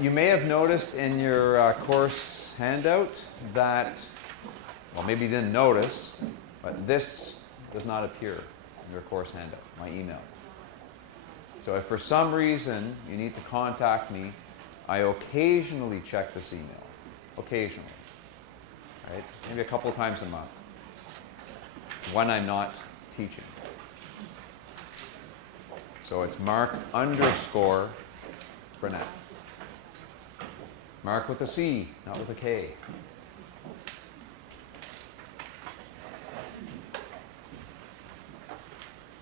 You may have noticed in your course handout that, well, maybe you didn't notice, but this does not appear in your course handout, my email. So if for some reason you need to contact me, I occasionally check this email. Occasionally. Right? Maybe a couple of times a month when I'm not teaching. So it's Marc_Frenette. Marc with a C, not with a K.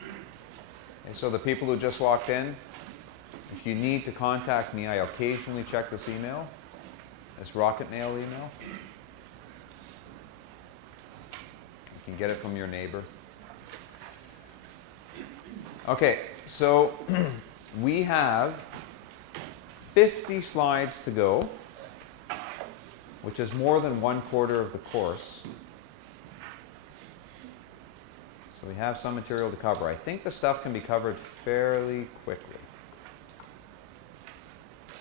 Okay, so the people who just walked in, if you need to contact me, I occasionally check this email, this rocket mail email. You can get it from your neighbor. Okay, so we have 50 slides to go, which is more than 1/4 of the course. So we have some material to cover. I think the stuff can be covered fairly quickly.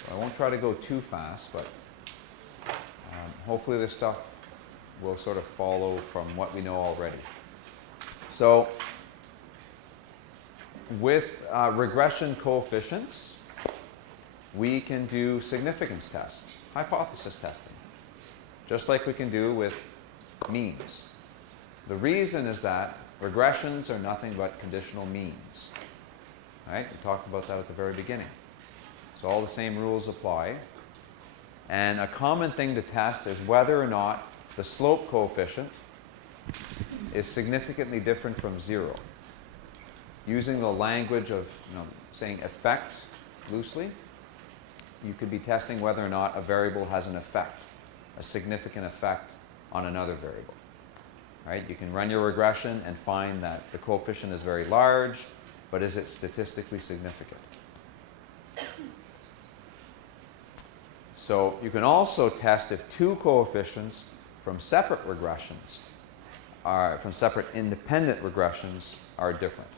So I won't try to go too fast, but hopefully this stuff will sort of follow from what we know already. So with regression coefficients, we can do significance tests, hypothesis testing, just like we can do with means. The reason is that regressions are nothing but conditional means. Right? We talked about that at the very beginning. So all the same rules apply. And a common thing to test is whether or not the slope coefficient is significantly different from 0. Using the language of saying effect loosely, you could be testing whether or not a variable has an effect, a significant effect on another variable. Right? You can run your regression and find that the coefficient is very large, but is it statistically significant? So you can also test if two coefficients from separate regressions, from separate independent regressions, are different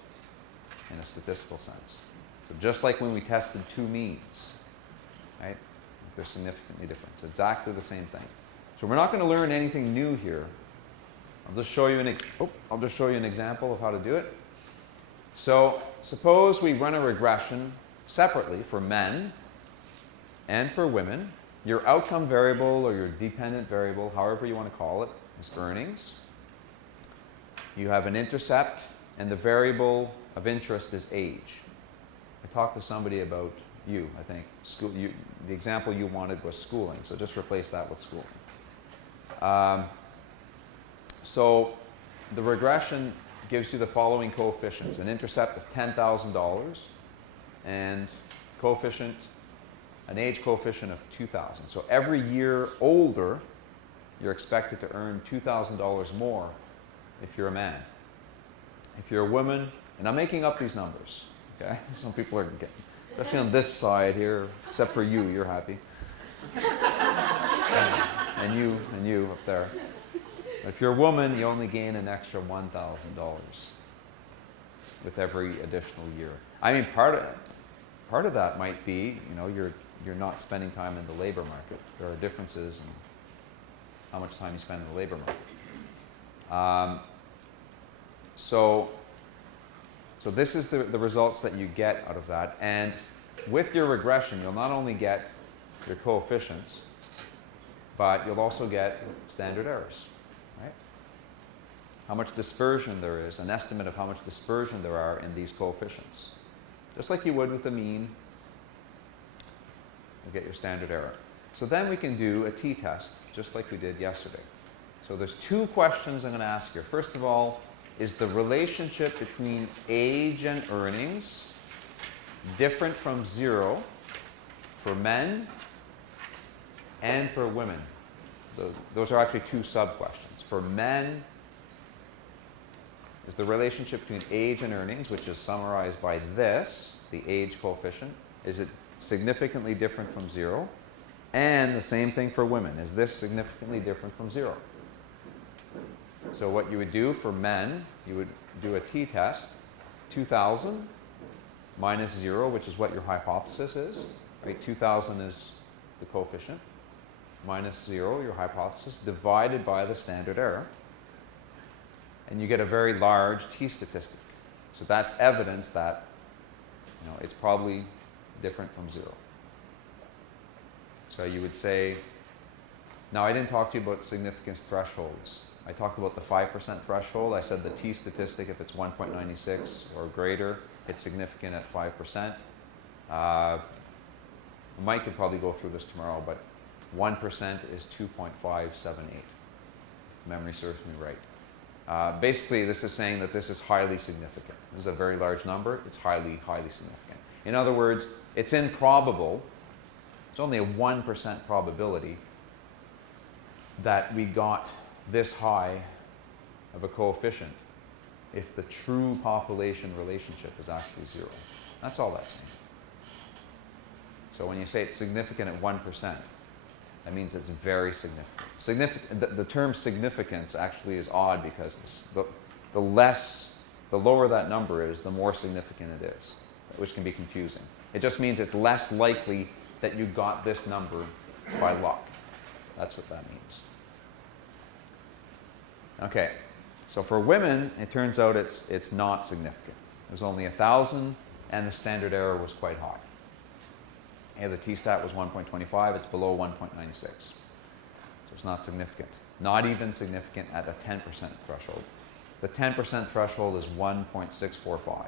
in a statistical sense. So just like when we tested two means, right? If they're significantly different. It's exactly the same thing. So we're not going to learn anything new here. I'll just show you an example of how to do it. So suppose we run a regression separately for men and for women. Your outcome variable or your dependent variable, however you want to call it, is earnings. You have an intercept, and the variable of interest is age. I talked to somebody about you, I think. The example you wanted was schooling, so just replace that with schooling. So the regression gives you the following coefficients: an intercept of $10,000 and an age coefficient of 2,000. So every year older, you're expected to earn $2,000 more if you're a man. If you're a woman, and I'm making up these numbers, okay? Some people are getting, especially on this side here, except for you, you're happy. and you up there. If you're a woman, you only gain an extra $1,000 with every additional year. I mean, part of that might be, you're not spending time in the labor market. There are differences in how much time you spend in the labor market. So this is the results that you get out of that. And with your regression, you'll not only get your coefficients, but you'll also get standard errors. Right? How much dispersion there is, an estimate of how much dispersion there are in these coefficients. Just like you would with the mean, you'll get your standard error. So then we can do a t-test, just like we did yesterday. So there's two questions I'm going to ask here. First of all, is the relationship between age and earnings different from 0 for men and for women? Those are actually two sub-questions. For men, is the relationship between age and earnings, which is summarized by this, the age coefficient, is it significantly different from 0? And the same thing for women. Is this significantly different from 0? So what you would do for men, you would do a t-test, 2,000 minus 0, which is what your hypothesis is, right? 2,000 is the coefficient, minus 0, your hypothesis, divided by the standard error. And you get a very large t-statistic. So that's evidence that, it's probably different from 0. So you would say, now I didn't talk to you about significance thresholds. I talked about the 5% threshold. I said the t-statistic, if it's 1.96 or greater, it's significant at 5%. Mike could probably go through this tomorrow, but 1% is 2.578. Memory serves me right. Basically, this is saying that this is highly significant. This is a very large number. It's highly, highly significant. In other words, it's improbable. It's only a 1% probability that we got this high of a coefficient if the true population relationship is actually 0. That's all that's saying. So when you say it's significant at 1%, that means it's very significant. The term significance actually is odd because the lower that number is, the more significant it is, which can be confusing. It just means it's less likely that you got this number by luck. That's what that means. Okay, so for women, it turns out it's not significant. There's only 1,000, and the standard error was quite high. The t-stat was 1.25. It's below 1.96. So it's not significant. Not even significant at a 10% threshold. The 10% threshold is 1.645.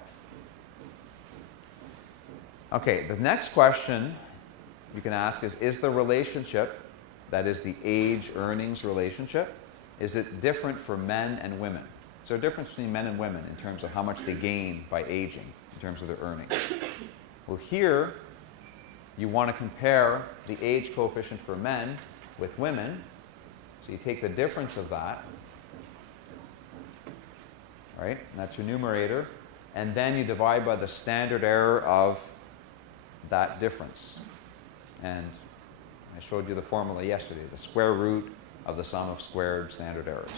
Okay, the next question you can ask is the relationship, that is the age-earnings relationship, is it different for men and women? Is there a difference between men and women in terms of how much they gain by aging, in terms of their earnings? Well, here, you want to compare the age coefficient for men with women. So you take the difference of that, right? That's your numerator. And then you divide by the standard error of that difference. And I showed you the formula yesterday, the square root of the sum of squared standard errors.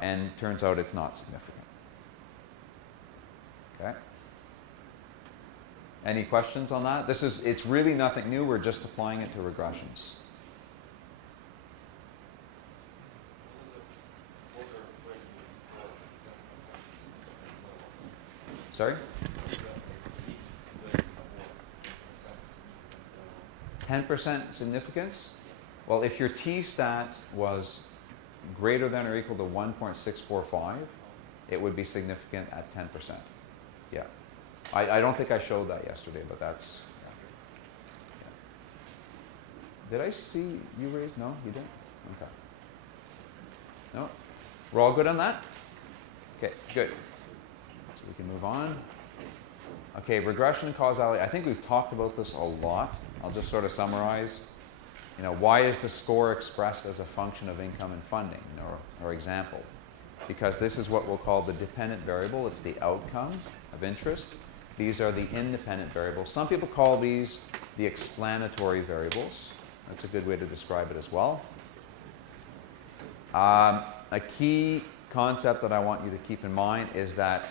And turns out it's not significant. Okay? Any questions on that? It's really nothing new. We're just applying it to regressions. Sorry? 10% significance? Well, if your t-stat was greater than or equal to 1.645, it would be significant at 10%. Yeah. I don't think I showed that yesterday, but that's... Yeah. Did I see you raised? No, you didn't? Okay. No? We're all good on that? Okay, good. So we can move on. Okay, regression and causality. I think we've talked about this a lot. I'll just sort of summarize. Why is the score expressed as a function of income and funding, or example? Because this is what we'll call the dependent variable. It's the outcome of interest. These are the independent variables. Some people call these the explanatory variables. That's a good way to describe it as well. A key concept that I want you to keep in mind is that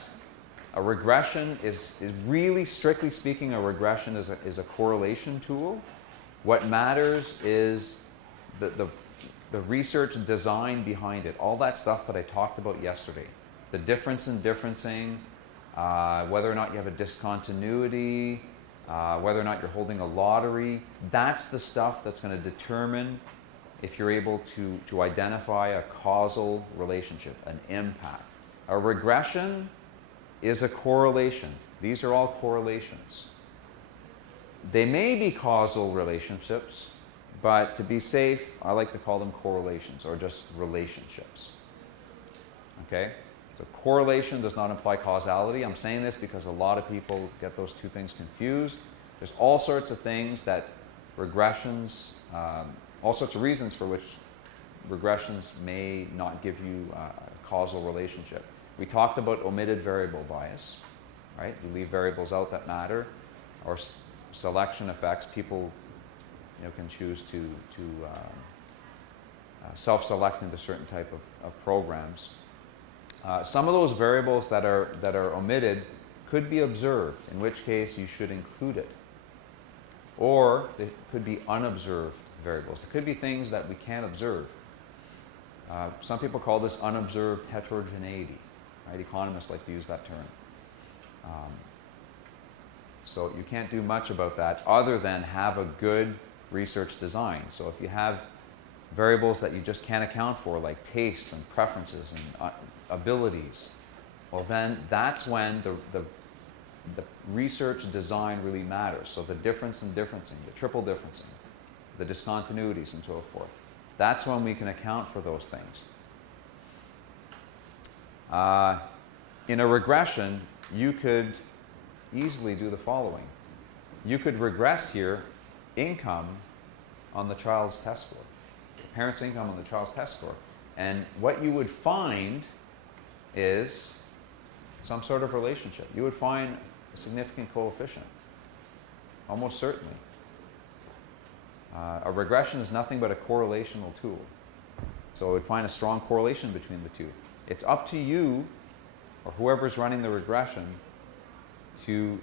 a regression is really, strictly speaking, a regression is a correlation tool. What matters is the research design behind it, all that stuff that I talked about yesterday. The difference in differencing, whether or not you have a discontinuity, whether or not you're holding a lottery, that's the stuff that's going to determine if you're able to identify a causal relationship, an impact. A regression is a correlation. These are all correlations. They may be causal relationships, but to be safe, I like to call them correlations or just relationships. Okay? So correlation does not imply causality. I'm saying this because a lot of people get those two things confused. There's all sorts of things that regressions, all sorts of reasons for which regressions may not give you a causal relationship. We talked about omitted variable bias, right? You leave variables out that matter, or selection effects. People can choose to self-select into certain type of programs. Some of those variables that are omitted could be observed, in which case you should include it. or they could be unobserved variables. It could be things that we can't observe. Some people call this unobserved heterogeneity. Right? Economists like to use that term. So you can't do much about that other than have a good research design. So if you have variables that you just can't account for, like tastes and preferences and abilities, well then that's when the research design really matters. So the difference in differencing, the triple differencing, the discontinuities and so forth. That's when we can account for those things. In a regression, you could easily do the following. You could regress here income on the child's test score, the parent's income on the child's test score. And what you would find is some sort of relationship. You would find a significant coefficient, almost certainly. A regression is nothing but a correlational tool. So it would find a strong correlation between the two. It's up to you, or whoever's running the regression, to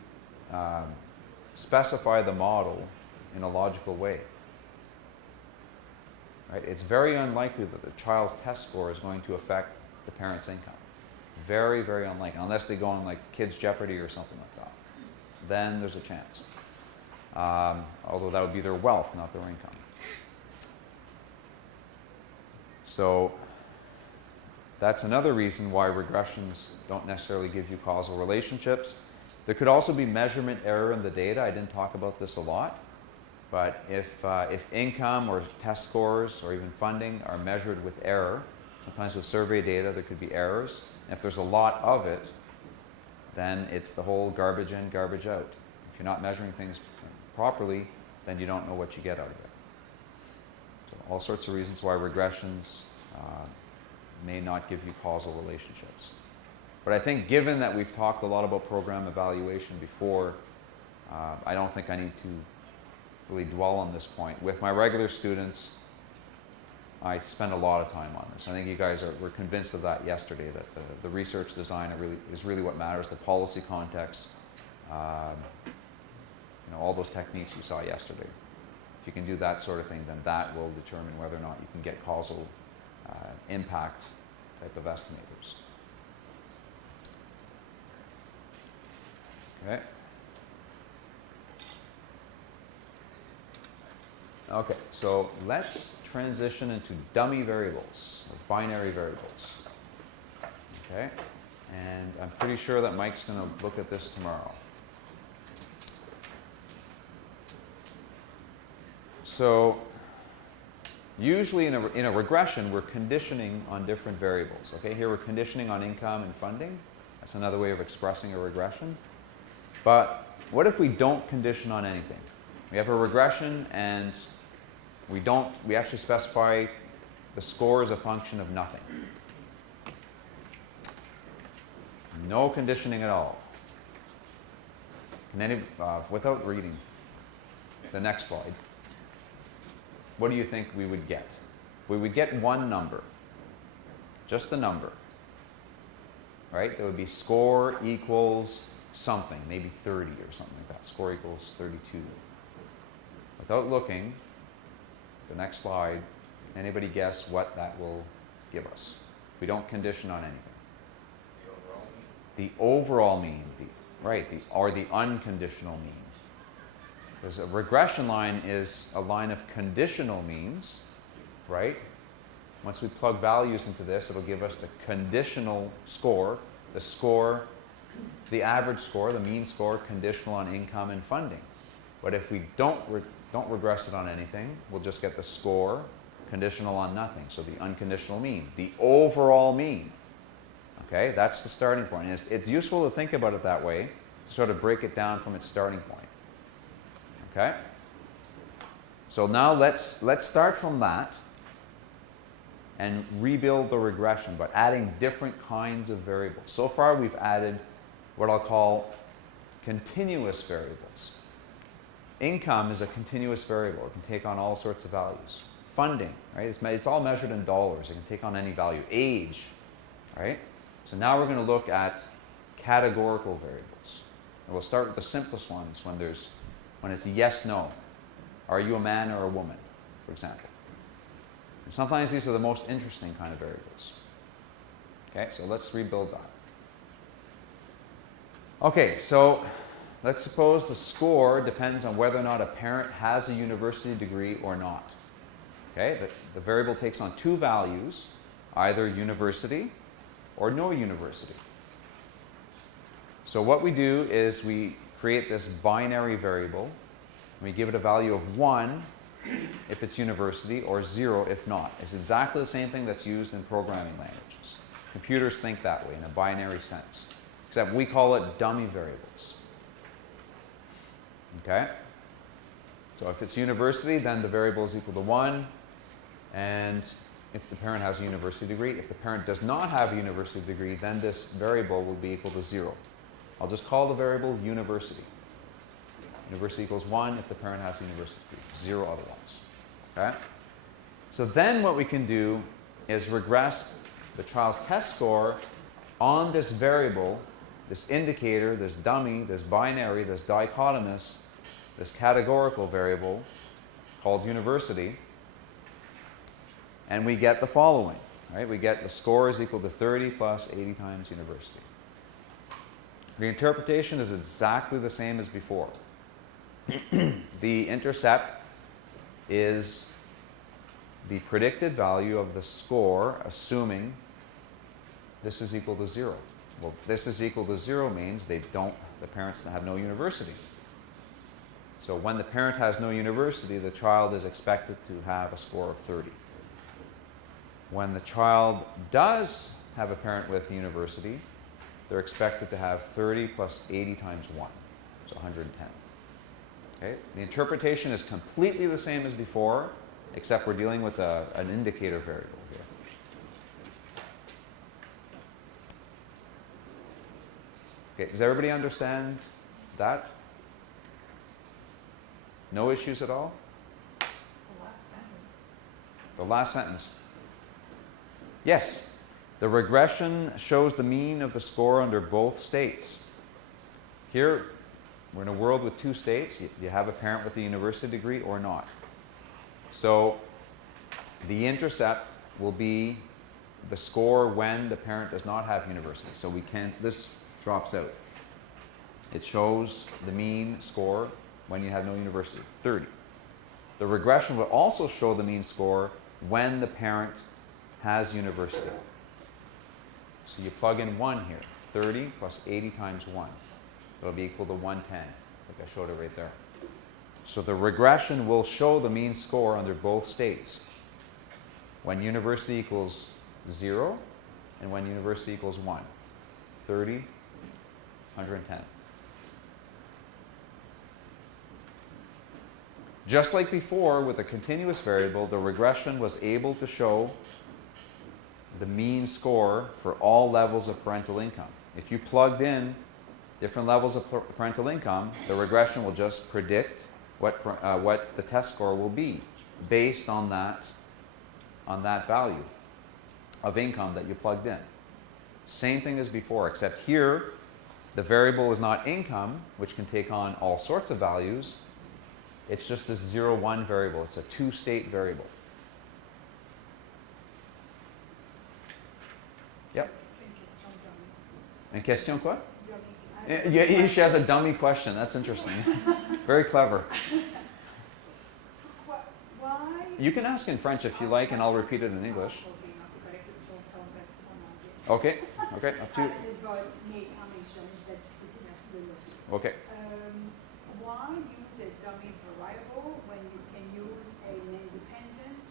specify the model in a logical way. Right? It's very unlikely that the child's test score is going to affect the parent's income. Very, very unlikely, unless they go on like Kids Jeopardy or something like that. Then there's a chance. Although that would be their wealth, not their income. So that's another reason why regressions don't necessarily give you causal relationships. There could also be measurement error in the data. I didn't talk about this a lot. But if income or test scores or even funding are measured with error, sometimes with survey data there could be errors. And if there's a lot of it, then it's the whole garbage in, garbage out. If you're not measuring things properly, then you don't know what you get out of it. So all sorts of reasons why regressions may not give you causal relationships. But I think given that we've talked a lot about program evaluation before, I don't think I need to really dwell on this point. With my regular students, I spend a lot of time on this. I think you guys were convinced of that yesterday, that the research design is really what matters, the policy context, all those techniques you saw yesterday. If you can do that sort of thing, then that will determine whether or not you can get causal impact type of estimators. Okay. Okay, so let's transition into dummy variables, or binary variables. Okay, and I'm pretty sure that Mike's going to look at this tomorrow. So usually in a regression, we're conditioning on different variables. Okay, here we're conditioning on income and funding. That's another way of expressing a regression. But what if we don't condition on anything? We have a regression and we actually specify the score as a function of nothing. No conditioning at all. Without reading the next slide, what do you think we would get? We would get one number, just a number, right? There would be score equals something, maybe 30 or something like that. Score equals 32. Without looking, the next slide, anybody guess what that will give us? We don't condition on anything. The overall mean, or the unconditional mean. Because a regression line is a line of conditional means, right? Once we plug values into this, it'll give us the conditional score, the average score, the mean score, conditional on income and funding. But if we don't regress it on anything, we'll just get the score, conditional on nothing. So the unconditional mean, the overall mean. Okay, that's the starting point. And it's useful to think about it that way, to sort of break it down from its starting point. Okay? So now let's start from that and rebuild the regression by adding different kinds of variables. So far we've added what I'll call continuous variables. Income is a continuous variable. It can take on all sorts of values. Funding, right? It's all measured in dollars. It can take on any value. Age, right? So now we're going to look at categorical variables. And we'll start with the simplest ones when it's yes, no. Are you a man or a woman, for example? And sometimes these are the most interesting kind of variables. Okay, so let's rebuild that. Okay, so let's suppose the score depends on whether or not a parent has a university degree or not. Okay, the variable takes on two values, either university or no university. So what we do is we create this binary variable, and we give it a value of 1 if it's university or 0 if not. It's exactly the same thing that's used in programming languages. Computers think that way in a binary sense, except we call it dummy variables. Okay? So if it's university, then the variable is equal to 1, and if the parent has a university degree. If the parent does not have a university degree, then this variable will be equal to 0. I'll just call the variable university. University equals 1 if the parent has a university degree, 0 otherwise. Okay? So then what we can do is regress the child's test score on this variable, this indicator, this dummy, this binary, this dichotomous, this categorical variable called university, and we get the following. Right? We get the score is equal to 30 plus 80 times university. The interpretation is exactly the same as before. The intercept is the predicted value of the score, assuming this is equal to 0. Well, this is equal to 0 means the parents have no university. So when the parent has no university, the child is expected to have a score of 30. When the child does have a parent with university, they're expected to have 30 plus 80 times 1, so 110. Okay? The interpretation is completely the same as before, except we're dealing with an indicator variable here. Okay, does everybody understand that? No issues at all? The last sentence. The last sentence. Yes. The regression shows the mean of the score under both states. Here, we're in a world with two states. You have a parent with a university degree or not. So the intercept will be the score when the parent does not have university. So this drops out. It shows the mean score when you have no university, 30. The regression will also show the mean score when the parent has university. So you plug in 1 here, 30 plus 80 times 1. It'll be equal to 110, like I showed it right there. So the regression will show the mean score under both states. When university equals 0 and when university equals 1. 30, 110. Just like before with a continuous variable, the regression was able to show the mean score for all levels of parental income. If you plugged in different levels of parental income, the regression will just predict what the test score will be based on that value of income that you plugged in. Same thing as before, except here the variable is not income, which can take on all sorts of values. It's just this 0, 1 variable. It's a two-state variable. Yep. Une question quoi? Yeah, she has a dummy question. That's interesting. Very clever. Why? You can ask in French if you like, and I'll repeat it in English. Okay. Okay. Up to you. Okay. Why use a dummy variable when you can use an independent?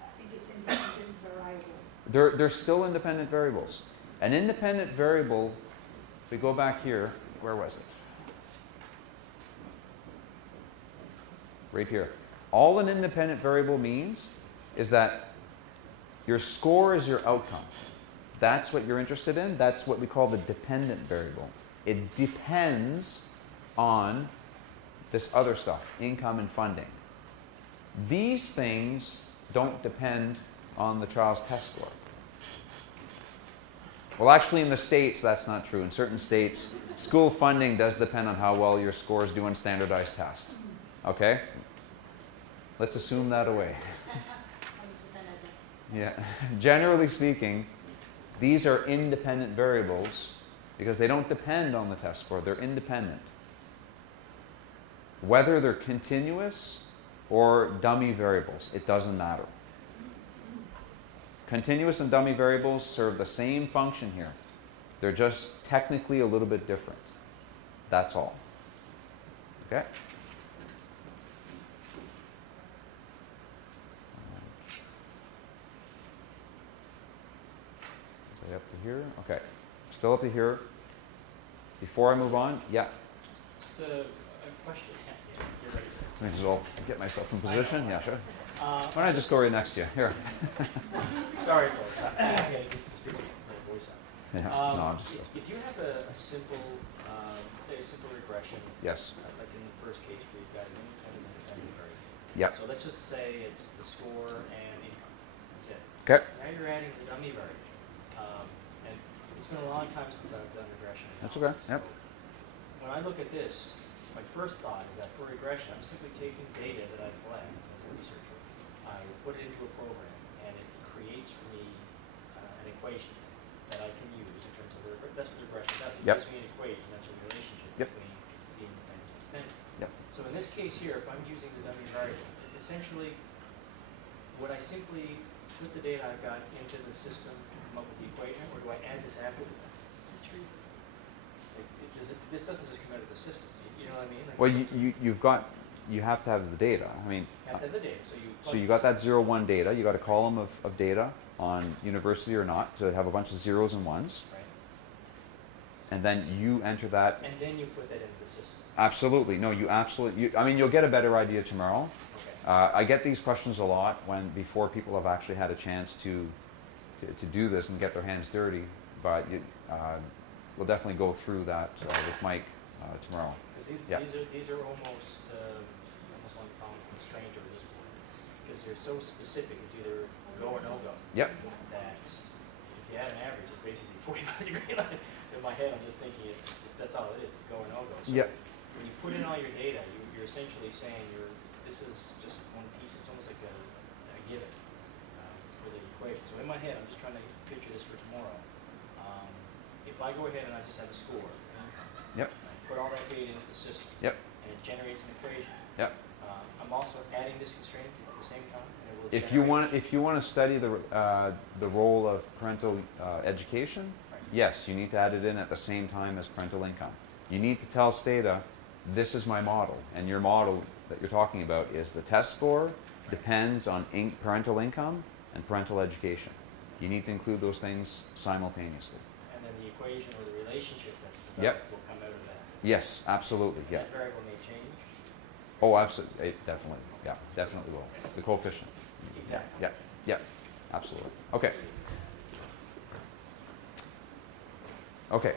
I think it's independent variable. They're still independent variables. An independent variable, if we go back here, where was it? Right here. All an independent variable means is that your score is your outcome. That's what you're interested in. That's what we call the dependent variable. It depends on this other stuff, income and funding. These things don't depend on the child's test score. Well, actually in the States, that's not true. In certain states, school funding does depend on how well your scores do on standardized tests. Okay? Let's assume that away. 100% Yeah. Generally speaking, these are independent variables because they don't depend on the test score. They're independent. Whether they're continuous or dummy variables, it doesn't matter. Continuous and dummy variables serve the same function here. They're just technically a little bit different. That's all. Okay? Is that up to here? Okay. Still up to here. Before I move on, yeah. Just a question. Yeah, get ready. Let me just all get myself in position. Yeah, sure. Uh, Why don't I just go right next to you? Here. Sorry, folks. Okay, just my voice out. Yeah. No, I'm just. If you have a simple, say a simple regression, Yes. like in the first case where you've got an independent variable. Yep. So let's just say it's the score and income. That's it. Okay. Now you're adding the dummy variable. And it's been a long time since I've done regression That's okay. analysis. Yep. So when I look at this, my first thought is that for regression, I'm simply taking data that I collect as a researcher. I put it into a program, and it creates for me an equation that I can use in terms of that's what regression does. It Yep. gives me an equation. That's a relationship Yep. between the independent and dependent. Yep. So in this case here, if I'm using the dummy variable, essentially, would I simply put the data I've got into the system, come up with the equation, or do I add this after the fact? This doesn't just come out of the system. You know what I mean? Like, Well, you have to have the data. I mean, you have to have the data. so you got that 0, 1 data. You got a column of data on university or not. So they have a bunch of zeros and ones. Right. And then you enter that. And then you put that into the system. Absolutely. No, you absolutely. I mean, you'll get a better idea tomorrow. Okay. I get these questions a lot before people have actually had a chance to do this and get their hands dirty. But we'll definitely go through that with Mike tomorrow. Because Yeah. these are almost almost want to call them constraint or just because they're so specific. It's either go or no go. Yep. That if you add an average, it's basically 45-degree line. In my head, I'm just thinking that's all it is. It's go or no go. So Yep. when you put in all your data, you're essentially saying this is just one piece. It's almost like a given for the equation. So in my head, I'm just trying to picture this for tomorrow. If I go ahead and I just have a score, Yep. I put all that data into the system, Yep. and it generates an equation. Yep. I'm also adding this constraint at the same time, and it will If you want to study the role of parental education, Right. yes, you need to add it in at the same time as parental income. You need to tell Stata, this is my model, and your model that you're talking about is the test score depends on parental income and parental education. You need to include those things simultaneously. And then the equation or the relationship that's Yep. developed will come out of that. Yes, absolutely. And Yeah. that variable may change. Oh, absolutely. Definitely. Yeah, definitely will. The coefficient. Exactly. Yeah. Yeah. Absolutely. Okay. Okay.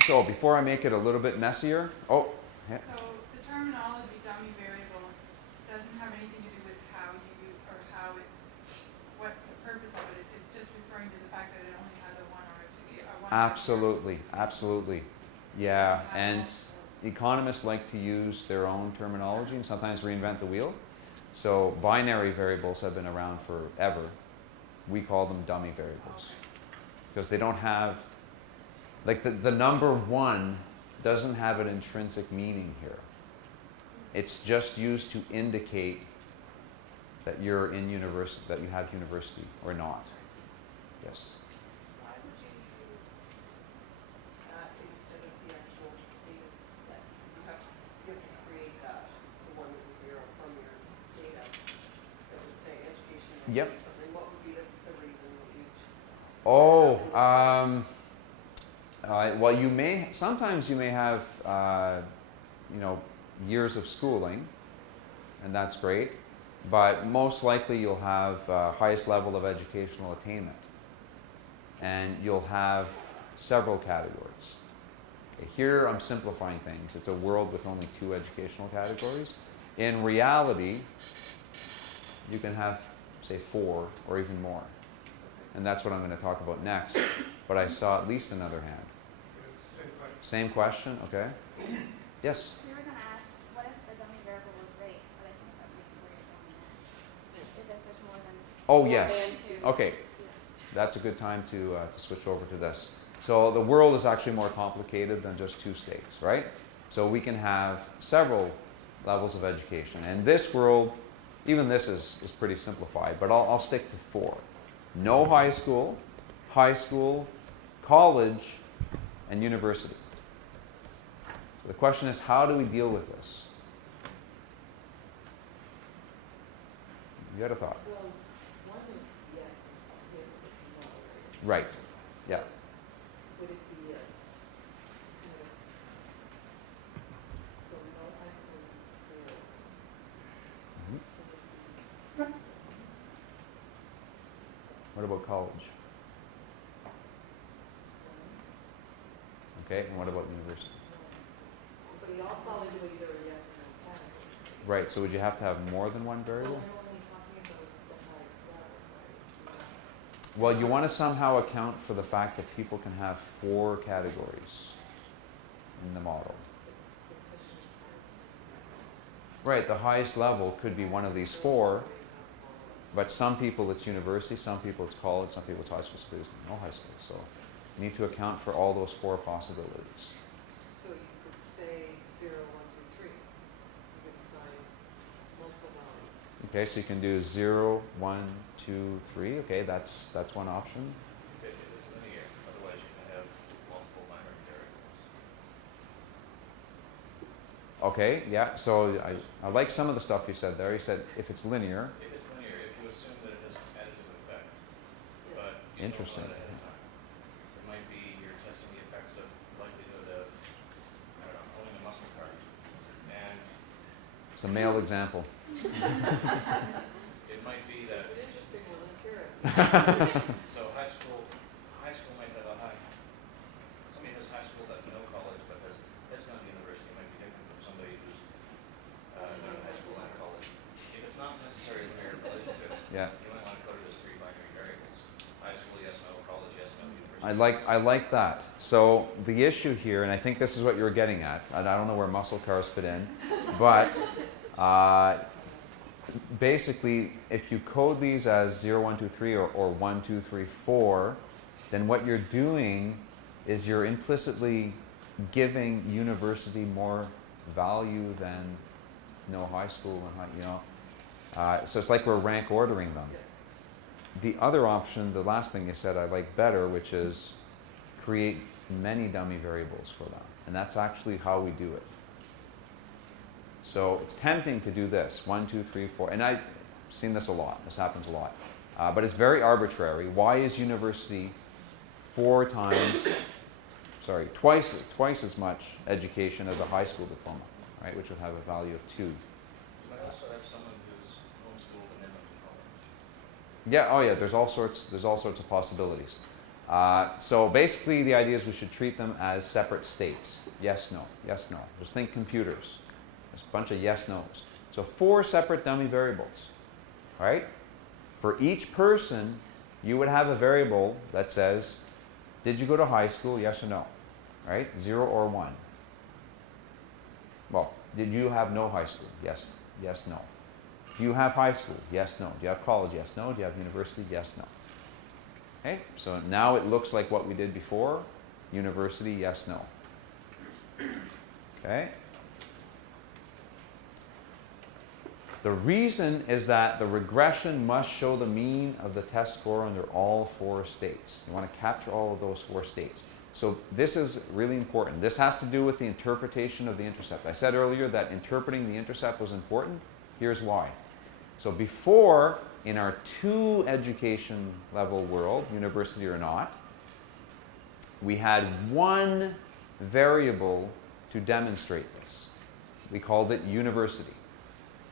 So before I make it a little bit messier, yeah. So the terminology dummy variable doesn't have anything to do with how you use or how it's, what the purpose of it is. It's just referring to the fact that it only has a 1 or a 2. A 1 Absolutely. Absolutely. Yeah. And economists like to use their own terminology and sometimes reinvent the wheel. So binary variables have been around forever. We call them dummy variables because they don't have, like the number 1 doesn't have an intrinsic meaning here. It's just used to indicate that you're in university, that you have university or not. Yes. Why would you use that instead of the actual data set? Because you have to create that, the 1 with the 0 from your data that would say education or Yep. something. What would be the reason that you'd Oh, set that in the well, sometimes you may have, years of schooling, and that's great, but most likely you'll have highest level of educational attainment, and you'll have several categories. Okay, here I'm simplifying things. It's a world with only 2 educational categories. In reality, you can have, say, 4 or even more. And that's what I'm going to talk about next. But I saw at least another hand. Same question, okay. Yes? We were going to ask, what if the dummy variable was race, but I think that we Oh, Or yes. and to- Okay. That's a good time to switch over to this. So the world is actually more complicated than just 2 states, right? So we can have several levels of education. And this world, even this is pretty simplified, but I'll stick to 4. No high school, college, and university. So the question is, how do we deal with this? You had a thought? Well, one is yes, zero is no, right? Right. Yeah. Would it be yes, kind of, so no high school, zero? Mhm. Would it be What about college? Okay, and what about university? one? But they all fall into either a yes or no category. Right, so would you have to have more than one variable? Well, we're only talking about the highest level, right? Well, you want to somehow account for the fact that people can have 4 categories in the model. Right, the highest level could be one of these 4, but some people it's university, some people it's college, some people it's high school, so there's no high school. So you need to account for all those 4 possibilities. So you could say 0, 1, 2, 3. You could assign multiple values. Okay, so you can do 0, 1, 2, 3. Okay, that's one option. If it's linear, otherwise you can have multiple minor variables. Okay, yeah, so I like some of the stuff you said there. You said if it's linear. If it's linear, if you assume that it has an additive effect, Yes. but you Interesting. don't know that ahead of time. It might be you're testing the effects of likelihood of, I don't know, owning a muscle car. And It's a male example. it might be that, That's an interesting one, let's hear it. so high school might have a high, somebody has high school but no college, but has gone to university, might be different from somebody who's gone to high school and college. If it's not necessarily a linear relationship, Yeah. you might want to code it as 3 binary variables. High school, yes, no, college, yes, no, university. I like that. So the issue here, and I think this is what you're getting at. I don't know where muscle cars fit in, but basically, if you code these as 0, 1, 2, 3 or 1, 2, 3, 4, then what you're doing is you're implicitly giving university more value than no high school and so it's like we're rank ordering them. Yes. The other option, the last thing you said, I like better, which is create many dummy variables for them. And that's actually how we do it. So it's tempting to do this, 1, 2, 3, 4. And I've seen this a lot. This happens a lot. But it's very arbitrary. Why is university twice as much education as a high school diploma, right? Which would have a value of 2. You might also have someone who's homeschooled and then went to college. Yeah, oh yeah, there's all sorts of possibilities. So basically the idea is we should treat them as separate states. Yes, no, yes, no. Just think computers. There's a bunch of yes, no's. So 4 separate dummy variables, right? For each person, you would have a variable that says, did you go to high school, yes or no? Right? 0 or 1. Well, did you have no high school? Yes, yes, no. Do you have high school? Yes, no. Do you have college? Yes, no. Do you have university? Yes, no. Okay, so now it looks like what we did before. University, yes, no. Okay. The reason is that the regression must show the mean of the test score under all 4 states. You want to capture all of those 4 states. So this is really important. This has to do with the interpretation of the intercept. I said earlier that interpreting the intercept was important. Here's why. So before, in our 2 education level world, university or not, we had 1 variable to demonstrate this. We called it university.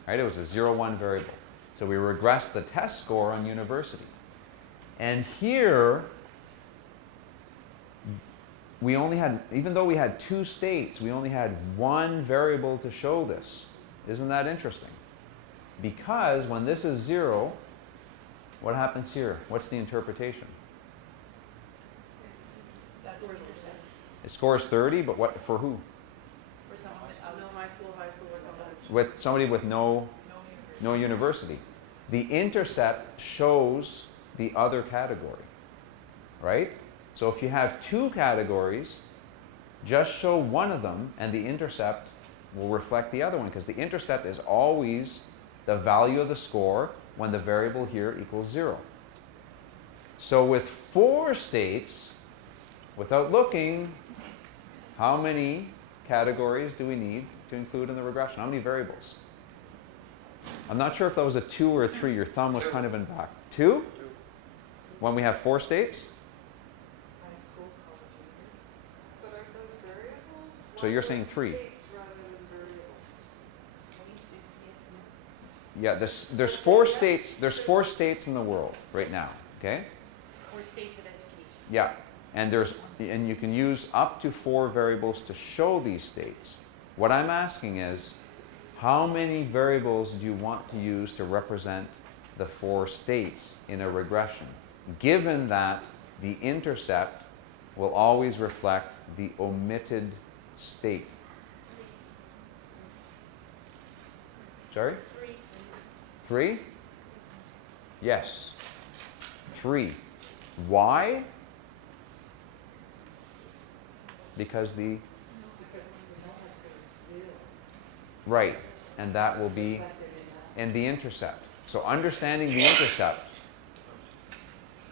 Right? It was a 0-1 variable. So we regressed the test score on university. And here, we only had, even though we had 2 states, we only had 1 variable to show this. Isn't that interesting? Because when this is 0, what happens here? What's the interpretation? It scores 30, but what for who? For someone with no high school or college. With somebody with no university. The intercept shows the other category, right? So if you have two categories, just show one of them and the intercept will reflect the other one, because the intercept is always the value of the score when the variable here equals 0. So with 4 states, without looking, how many categories do we need to include in the regression? How many variables? I'm not sure if that was a 2 or a 3. Your thumb was kind of in back. 2? When we have 4 states? High school, college, university. But aren't those variables? So you're saying 3. States rather than variables. Yeah, there's 4 states. There's 4 states in the world right now. Okay. Or states of education. Yeah, and you can use up to 4 variables to show these states. What I'm asking is, how many variables do you want to use to represent the 4 states in a regression, given that the intercept will always reflect the omitted state? Sorry? 3? Yes. 3. Why? Because the... Right. And that will be in the intercept. So understanding the intercept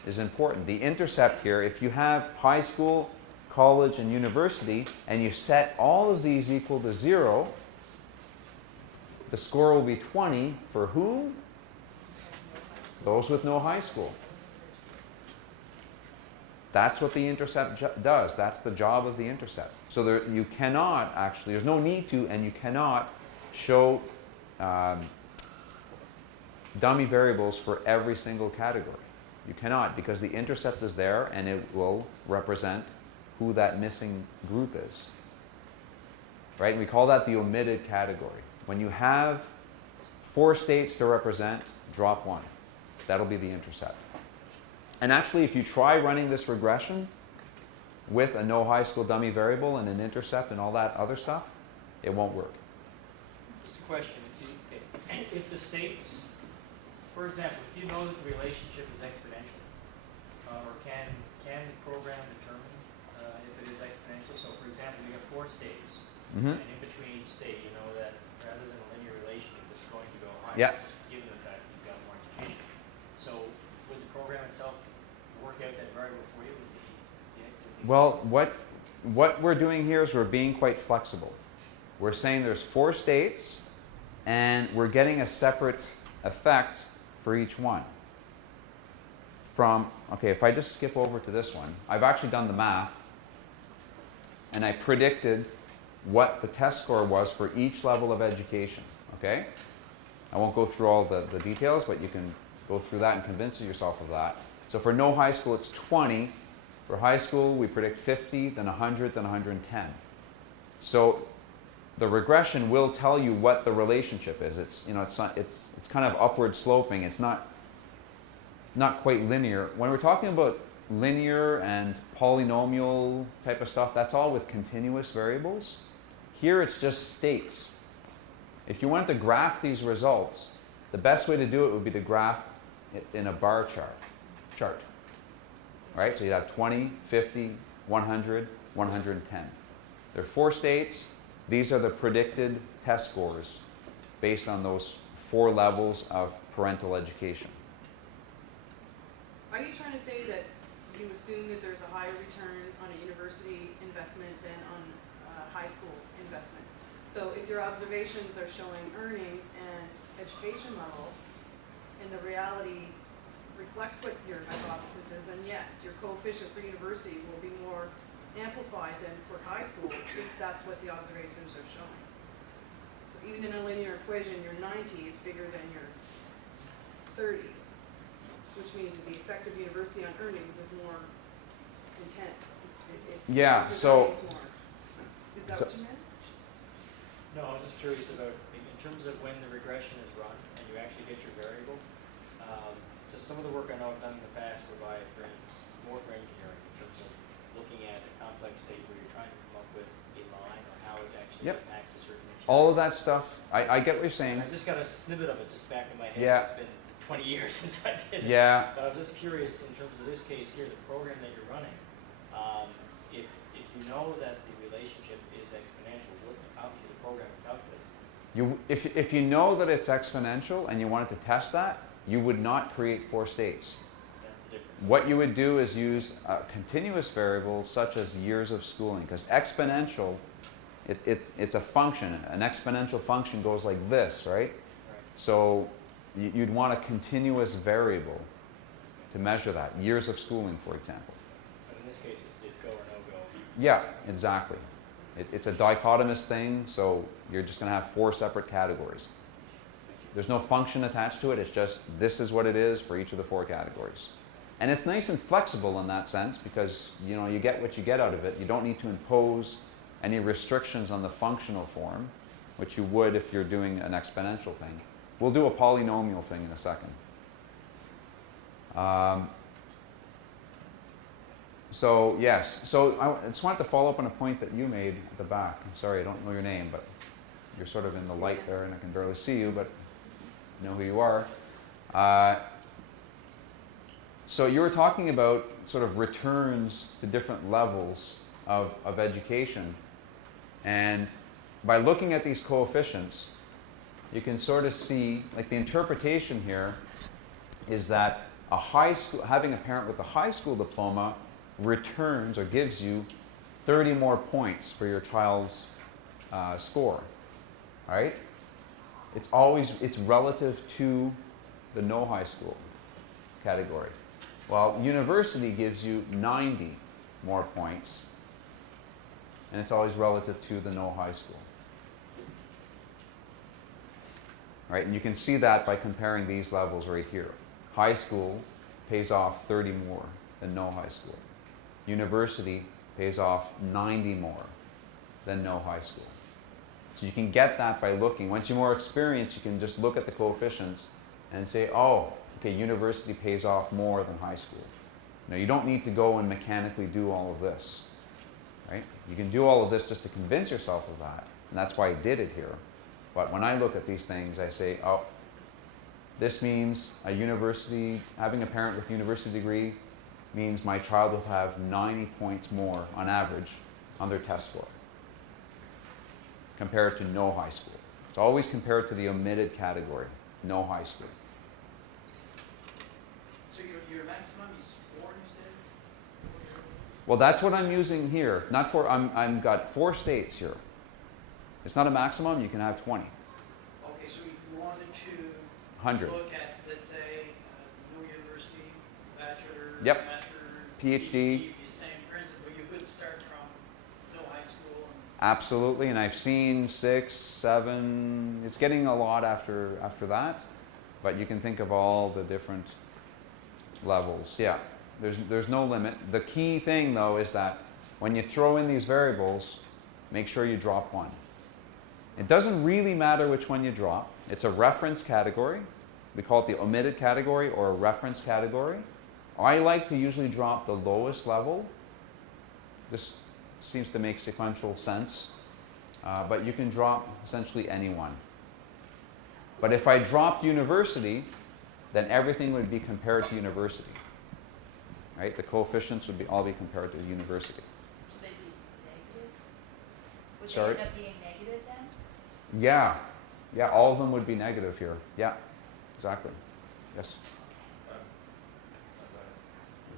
is important. The intercept here, if you have high school, college, and university, and you set all of these equal to 0, the score will be 20 for whom? Those with no high school. That's what the intercept does. That's the job of the intercept. So you cannot actually, there's no need to, and you cannot show dummy variables for every single category. You cannot, because the intercept is there and it will represent who that missing group is. Right? And we call that the omitted category. When you have 4 states to represent, drop 1. That'll be the intercept. And actually, if you try running this regression with a no high school dummy variable and an intercept and all that other stuff, it won't work. Just a question. If the states, for example, if you know that the relationship is exponential, or can the program determine if it is exponential? So, for example, you have 4 states, and in between each state, you know that rather than a linear relationship, it's going to go higher, Yeah. just given the fact that you've got more education. So, would the program itself work out that variable for you? Well, what we're doing here is we're being quite flexible. We're saying there's 4 states, and we're getting a separate effect for each one. Okay, if I just skip over to this one, I've actually done the math, and I predicted what the test score was for each level of education, okay? I won't go through all the details, but you can go through that and convince yourself of that. So for no high school, it's 20. For high school, we predict 50, then 100, then 110. So the regression will tell you what the relationship is. It's kind of upward sloping. It's not quite linear. When we're talking about linear and polynomial type of stuff, that's all with continuous variables. Here it's just states. If you want to graph these results, the best way to do it would be to graph it in a bar chart. Right? So you have 20, 50, 100, 110. There are 4 states. These are the predicted test scores based on those 4 levels of parental education. Are you trying to say that you assume that there's a higher return on a university investment than on a high school investment? So if your observations are showing earnings and education level, and the reality reflects what your hypothesis is, then yes, your coefficient for university will be more amplified than for high school if that's what the observations are showing. So even in a linear equation, your 90 is bigger than your 30, which means that the effect of university on earnings is more intense. Yeah, so... More. Is that what you meant? No, I was just curious about, in terms of when the regression is run and you actually get your variable, just some of the work I know I've done in the past provide more for engineering in terms of looking at a complex state where you're trying to come up with a line or how it actually impacts a certain All of that stuff, I get what you're saying. I just got a snippet of it just back in my head. Yeah. It's been 20 years since I did it. Yeah, But I was just curious, in terms of this case here, the program that you're running, if you know that the relationship is exponential, what obviously the program will calculate. if you know that it's exponential and you wanted to test that, you would not create 4 states. That's the difference. What you would do is use continuous variables such as years of schooling, because exponential, it's a function. An exponential function goes like this, right? Right. So you'd want a continuous variable to measure that. Years of schooling, for example. But in this case, it's go or no go. Yeah, exactly. It's a dichotomous thing, so you're just going to have 4 separate categories. There's no function attached to it. It's just this is what it is for each of the 4 categories. And it's nice and flexible in that sense because you get what you get out of it. You don't need to impose any restrictions on the functional form, which you would if you're doing an exponential thing. We'll do a polynomial thing in a second. So yes, so I just wanted to follow up on a point that you made at the back. I'm sorry, I don't know your name, but you're sort of in the light there and I can barely see you, but I know who you are. So you were talking about sort of returns to different levels of education. And by looking at these coefficients, you can sort of see, like the interpretation here is that a high school, having a parent with a high school diploma returns or gives you 30 more points for your child's score, right? It's relative to the no high school category. While university gives you 90 more points, and it's always relative to the no high school. Right? And you can see that by comparing these levels right here. High school pays off 30 more than no high school. University pays off 90 more than no high school. So you can get that by looking. Once you're more experienced, you can just look at the coefficients and say, oh, okay, university pays off more than high school. Now, you don't need to go and mechanically do all of this, right? You can do all of this just to convince yourself of that, and that's why I did it here. But when I look at these things, I say, oh, this means a university, having a parent with a university degree means my child will have 90 points more on average on their test score compared to no high school. It's always compared to the omitted category, no high school. So your maximum is 4, you said? Well, that's what I'm using here. Not for, I've got 4 states here. It's not a maximum, you can have 20. Okay, so if you wanted to 100. look at, let's say, no university, bachelor, Yep. master, PhD. the same principle, you could start from no high school. Absolutely, and I've seen 6, 7, it's getting a lot after that, but you can think of all the different levels. Yeah, there's no limit. The key thing though is that when you throw in these variables, make sure you drop one. It doesn't really matter which one you drop. It's a reference category. We call it the omitted category or a reference category. I like to usually drop the lowest level. This seems to make sequential sense. But you can drop essentially any one. But if I dropped university, then everything would be compared to university. Right? The coefficients would all be compared to university. Would they be negative? Would Sorry? they end up being negative then? Yeah. Yeah, all of them would be negative here. Yeah, exactly. Yes?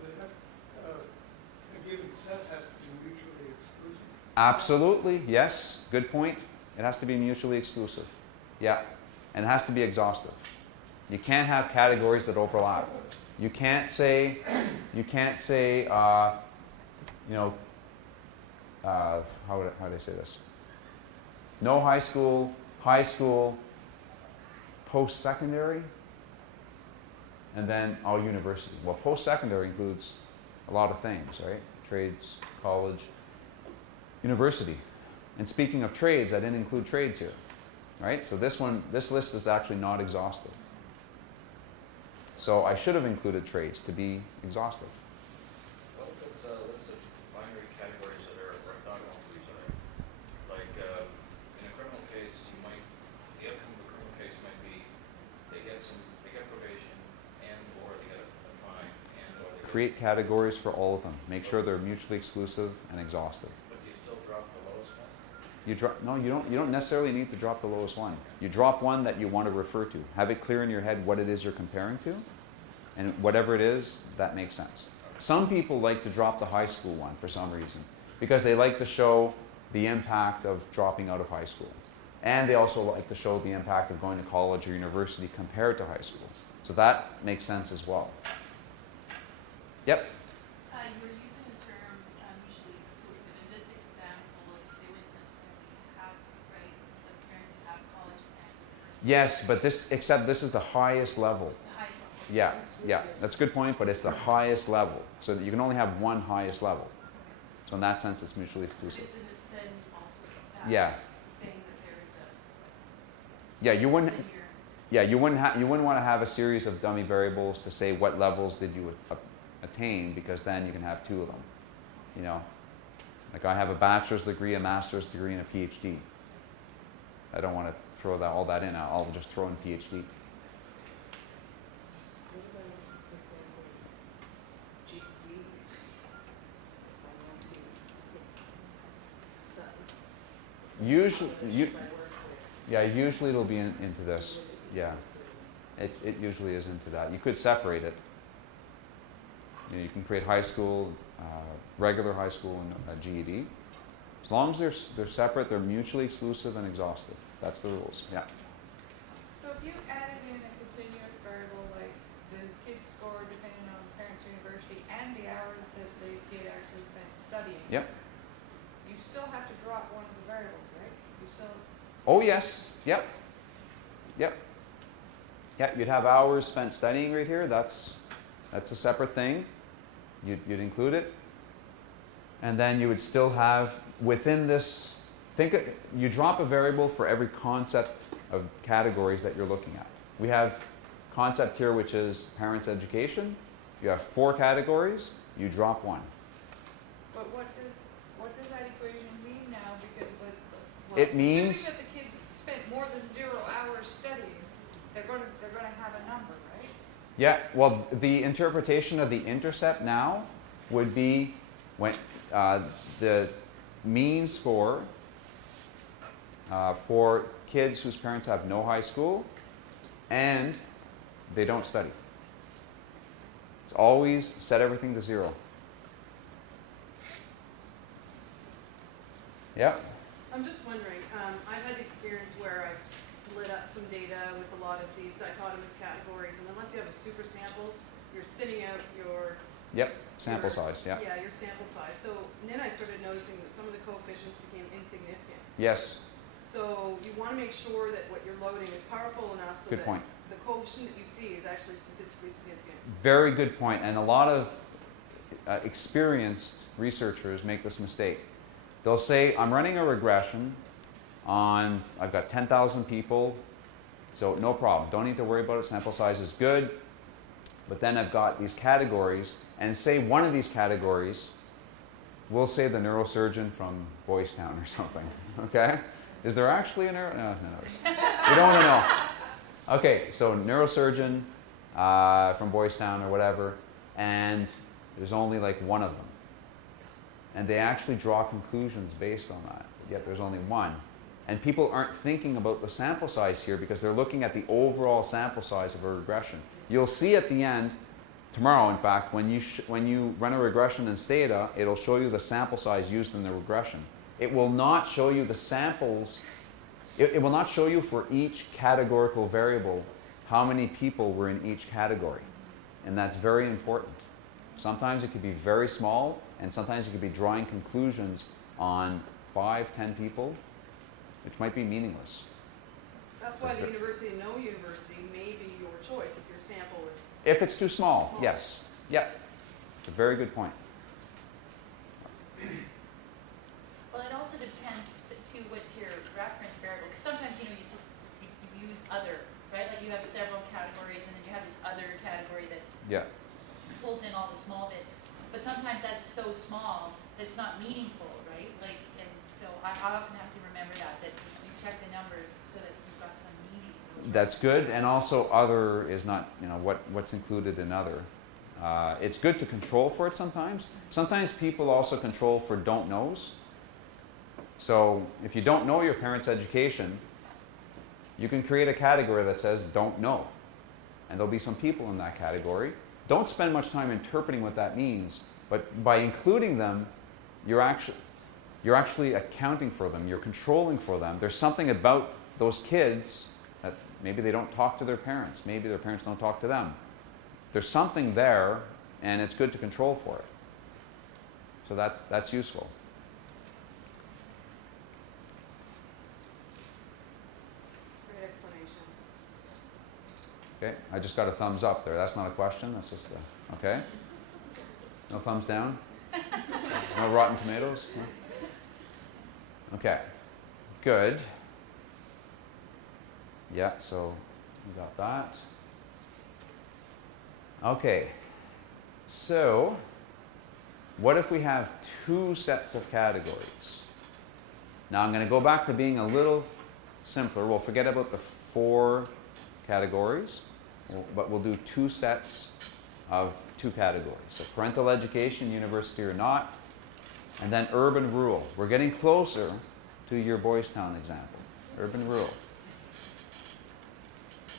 A given set has to be mutually exclusive. Absolutely, yes. Good point. It has to be mutually exclusive. Yeah, and it has to be exhaustive. You can't have categories that overlap. You can't say, how do I say this? No high school, post-secondary, and then all university. Well, post-secondary includes a lot of things, right? Trades, college, university. And speaking of trades, I didn't include trades here, right? So this list is actually not exhaustive. So I should have included trades to be exhaustive. Well, it's a list of binary categories that are orthogonal to each other. Like in a criminal case, the outcome of a criminal case might be they get probation, create categories for all of them. Make sure they're mutually exclusive and exhaustive. But you still drop the lowest one? You drop, no, you don't necessarily need to drop the lowest one. You drop one that you want to refer to. Have it clear in your head what it is you're comparing to, and whatever it is, that makes sense. Some people like to drop the high school one for some reason, because they like to show the impact of dropping out of high school. And they also like to show the impact of going to college or university compared to high school. So that makes sense as well. Yep. You were using the term mutually exclusive. In this example, they wouldn't necessarily have to write the parent to have college and university. Yes, but except this is the highest level. The highest level. Yeah, that's a good point, but it's the highest level. So that you can only have one highest level. So in that sense, it's mutually exclusive. Isn't it then also Yeah. saying that there is a Yeah, you wouldn't. linear? Yeah, you wouldn't want to have a series of dummy variables to say what levels did you attain, because then you can have two of them. You know, like I have a bachelor's degree, a master's degree, and a PhD. I don't want to throw all that in. I'll just throw in PhD. Usually, usually it'll be into this. Yeah, it usually is into that. You could separate it. You know, you can create high school, regular high school, and a GED. As long as they're separate, they're mutually exclusive and exhaustive. That's the rules. Yeah. So if you added in a continuous variable like the kid's score depending on parents' university and the hours that the kid actually spent studying. Yep. You still have to drop one of the variables, right? You still. Oh yes. Yep. Yep. Yeah, you'd have hours spent studying right here. That's a separate thing. You'd include it. And then you would still have within this, you drop a variable for every concept of categories that you're looking at. We have concept here, which is parents' education. You have 4 categories, you drop one. But what does that equation mean now? Because It means- assuming that the kid spent more than 0 hours studying, they're going to have a number, right? Yeah, well, the interpretation of the intercept now would be when the mean score for kids whose parents have no high school and they don't study. It's always set everything to 0. Yeah? I'm just wondering, I've had the experience where I've split up some data with a lot of these dichotomous categories, and then once you have a super sample, you're thinning out your Yep, sample size, yeah. Yeah, your sample size. So and then I started noticing that some of the coefficients became insignificant. Yes, So you want to make sure that what you're loading is powerful enough so good that point. the coefficient that you see is actually statistically significant. Very good point. And a lot of experienced researchers make this mistake. They'll say, I'm running a regression on, I've got 10,000 people, so no problem. Don't need to worry about it. Sample size is good. But then I've got these categories, and say one of these categories, we'll say the neurosurgeon from Boys Town or something, okay? Is there actually a no, we don't want to know. Okay, so neurosurgeon from Boys Town or whatever, and there's only like one of them. And they actually draw conclusions based on that, yet there's only one. And people aren't thinking about the sample size here because they're looking at the overall sample size of a regression. You'll see at the end, tomorrow in fact, when you run a regression in Stata, it'll show you the sample size used in the regression. It will not show you the samples, it will not show you for each categorical variable how many people were in each category. And that's very important. Sometimes it could be very small, and sometimes it could be drawing conclusions on 5, 10 people, which might be meaningless. That's why the university and no university may be your choice if your sample is... If it's too small, yes. Yeah. It's a very good point. Well, it also depends to what's your reference variable, because sometimes, you use other, right? Like you have several categories, and then you have this other category that Yeah. pulls in all the small bits. But sometimes that's so small that it's not meaningful, right? Like, and so I often have to remember that you check the numbers so that you've got some meaning. That's good, and also other is not, what's included in other. It's good to control for it sometimes. Sometimes people also control for don't knows. So if you don't know your parents' education, you can create a category that says don't know. And there'll be some people in that category. Don't spend much time interpreting what that means, but by including them, you're actually accounting for them, you're controlling for them. There's something about those kids that maybe they don't talk to their parents, maybe their parents don't talk to them. There's something there, and it's good to control for it. So that's useful. Great explanation. Okay, I just got a thumbs up there. That's not a question, that's just a, okay. No thumbs down? No rotten tomatoes? No? Okay, good. Yeah, so we got that. Okay, so what if we have two sets of categories? Now I'm going to go back to being a little simpler. We'll forget about the 4 categories, but we'll do 2 sets of 2 categories. So parental education, university or not, and then urban rural. We're getting closer to your Boys Town example, urban rural.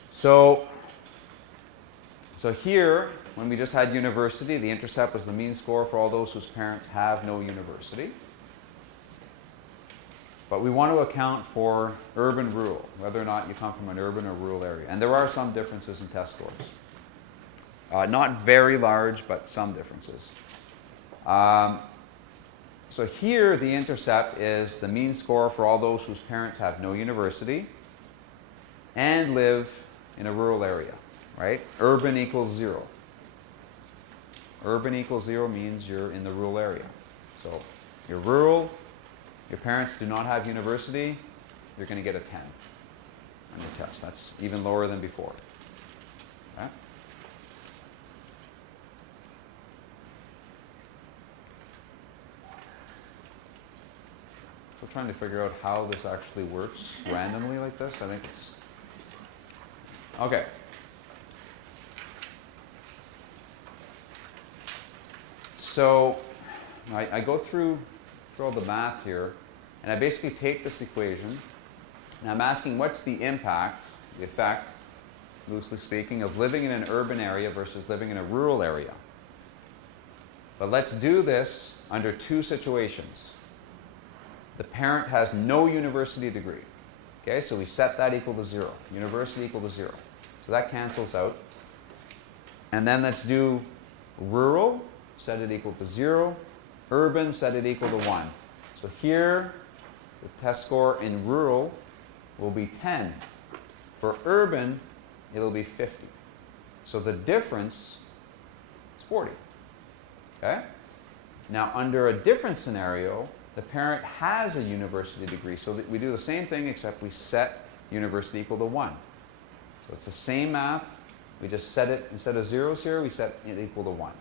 So here, when we just had university, the intercept was the mean score for all those whose parents have no university. But we want to account for urban rural, whether or not you come from an urban or rural area. And there are some differences in test scores. Not very large, but some differences. So here, the intercept is the mean score for all those whose parents have no university and live in a rural area, right? Urban equals 0. Urban equals 0 means you're in the rural area. So you're rural, your parents do not have university, you're going to get a 10 on your test. That's even lower than before. Okay? So trying to figure out how this actually works randomly like this. I think it's... Okay. So I go through all the math here, and I basically take this equation, and I'm asking what's the impact, the effect, loosely speaking, of living in an urban area versus living in a rural area. But let's do this under 2 situations. The parent has no university degree. Okay, so we set that equal to 0. University equal to 0. So that cancels out. And then let's do rural, set it equal to 0. Urban, set it equal to 1. So here, the test score in rural will be 10. For urban, it'll be 50. So the difference is 40. Okay? Now, under a different scenario, the parent has a university degree. So that we do the same thing, except we set university equal to 1. So it's the same math. We just set it, instead of zeros here, we set it equal to 1.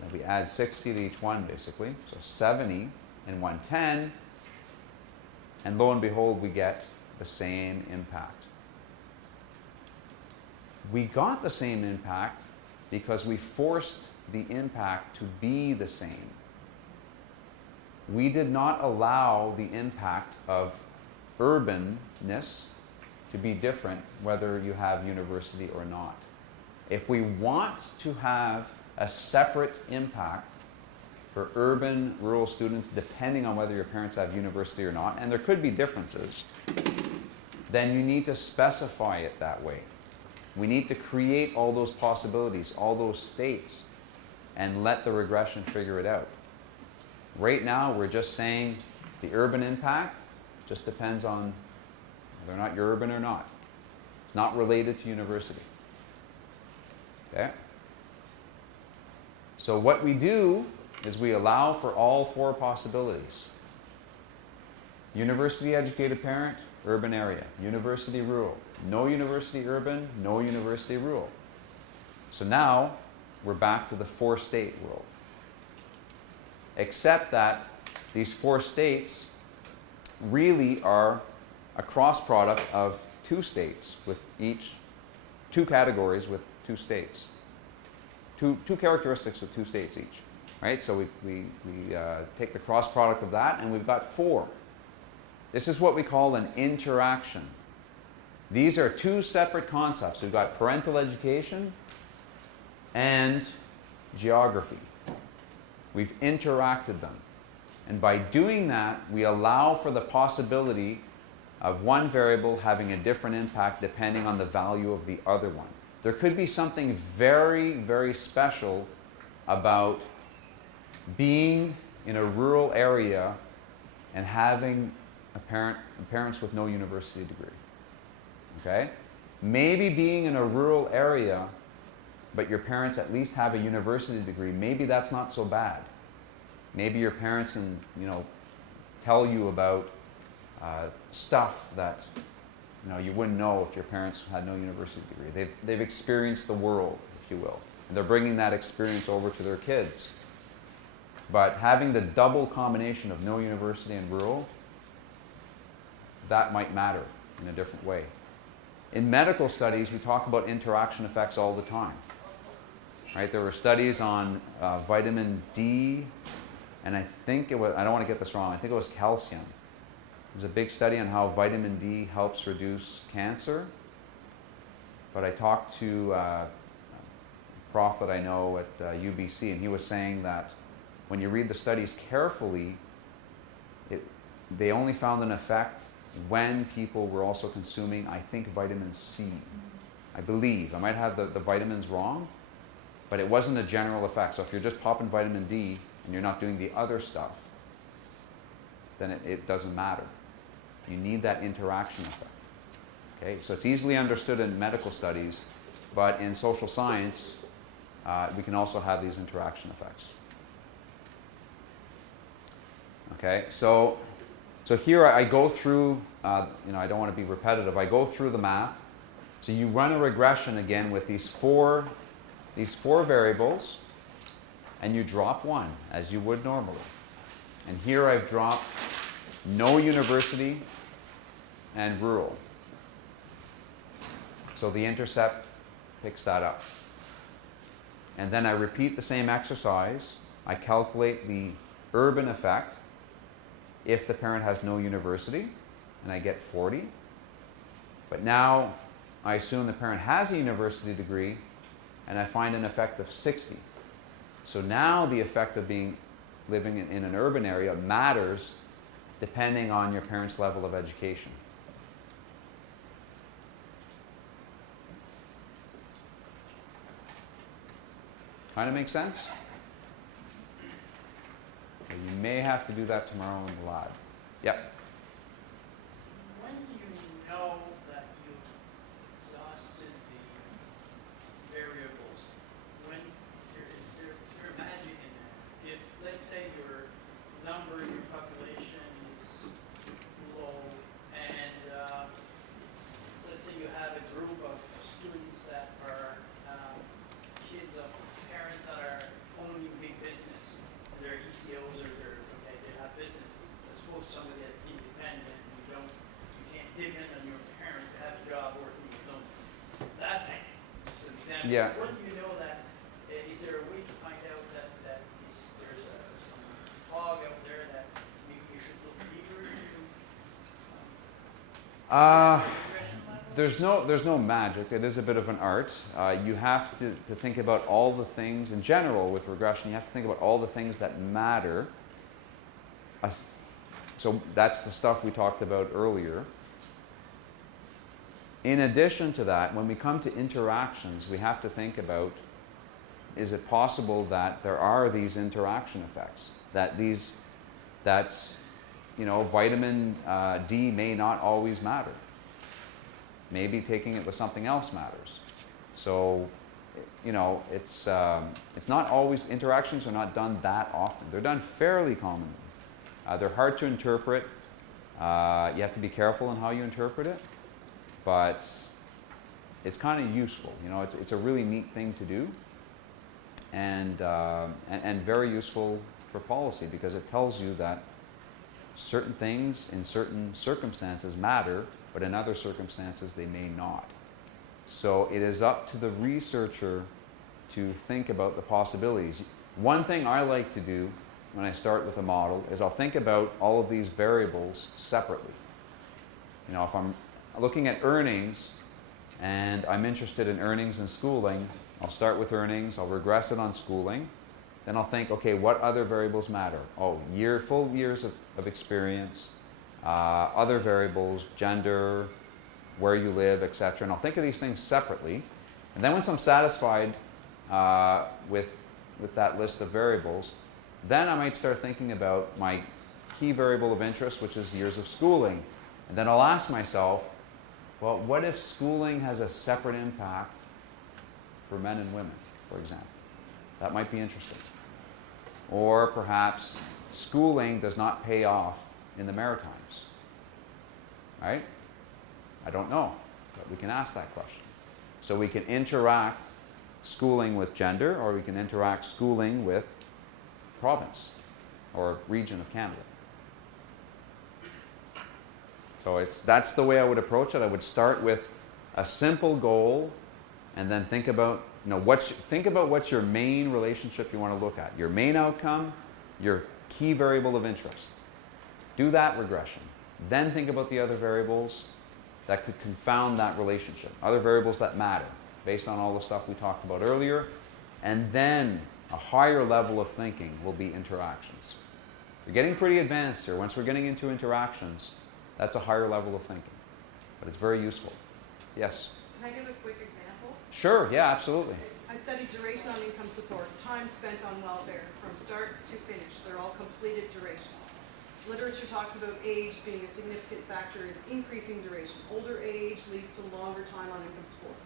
Then we add 60 to each one, basically. So 70 and 110. And lo and behold, we get the same impact. We got the same impact because we forced the impact to be the same. We did not allow the impact of urbanness to be different whether you have university or not. If we want to have a separate impact for urban, rural students, depending on whether your parents have university or not, and there could be differences, then you need to specify it that way. We need to create all those possibilities, all those states, and let the regression figure it out. Right now, we're just saying the urban impact just depends on whether or not you're urban or not. It's not related to university. Okay? So what we do is we allow for all 4 possibilities. University educated parent, urban area. University rural. No university urban, no university rural. So now we're back to the 4-state world. Except that these 4 states really are a cross product of 2 states with each, 2 categories with 2 states. two characteristics with two states each, right? So we take the cross product of that, and we've got 4. This is what we call an interaction. These are 2 separate concepts. We've got parental education and geography. We've interacted them. And by doing that, we allow for the possibility of one variable having a different impact depending on the value of the other one. There could be something very, very special about being in a rural area and having parents with no university degree. Okay? Maybe being in a rural area, but your parents at least have a university degree, maybe that's not so bad. Maybe your parents can, tell you about stuff that you wouldn't know if your parents had no university degree. They've experienced the world, if you will, and they're bringing that experience over to their kids. But having the double combination of no university and rural, that might matter in a different way. In medical studies, we talk about interaction effects all the time. Right? There were studies on vitamin D, and I think it was, I don't want to get this wrong, I think it was calcium. There's a big study on how vitamin D helps reduce cancer. But I talked to a prof that I know at UBC, and he was saying that when you read the studies carefully, they only found an effect when people were also consuming, I think, vitamin C. I believe. I might have the vitamins wrong, but it wasn't a general effect. So if you're just popping vitamin D and you're not doing the other stuff, then it doesn't matter. You need that interaction effect. Okay? So it's easily understood in medical studies, but in social science, we can also have these interaction effects. Okay, so here I go through, I don't want to be repetitive, I go through the math. So you run a regression again with these four variables, and you drop one, as you would normally. And here I've dropped no university and rural. So the intercept picks that up. And then I repeat the same exercise. I calculate the urban effect if the parent has no university, and I get 40. But now I assume the parent has a university degree, and I find an effect of 60. So now the effect of living in an urban area matters depending on your parent's level of education. Kind of makes sense? You may have to do that tomorrow in the lab. Yep. When you know that you've exhausted the variables, is there magic in that? If, let's say, your number in your population is low, and let's say you have a group of students that are kids of parents that are owning big business. They're ECOs or they have businesses. I suppose somebody that's independent, you can't depend on your parent to have a job or you don't. That is an example. Yeah. When do you know that? Is there a way to find out that there's some fog out there that maybe you should look deeper into? There's no magic. It is a bit of an art. You have to think about all the things, in general with regression, you have to think about all the things that matter. So that's the stuff we talked about earlier. In addition to that, when we come to interactions, we have to think about, is it possible that there are these interaction effects? That vitamin D may not always matter. Maybe taking it with something else matters. So, it's not always, interactions are not done that often. They're done fairly commonly. They're hard to interpret. You have to be careful in how you interpret it, but it's kind of useful. It's a really neat thing to do, and very useful for policy because it tells you that certain things in certain circumstances matter, but in other circumstances they may not. So it is up to the researcher to think about the possibilities. One thing I like to do when I start with a model is I'll think about all of these variables separately. You know, if I'm looking at earnings and I'm interested in earnings and schooling, I'll start with earnings, I'll regress it on schooling, then I'll think, okay, what other variables matter? Oh, full years of experience, other variables, gender, where you live, etc. And I'll think of these things separately. And then once I'm satisfied with that list of variables, then I might start thinking about my key variable of interest, which is years of schooling. And then I'll ask myself, well, what if schooling has a separate impact for men and women, for example? That might be interesting. Or perhaps schooling does not pay off in the Maritimes, right? I don't know, but we can ask that question. So we can interact schooling with gender, or we can interact schooling with province or region of Canada. So that's the way I would approach it. I would start with a simple goal, and then think about, you know, what's your main relationship you want to look at. Your main outcome, your key variable of interest. Do that regression. Then think about the other variables that could confound that relationship. Other variables that matter, based on all the stuff we talked about earlier. And then a higher level of thinking will be interactions. We're getting pretty advanced here. Once we're getting into interactions, that's a higher level of thinking. But it's very useful. Yes? Can I give a quick example? Sure, yeah, absolutely. I studied duration on income support, time spent on welfare, from start to finish. They're all completed duration. Literature talks about age being a significant factor in increasing duration. Older age leads to longer time on income support.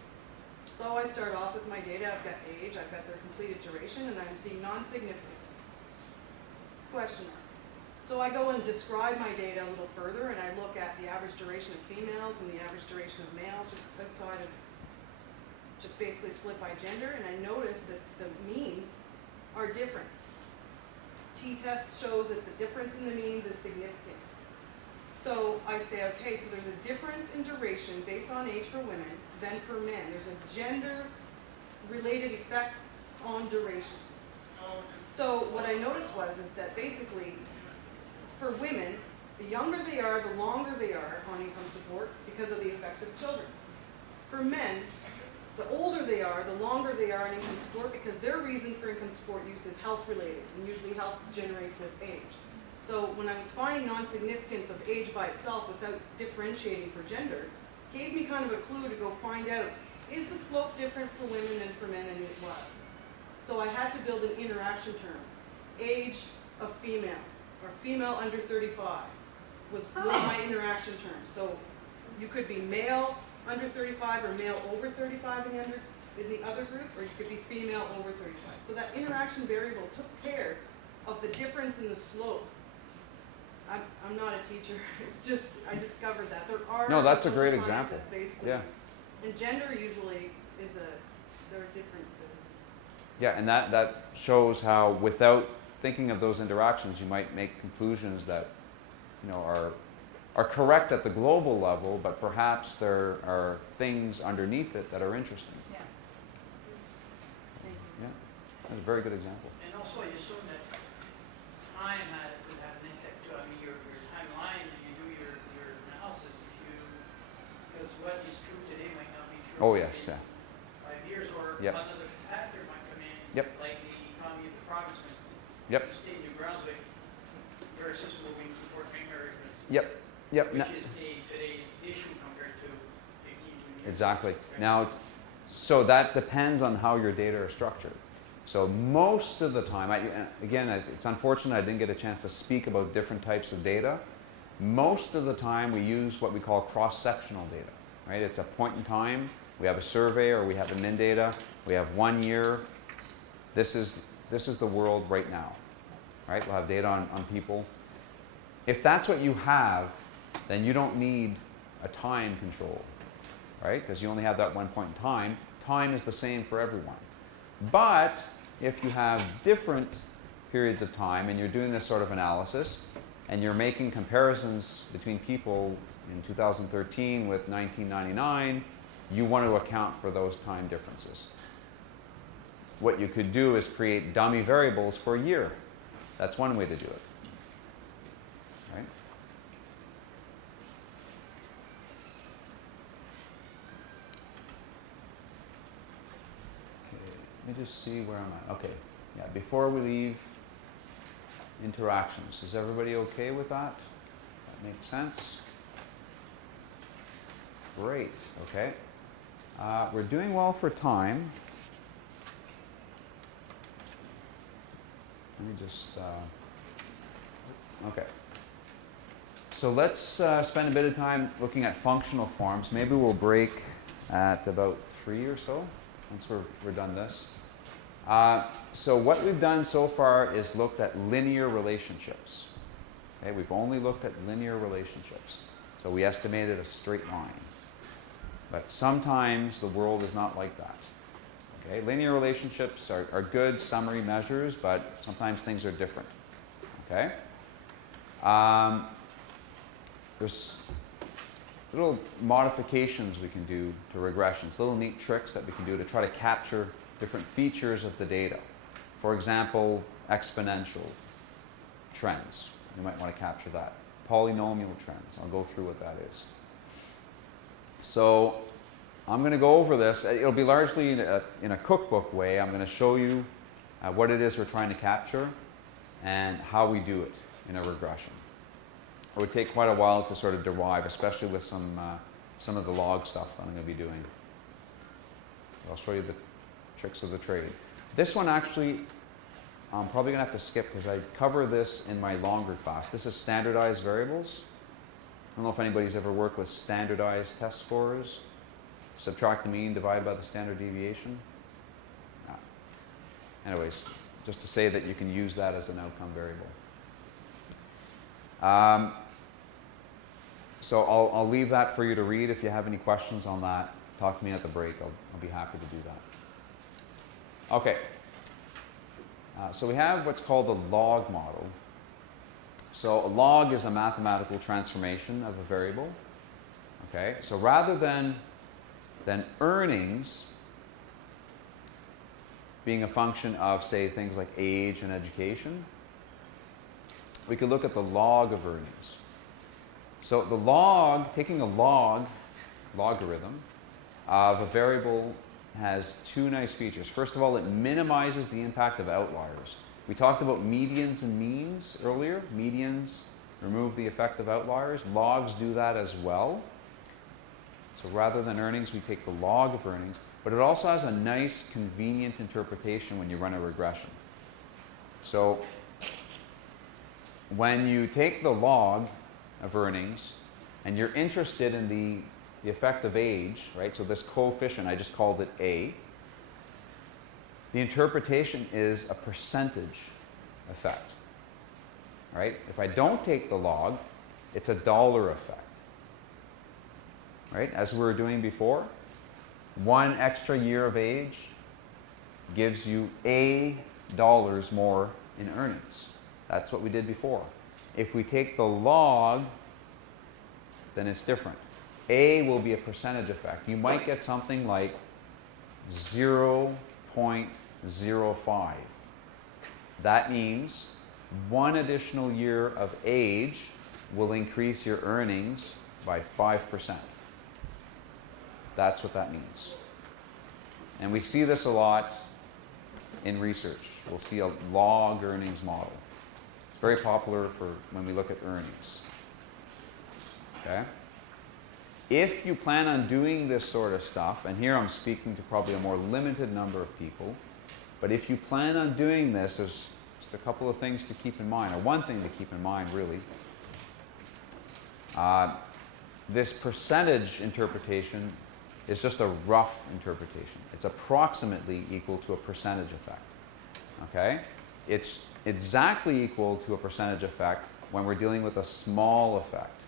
So I start off with my data. I've got age, I've got their completed duration, and I'm seeing non-significant. Question mark. So I go and describe my data a little further, and I look at the average duration of females and the average duration of males, just basically split by gender, and I notice that the means are different. T-test shows that the difference in the means is significant. So I say, okay, so there's a difference in duration based on age for women than for men. There's a gender-related effect on duration. So what I noticed is that basically, for women, the younger they are, the longer they are on income support because of the effect of children. For men, the older they are, the longer they are on income support because their reason for income support use is health-related, and usually health generates with age. So when I was finding non-significance of age by itself without differentiating for gender, gave me kind of a clue to go find out, is the slope different for women than for men, and it was. So I had to build an interaction term. Age of females, or female under 35, was my interaction term. So you could be male under 35 or male over 35 in the other group, or you could be female over 35. So that interaction variable took care of the difference in the slope. I'm not a teacher. It's just, I discovered that. There are No, that's a great social example. sciences, basically. Yeah. And gender usually is there are differences. Yeah, and that shows how without thinking of those interactions, you might make conclusions that, you know, are correct at the global level, but perhaps there are things underneath it that are interesting. Yeah. Yeah, that's a very good example. And also, I assume that time could have an effect too. I mean, your timeline, and you do your analysis, because what is true today might not be true Oh yes, in yeah. 5 years, or Yep. another factor might come in, Yep. like the economy of the province, for instance. Yep. You stay in New Brunswick versus moving to Fort McMurray, for instance. Yep. Yep. Which is today's issue compared to 15 years. Exactly. Now, so that depends on how your data are structured. So most of the time, again, it's unfortunate I didn't get a chance to speak about different types of data. Most of the time we use what we call cross-sectional data, right? It's a point in time. We have a survey or we have admin data. We have 1 year. This is the world right now, right? We'll have data on people. If that's what you have, then you don't need a time control, right? Because you only have that one point in time. Time is the same for everyone. But if you have different periods of time and you're doing this sort of analysis and you're making comparisons between people in 2013 with 1999, you want to account for those time differences. what you could do is create dummy variables for a year. That's one way to do it. Right? Okay, let me just see where I'm at. Okay, yeah, before we leave, interactions. Is everybody okay with that? That makes sense? Great, okay. We're doing well for time. Let me just, okay. So let's spend a bit of time looking at functional forms. Maybe we'll break at about 3 or so, once we're done this. So what we've done so far is looked at linear relationships. Okay, we've only looked at linear relationships. So we estimated a straight line. But sometimes the world is not like that. Okay? Linear relationships are good summary measures, but sometimes things are different. Okay? There's little modifications we can do to regressions, little neat tricks that we can do to try to capture different features of the data. For example, exponential trends. You might want to capture that. Polynomial trends. I'll go through what that is. So I'm going to go over this. It'll be largely in a cookbook way. I'm going to show you what it is we're trying to capture and how we do it in a regression. It would take quite a while to sort of derive, especially with some of the log stuff that I'm going to be doing. I'll show you the tricks of the trade. This one actually, I'm probably going to have to skip because I cover this in my longer class. This is standardized variables. I don't know if anybody's ever worked with standardized test scores. Subtract the mean, divide by the standard deviation. Anyways, just to say that you can use that as an outcome variable. So I'll leave that for you to read. If you have any questions on that, talk to me at the break. I'll be happy to do that. Okay. So we have what's called the log model. So a log is a mathematical transformation of a variable. Okay. So rather than earnings being a function of, say, things like age and education, we could look at the log of earnings. So the log, taking a logarithm of a variable has two nice features. First of all, it minimizes the impact of outliers. We talked about medians and means earlier. Medians remove the effect of outliers. Logs do that as well. So rather than earnings, we take the log of earnings. But it also has a nice, convenient interpretation when you run a regression. So when you take the log of earnings and you're interested in the effect of age, right? So this coefficient, I just called it A. The interpretation is a percentage effect, right? If I don't take the log, it's a dollar effect, right? As we were doing before, 1 extra year of age gives you $A more in earnings. That's what we did before. If we take the log, then it's different. A will be a percentage effect. You might get something like 0.05. That means 1 additional year of age will increase your earnings by 5%. That's what that means. And we see this a lot in research. We'll see a log earnings model. It's very popular for when we look at earnings. Okay? If you plan on doing this sort of stuff, and here I'm speaking to probably a more limited number of people, but if you plan on doing this, there's just a couple of things to keep in mind, or one thing to keep in mind, really. This percentage interpretation is just a rough interpretation. It's approximately equal to a percentage effect. Okay? It's exactly equal to a percentage effect when we're dealing with a small effect.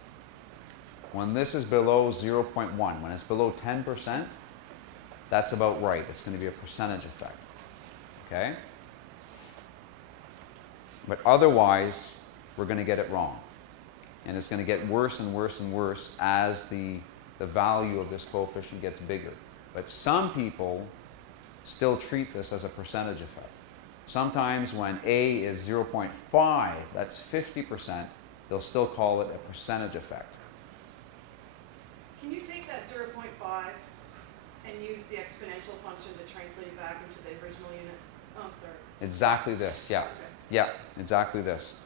When this is below 0.1, when it's below 10%, that's about right. It's going to be a percentage effect. Okay? But otherwise, we're going to get it wrong. And it's going to get worse and worse and worse as the value of this coefficient gets bigger. But some people still treat this as a percentage effect. Sometimes when A is 0.5, that's 50%, they'll still call it a percentage effect. Can you take that 0.5 and use the exponential function to translate it back into the original unit? Oh, I'm sorry. Exactly this, yeah. Okay. Yeah, exactly this.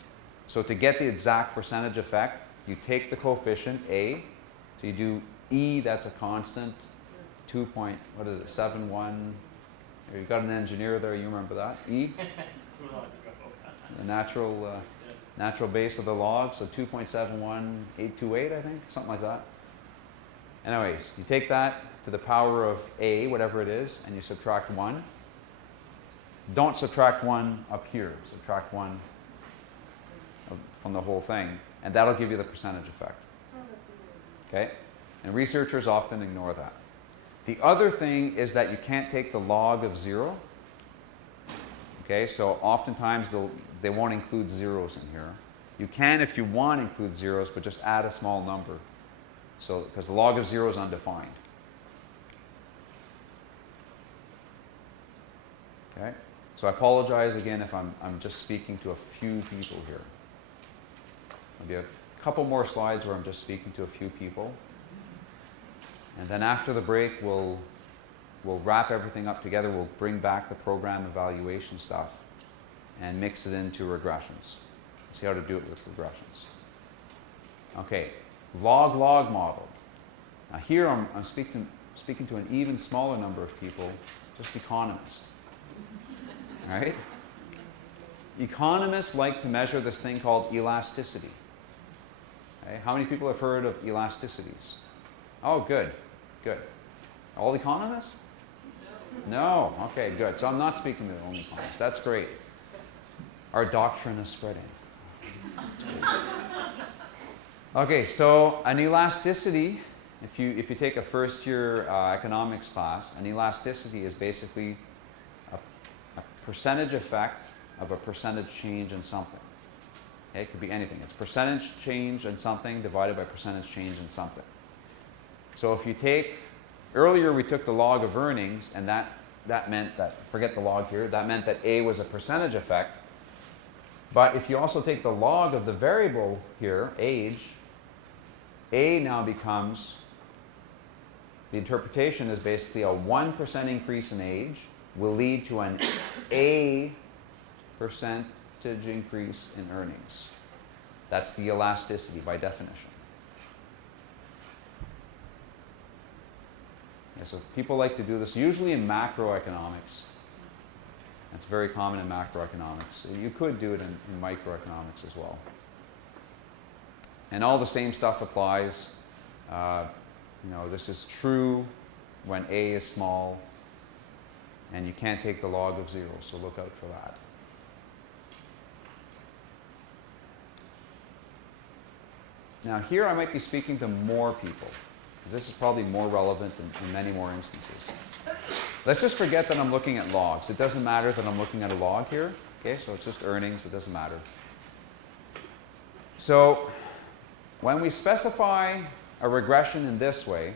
So to get the exact percentage effect, you take the coefficient A, so you do E, that's a constant, 2.71. You got an engineer there, you remember that? E, the natural base of the log, so 2.71828, I think, something like that. Anyways, you take that to the power of A, whatever it is, and you subtract 1. Don't subtract 1 up here, subtract 1 from the whole thing, and that'll give you the percentage effect. Okay? And researchers often ignore that. The other thing is that you can't take the log of 0. Okay, so oftentimes they won't include zeros in here. You can, if you want, include zeros, but just add a small number. So, because the log of 0 is undefined. Okay, so I apologize again if I'm just speaking to a few people here. Maybe a couple more slides where I'm just speaking to a few people. And then after the break, we'll wrap everything up together. We'll bring back the program evaluation stuff and mix it into regressions. See how to do it with regressions. Okay, log-log model. Now here I'm speaking to an even smaller number of people, just economists. Right? Economists like to measure this thing called elasticity. Okay? How many people have heard of elasticities? Oh, good, good. All economists? No. Okay, good. So I'm not speaking to only economists. That's great. Our doctrine is spreading. Okay, so an elasticity, if you take a first-year economics class, an elasticity is basically a percentage effect of a percentage change in something. Okay, it could be anything. It's percentage change in something divided by percentage change in something. So if you take, earlier we took the log of earnings, and that meant that, forget the log here, that meant that A was a percentage effect. But if you also take the log of the variable here, age, A now becomes, the interpretation is basically a 1% increase in age will lead to an A percentage increase in earnings. That's the elasticity by definition. Yeah, so people like to do this usually in macroeconomics. It's very common in macroeconomics. You could do it in microeconomics as well. And all the same stuff applies. This is true when A is small, and you can't take the log of 0, so look out for that. Now here I might be speaking to more people. This is probably more relevant in many more instances. Let's just forget that I'm looking at logs. It doesn't matter that I'm looking at a log here. Okay, so it's just earnings. It doesn't matter. So when we specify a regression in this way,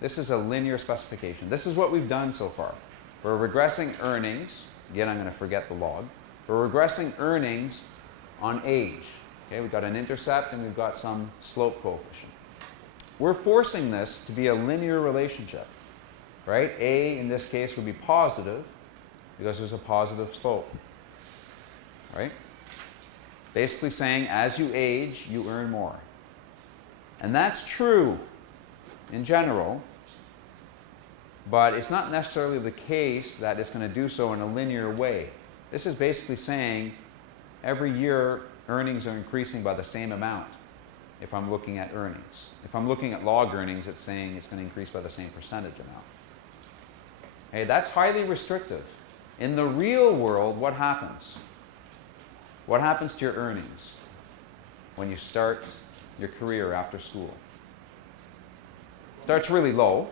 this is a linear specification. This is what we've done so far. We're regressing earnings. Again, I'm going to forget the log. We're regressing earnings on age. Okay, we've got an intercept and we've got some slope coefficient. We're forcing this to be a linear relationship. Right? A, in this case, would be positive because there's a positive slope. Right? Basically saying, as you age, you earn more. And that's true in general, but it's not necessarily the case that it's going to do so in a linear way. This is basically saying every year earnings are increasing by the same amount if I'm looking at earnings. If I'm looking at log earnings, it's saying it's going to increase by the same percentage amount. Okay, that's highly restrictive. In the real world, what happens? What happens to your earnings when you start your career after school? Starts really low.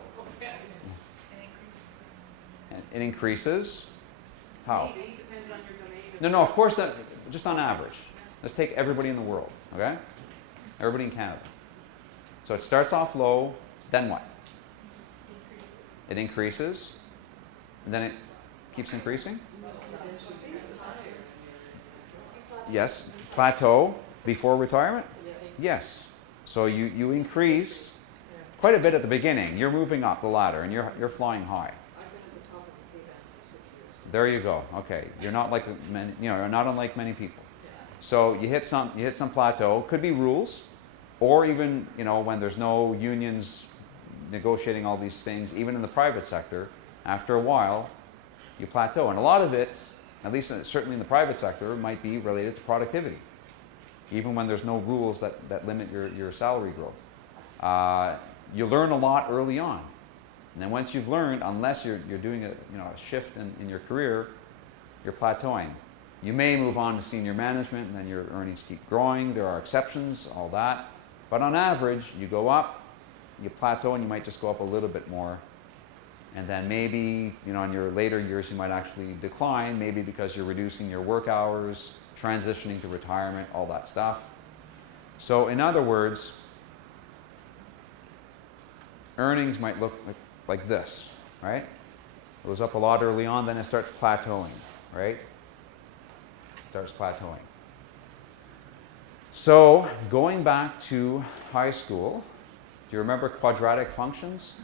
And it increases. How? Maybe, depends on your domain. No, of course, that, just on average. Let's take everybody in the world, okay? Everybody in Canada. So it starts off low, then what? It increases, and then keeps increasing? Yes. Plateau before retirement? Yes. So you increase quite a bit at the beginning. You're moving up the ladder and you're flying high. I've been at the top of the pay band for 6 years. There you go. Okay. You're not like many, you're not unlike many people. So you hit some plateau. Could be rules, or even when there's no unions negotiating all these things, even in the private sector, after a while, you plateau. And a lot of it, at least certainly in the private sector, might be related to productivity, even when there's no rules that limit your salary growth. You learn a lot early on. And then once you've learned, unless you're doing a shift in your career, you're plateauing. You may move on to senior management and then your earnings keep growing. There are exceptions, all that. But on average, you go up, you plateau, and you might just go up a little bit more. And then maybe, in your later years, you might actually decline, maybe because you're reducing your work hours, transitioning to retirement, all that stuff. So in other words, earnings might look like this, right? It goes up a lot early on, then it starts plateauing, right? Starts plateauing. So going back to high school, do you remember quadratic functions?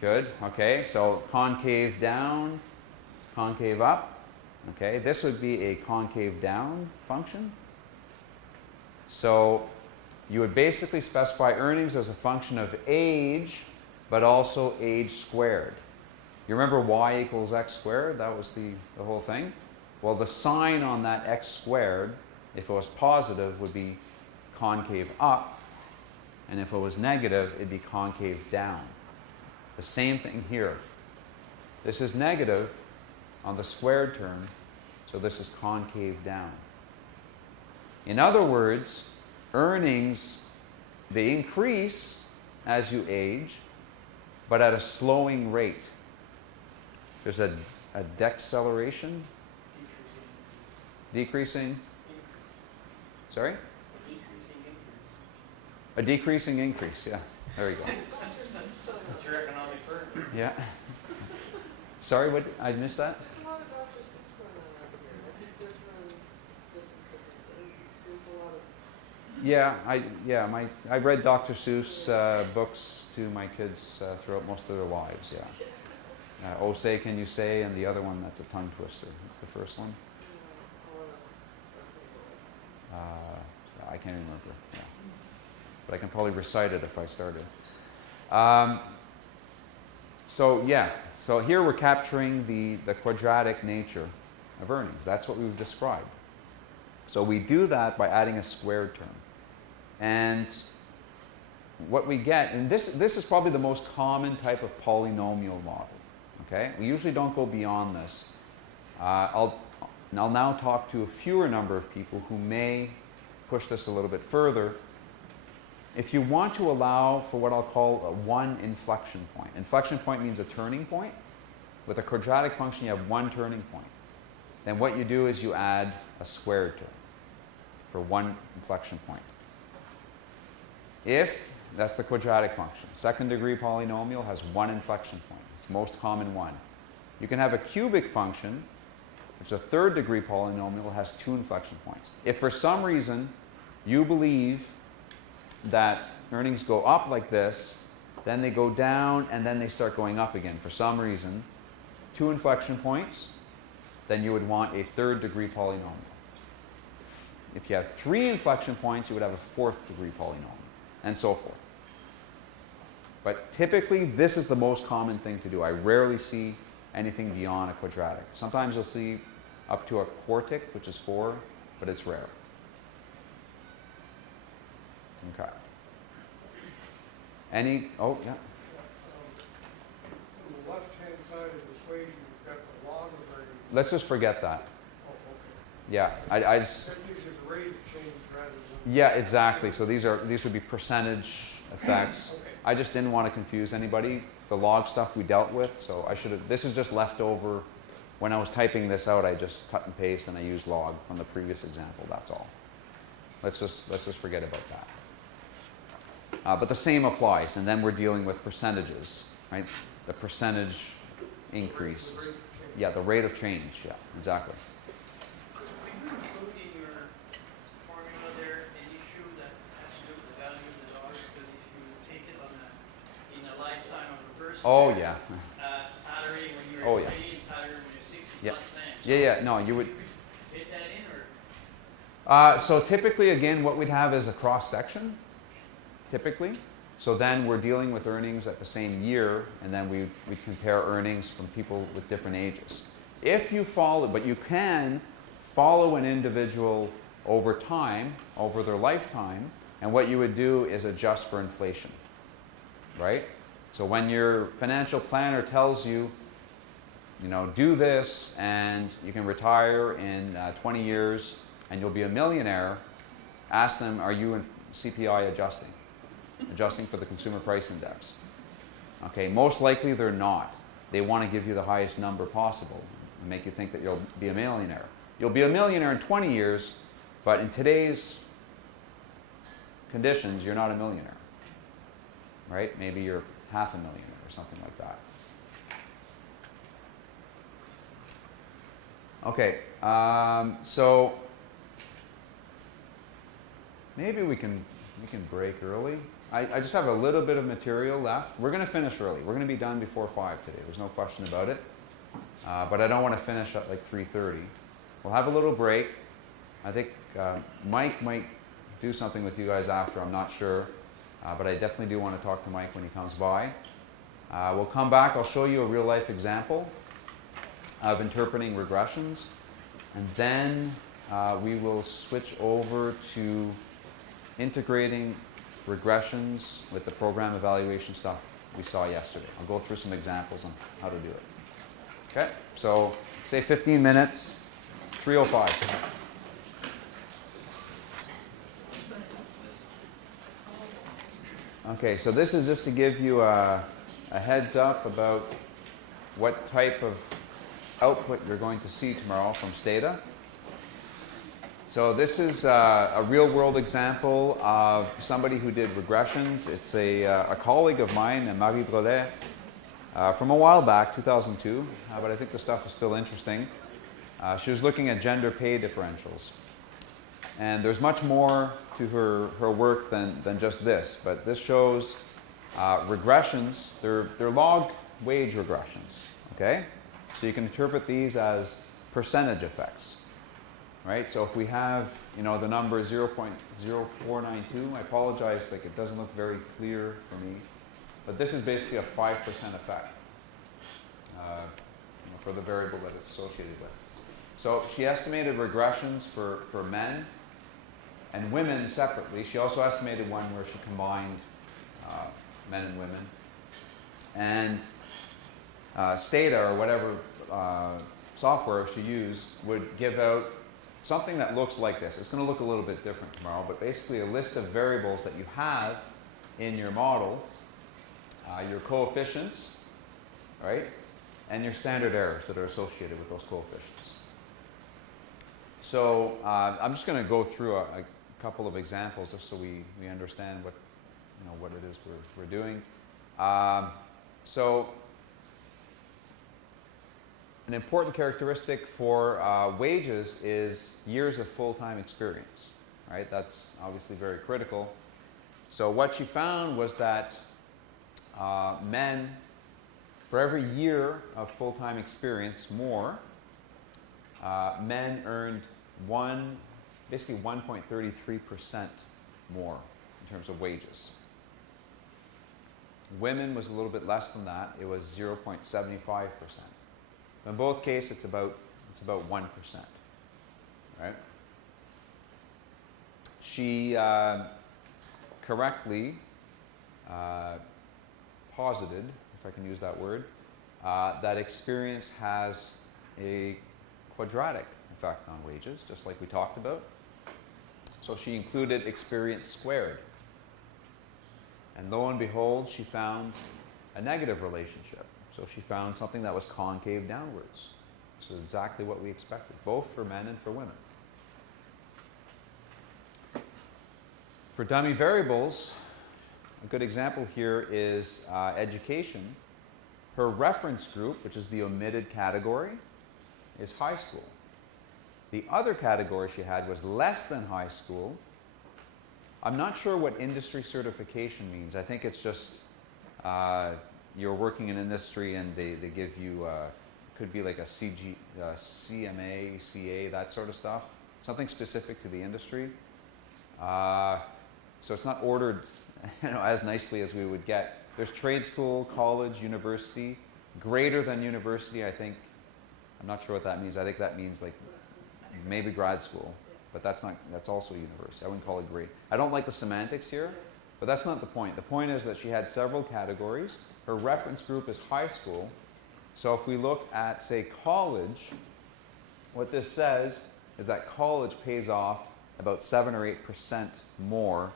Good, okay, so concave down, concave up. Okay, this would be a concave down function. So you would basically specify earnings as a function of age, but also age squared. You remember y equals x squared? That was the whole thing. Well, the sign on that x squared, if it was positive, would be concave up, and if it was negative, it'd be concave down. The same thing here. This is negative on the squared term, so this is concave down. In other words, earnings, they increase as you age, but at a slowing rate. There's a deceleration, decreasing, sorry? A decreasing increase, yeah. There you go. What's your economic burden? Yeah. Sorry, what? I missed that? There's a lot of Dr. Seuss going on around here. I think difference. There's a lot of. I read Dr. Seuss books to my kids throughout most of their lives, yeah. Oh Say Can You Say, and the other one that's a tongue twister. What's the first one? I can't remember, yeah. But I can probably recite it if I started. So here we're capturing the quadratic nature of earnings. That's what we've described. So we do that by adding a squared term. And what we get, and this is probably the most common type of polynomial model. Okay? We usually don't go beyond this. I'll now talk to a fewer number of people who may push this a little bit further. If you want to allow for what I'll call a one inflection point. Inflection point means a turning point. With a quadratic function, you have one turning point. Then what you do is you add a squared term for one inflection point. If that's the quadratic function, second degree polynomial has one inflection point. It's the most common one. You can have a cubic function, which is a third degree polynomial, has two inflection points. If for some reason you believe that earnings go up like this, then they go down, and then they start going up again for some reason, two inflection points, then you would want a third degree polynomial. If you have three inflection points, you would have a fourth degree polynomial, and so forth. But typically, this is the most common thing to do. I rarely see anything beyond a quadratic. Sometimes you'll see up to a quartic, which is 4, but it's rare. Okay. Oh, yeah. On the left-hand side of the equation, you've got the log of earnings. Let's just forget that. Oh, okay. Yeah, I just. That gives you the rate of change rather than. Yeah, exactly. So these would be percentage effects. Okay. I just didn't want to confuse anybody. The log stuff we dealt with, so I should have. This is just left over. When I was typing this out, I just cut and paste and I used log from the previous example. That's all. Let's just forget about that. But the same applies, and then we're dealing with percentages, right? The percentage increase. The rate of change. Yeah, the rate of change. Yeah, exactly. Could you include in your formula there an issue that has to do with the values of the dollar? Because if you take it in a lifetime of a person, Oh yeah. salary when you're Oh, yeah. 20 and salary when you're 60 is Yeah. not the same. So Yeah, yeah. No, you would. fit that in or? So typically, again, what we'd have is a cross section. Typically. So then we're dealing with earnings at the same year, and then we compare earnings from people with different ages. If you follow, but you can follow an individual over time, over their lifetime, and what you would do is adjust for inflation, right? So when your financial planner tells you, do this and you can retire in 20 years and you'll be a millionaire, ask them, are you in CPI adjusting? Adjusting for the consumer price index. Okay, most likely they're not. They want to give you the highest number possible and make you think that you'll be a millionaire. You'll be a millionaire in 20 years, but in today's conditions, you're not a millionaire. Right? Maybe you're half a millionaire or something like that. Okay, so maybe we can break early. I just have a little bit of material left. We're going to finish early. We're going to be done before 5 today. There's no question about it. But I don't want to finish at like 3:30. We'll have a little break. I think Mike might do something with you guys after. I'm not sure. But I definitely do want to talk to Mike when he comes by. We'll come back. I'll show you a real-life example of interpreting regressions. And then we will switch over to integrating regressions with the program evaluation stuff we saw yesterday. I'll go through some examples on how to do it. Okay, so say 15 minutes, 3:05. Okay, so this is just to give you a heads up about what type of output you're going to see tomorrow from Stata. So this is a real-world example of somebody who did regressions. It's a colleague of mine, Marie from a while back, 2002, but I think the stuff is still interesting. She was looking at gender pay differentials. And there's much more to her work than just this, but this shows regressions. They're log wage regressions, okay? So you can interpret these as percentage effects. Right, so if we have, the number 0.0492, I apologize, like it doesn't look very clear for me, but this is basically a 5% effect for the variable that it's associated with. So she estimated regressions for men and women separately. She also estimated one where she combined men and women. And Stata, or whatever software she used, would give out something that looks like this. It's going to look a little bit different tomorrow, but basically a list of variables that you have in your model, your coefficients, right, and your standard errors that are associated with those coefficients. So I'm just going to go through a couple of examples just so we understand what it is we're doing. So an important characteristic for wages is years of full-time experience, right? That's obviously very critical. So what she found was that men, for every year of full-time experience more, men earned basically 1.33% more in terms of wages. Women was a little bit less than that. It was 0.75%. In both cases, it's about 1%, right? She correctly posited, if I can use that word, that experience has a quadratic effect on wages, just like we talked about. So she included experience squared. And lo and behold, she found a negative relationship. So she found something that was concave downwards. So exactly what we expected, both for men and for women. For dummy variables, a good example here is education. Her reference group, which is the omitted category, is high school. The other category she had was less than high school. I'm not sure what industry certification means. I think it's just you're working in industry and they give you, could be like a CMA, CA, that sort of stuff. Something specific to the industry. So it's not ordered as nicely as we would get. There's trade school, college, university. Greater than university, I think, I'm not sure what that means. I think that means like maybe grad school, but that's also university. I wouldn't call it great. I don't like the semantics here, but that's not the point. The point is that she had several categories. Her reference group is high school. So if we look at, say, college, what this says is that college pays off about 7 or 8% more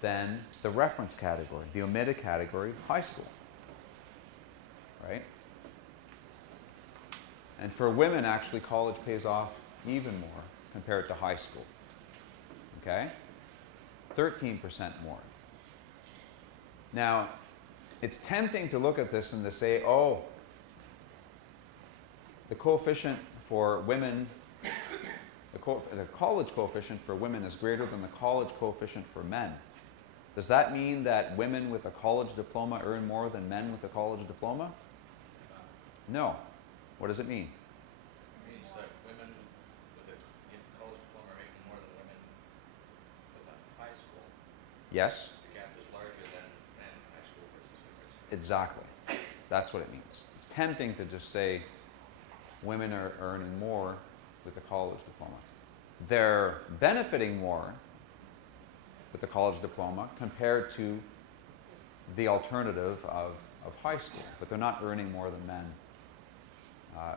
than the reference category, the omitted category, high school. Right? And for women, actually, college pays off even more compared to high school. Okay? 13% more. Now, it's tempting to look at this and to say, oh, the coefficient for women, the college coefficient for women is greater than the college coefficient for men. Does that mean that women with a college diploma earn more than men with a college diploma? No. What does it mean? It means that women with a college diploma are making more than women with a high school. Yes? The gap is larger than men in high school versus university. Exactly. That's what it means. It's tempting to just say women are earning more with a college diploma. They're benefiting more with a college diploma compared to the alternative of high school, but they're not earning more than men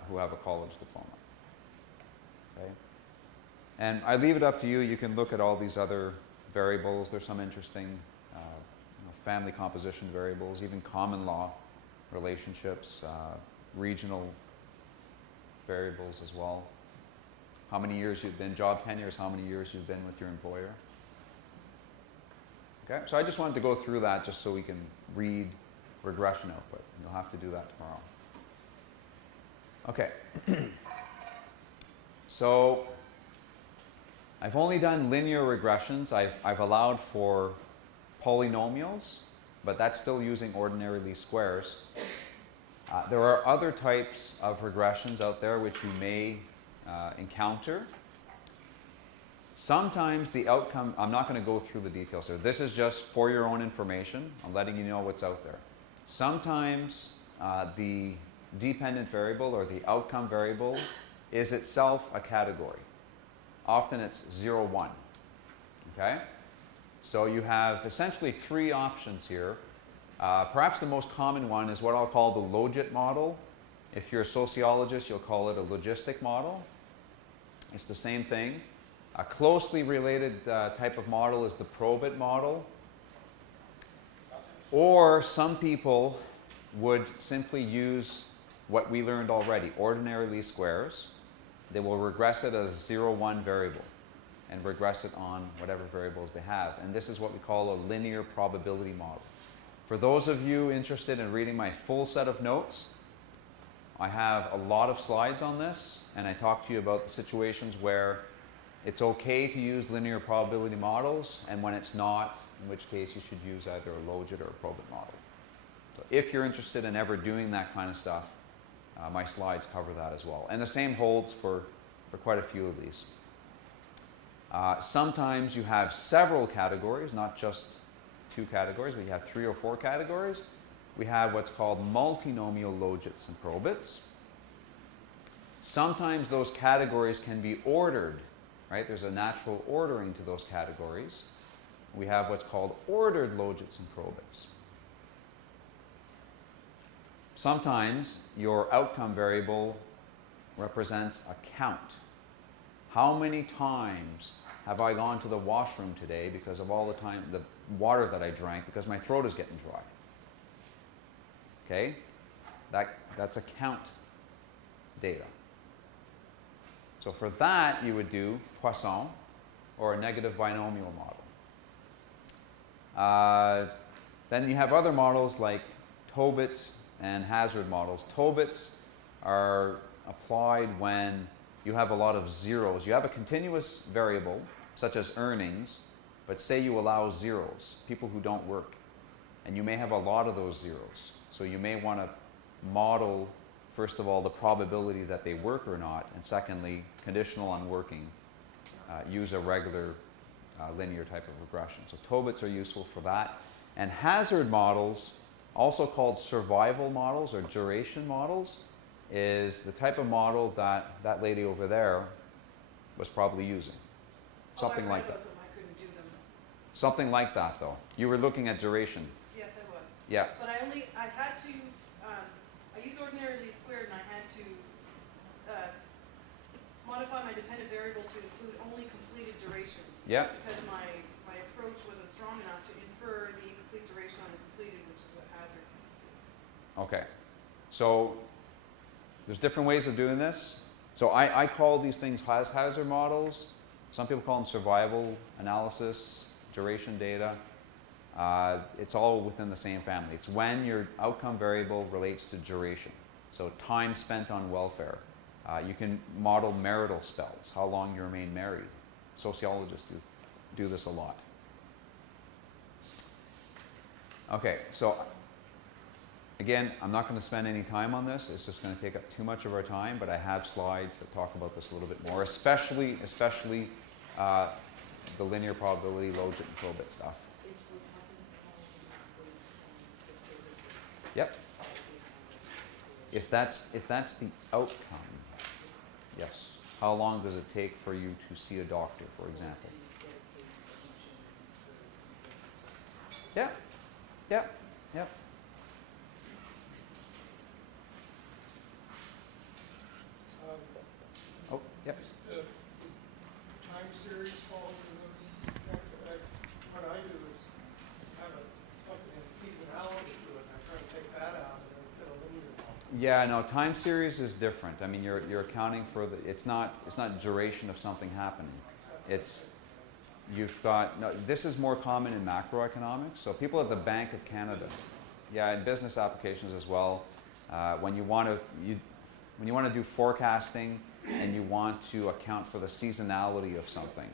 who have a college diploma. Okay? And I leave it up to you. You can look at all these other variables. There's some interesting family composition variables, even common law relationships, regional variables as well. How many years you've been, job tenures, how many years you've been with your employer. Okay, so I just wanted to go through that just so we can read regression output. You'll have to do that tomorrow. Okay. So I've only done linear regressions. I've allowed for polynomials, but that's still using ordinary least squares. There are other types of regressions out there which you may encounter. Sometimes the outcome, I'm not going to go through the details here. This is just for your own information. I'm letting you know what's out there. Sometimes the dependent variable or the outcome variable is itself a category. Often it's 0, 1. Okay? So you have essentially 3 options here. Perhaps the most common one is what I'll call the logit model. If you're a sociologist, you'll call it a logistic model. It's the same thing. A closely related type of model is the probit model. Or some people would simply use what we learned already, ordinary least squares. They will regress it as a 0, 1 variable and regress it on whatever variables they have. And this is what we call a linear probability model. For those of you interested in reading my full set of notes, I have a lot of slides on this, and I talk to you about the situations where it's okay to use linear probability models, and when it's not, in which case you should use either a logit or a probit model. So if you're interested in ever doing that kind of stuff, my slides cover that as well. And the same holds for quite a few of these. Sometimes you have several categories, not just 2 categories, but you have 3 or 4 categories. We have what's called multinomial logits and probits. Sometimes those categories can be ordered, right? There's a natural ordering to those categories. We have what's called ordered logits and probits. Sometimes your outcome variable represents a count. How many times have I gone to the washroom today because of all the time, the water that I drank, because my throat is getting dry? Okay? That's a count data. So for that, you would do Poisson or a negative binomial model. Then you have other models like Tobit, and hazard models. Tobits are applied when you have a lot of zeros. You have a continuous variable, such as earnings, but say you allow zeros, people who don't work, and you may have a lot of those zeros. So you may want to model, first of all, the probability that they work or not, and secondly, conditional on working, use a regular linear type of regression. So Tobits are useful for that. And hazard models, also called survival models or duration models, is the type of model that that lady over there was probably using. Something like that. I couldn't do them. Something like that, though. You were looking at duration. Yes, I was. Yeah. But I had to, I used ordinary least squared and I had to modify my dependent variable to include only completed duration. Yeah. Because my approach wasn't strong enough to infer the incomplete duration on the completed, which is what hazard. Okay. So there's different ways of doing this. So I call these things hazard models. Some people call them survival analysis, duration data. It's all within the same family. It's when your outcome variable relates to duration. So time spent on welfare. You can model marital spells, how long you remain married. Sociologists do this a lot. Okay, so again, I'm not going to spend any time on this. It's just going to take up too much of our time, but I have slides that talk about this a little bit more, especially the linear probability, logit, and probit stuff. Yep. If that's the outcome, yes. How long does it take for you to see a doctor, for example? Yeah. Yeah. Yep. Oh, yep. The time series falls into those. What I do is have something in seasonality to it, and I try to take that out and then fit a linear model. Yeah, no, time series is different. I mean, you're accounting for the, it's not duration of something happening. It's, you've got, no, this is more common in macroeconomics. So people at the Bank of Canada, yeah, in business applications as well, when you want to do forecasting and you want to account for the seasonality of something,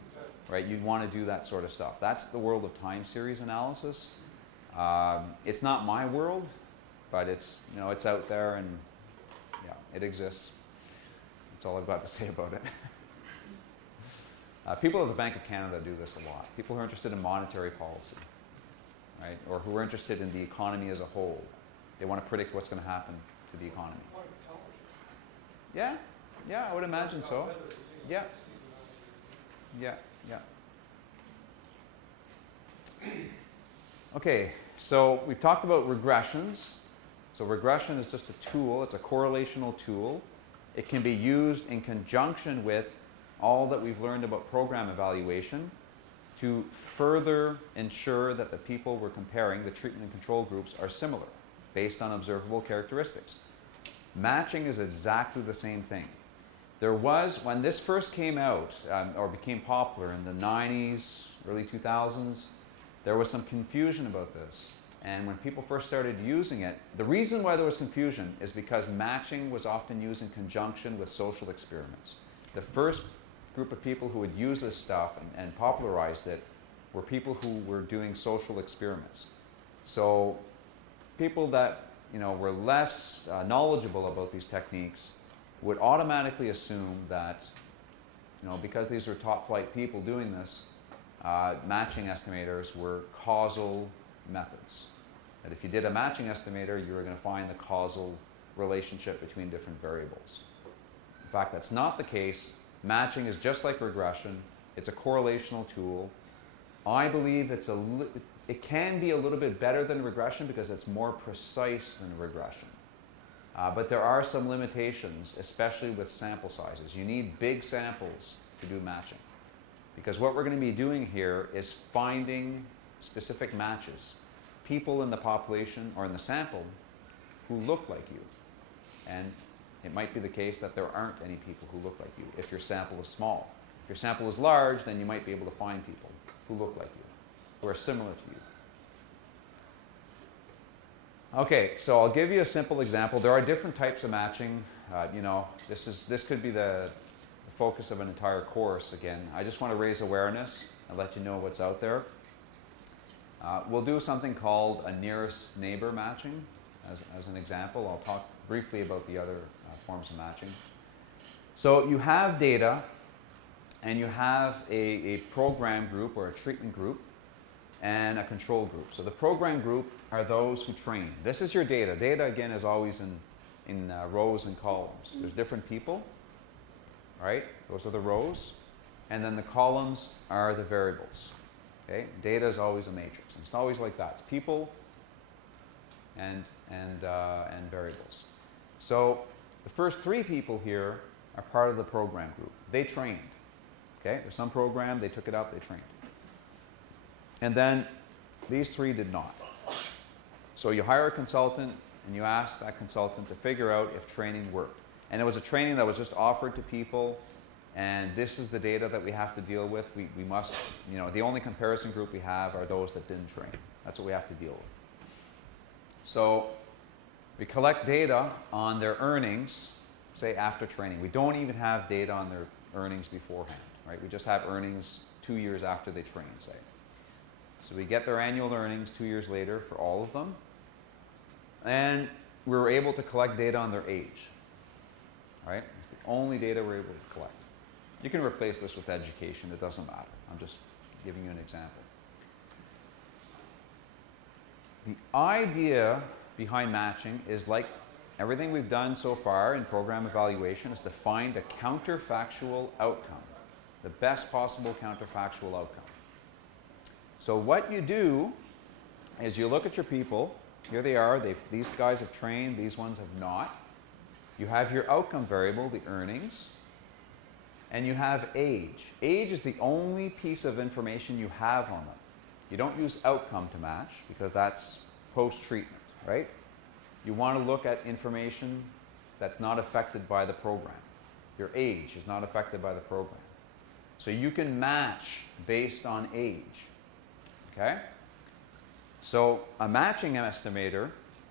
right? You'd want to do that sort of stuff. That's the world of time series analysis. It's not my world, but it's, you know, it's out there and yeah, it exists. That's all I've got to say about it. People at the Bank of Canada do this a lot. People who are interested in monetary policy, right? Or who are interested in the economy as a whole. They want to predict what's going to happen to the economy. It's like television. Yeah, yeah, I would imagine so. Yeah. Yeah, yeah. Okay, so we've talked about regressions. So regression is just a tool, it's a correlational tool. It can be used in conjunction with all that we've learned about program evaluation to further ensure that the people we're comparing, the treatment and control groups, are similar based on observable characteristics. Matching is exactly the same thing. There was, when this first came out, or became popular in the 90s, early 2000s, there was some confusion about this. And when people first started using it, the reason why there was confusion is because matching was often used in conjunction with social experiments. The first group of people who would use this stuff and popularized it were people who were doing social experiments. So people that, you know, were less knowledgeable about these techniques would automatically assume that, you know, because these are top flight people doing this, matching estimators were causal methods. That if you did a matching estimator, you were going to find the causal relationship between different variables. In fact, that's not the case. Matching is just like regression. It's a correlational tool. I believe it can be a little bit better than regression because it's more precise than regression. But there are some limitations, especially with sample sizes. You need big samples to do matching. Because what we're going to be doing here is finding specific matches. People in the population or in the sample who look like you. And it might be the case that there aren't any people who look like you if your sample is small. If your sample is large, then you might be able to find people who look like you, who are similar to you. Okay, so I'll give you a simple example. There are different types of matching. This could be the focus of an entire course. Again, I just want to raise awareness and let you know what's out there. We'll do something called a nearest neighbor matching as an example. I'll talk briefly about the other forms of matching. So you have data, and you have a program group or a treatment group and a control group. So the program group are those who train. This is your data. Data, again, is always in rows and columns. There's different people, right? Those are the rows. And then the columns are the variables. Okay? Data is always a matrix. And it's always like that. It's people and variables. So the first three people here are part of the program group. They trained. Okay? There's some program, they took it up, they trained. And then these three did not. So you hire a consultant and you ask that consultant to figure out if training worked. And it was a training that was just offered to people, and this is the data that we have to deal with. We must, the only comparison group we have are those that didn't train. That's what we have to deal with. So we collect data on their earnings, say after training. We don't even have data on their earnings beforehand, right? We just have earnings 2 years after they train, say. So we get their annual earnings 2 years later for all of them. And we were able to collect data on their age, right? It's the only data we're able to collect. You can replace this with education, it doesn't matter. I'm just giving you an example. The idea behind matching is like everything we've done so far in program evaluation is to find a counterfactual outcome, the best possible counterfactual outcome. So what you do is you look at your people. Here they are. These guys have trained. These ones have not. You have your outcome variable, the earnings, and you have age. Age is the only piece of information you have on them. You don't use outcome to match because that's post-treatment, right? You want to look at information that's not affected by the program. Your age is not affected by the program. So you can match based on age. Okay? So a matching estimator,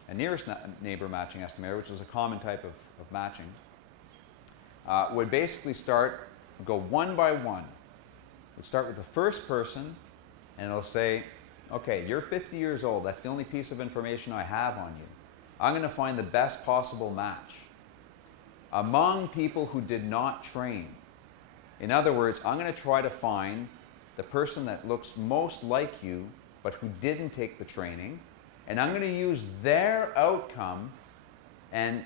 a nearest neighbor matching estimator, which is a common type of matching, would basically go one by one. It would start with the first person, and it'll say, okay, you're 50 years old. That's the only piece of information I have on you. I'm going to find the best possible match among people who did not train. In other words, I'm going to try to find the person that looks most like you but who didn't take the training, and I'm going to use their outcome and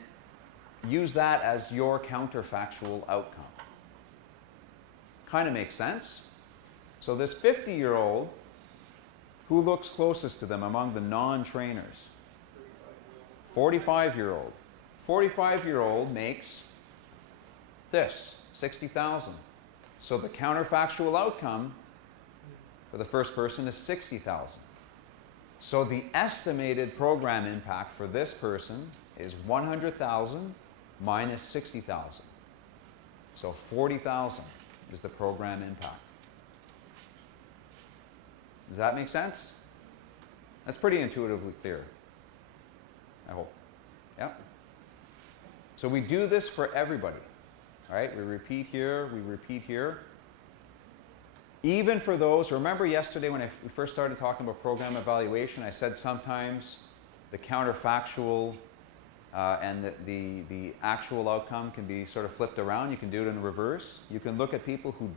use that as your counterfactual outcome. Kind of makes sense. So this 50-year-old, who looks closest to them among the non-trainers? 45-year-old. 45-year-old makes this, 60,000. So the counterfactual outcome for the first person is 60,000. So the estimated program impact for this person is 100,000 minus 60,000. So 40,000 is the program impact. Does that make sense? That's pretty intuitively clear, I hope. Yeah? So we do this for everybody, right? We repeat here, we repeat here. Even for those, remember yesterday when we first started talking about program evaluation, I said sometimes the counterfactual and the actual outcome can be sort of flipped around. You can do it in reverse. You can look at people who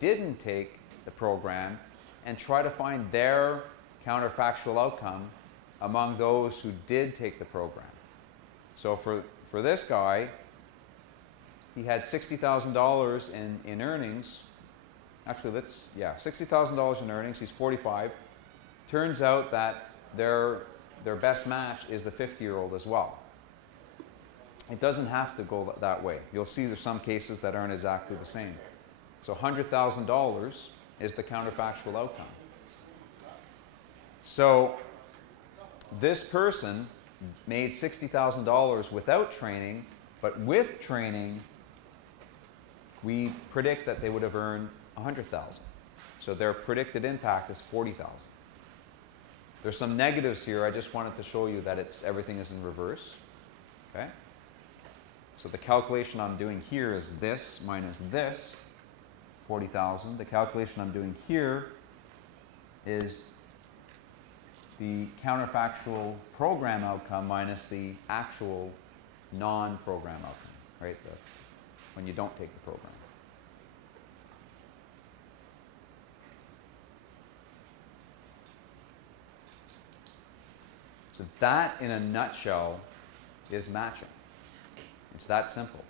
didn't take the program and try to find their counterfactual outcome among those who did take the program. So for this guy, he had $60,000 in earnings. Actually, $60,000 in earnings. He's 45. Turns out that their best match is the 50-year-old as well. It doesn't have to go that way. You'll see there's some cases that aren't exactly the same. So $100,000 is the counterfactual outcome. So this person made $60,000 without training, but with training, we predict that they would have earned $100,000. So their predicted impact is $40,000. There's some negatives here. I just wanted to show you that everything is in reverse. Okay? So the calculation I'm doing here is this minus this, 40,000. The calculation I'm doing here is the counterfactual program outcome minus the actual non-program outcome, right? When you don't take the program. So that, in a nutshell, is matching. It's that simple.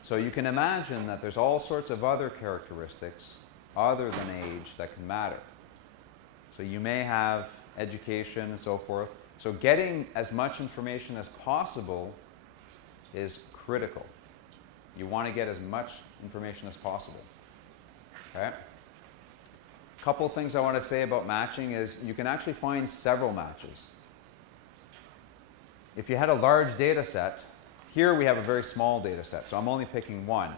So you can imagine that there's all sorts of other characteristics other than age that can matter. So you may have education and so forth. So getting as much information as possible is critical. You want to get as much information as possible. Okay? A couple things I want to say about matching is you can actually find several matches. If you had a large data set, here we have a very small data set, so I'm only picking one.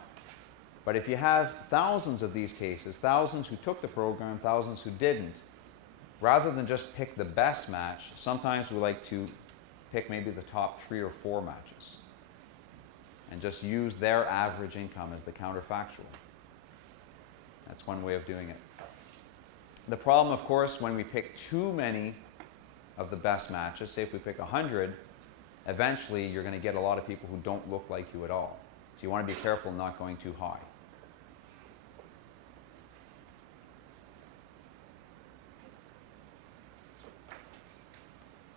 But if you have thousands of these cases, thousands who took the program, thousands who didn't, rather than just pick the best match, sometimes we like to pick maybe the top 3 or 4 matches and just use their average income as the counterfactual. That's one way of doing it. The problem, of course, when we pick too many of the best matches, say if we pick 100, eventually you're going to get a lot of people who don't look like you at all. So you want to be careful not going too high.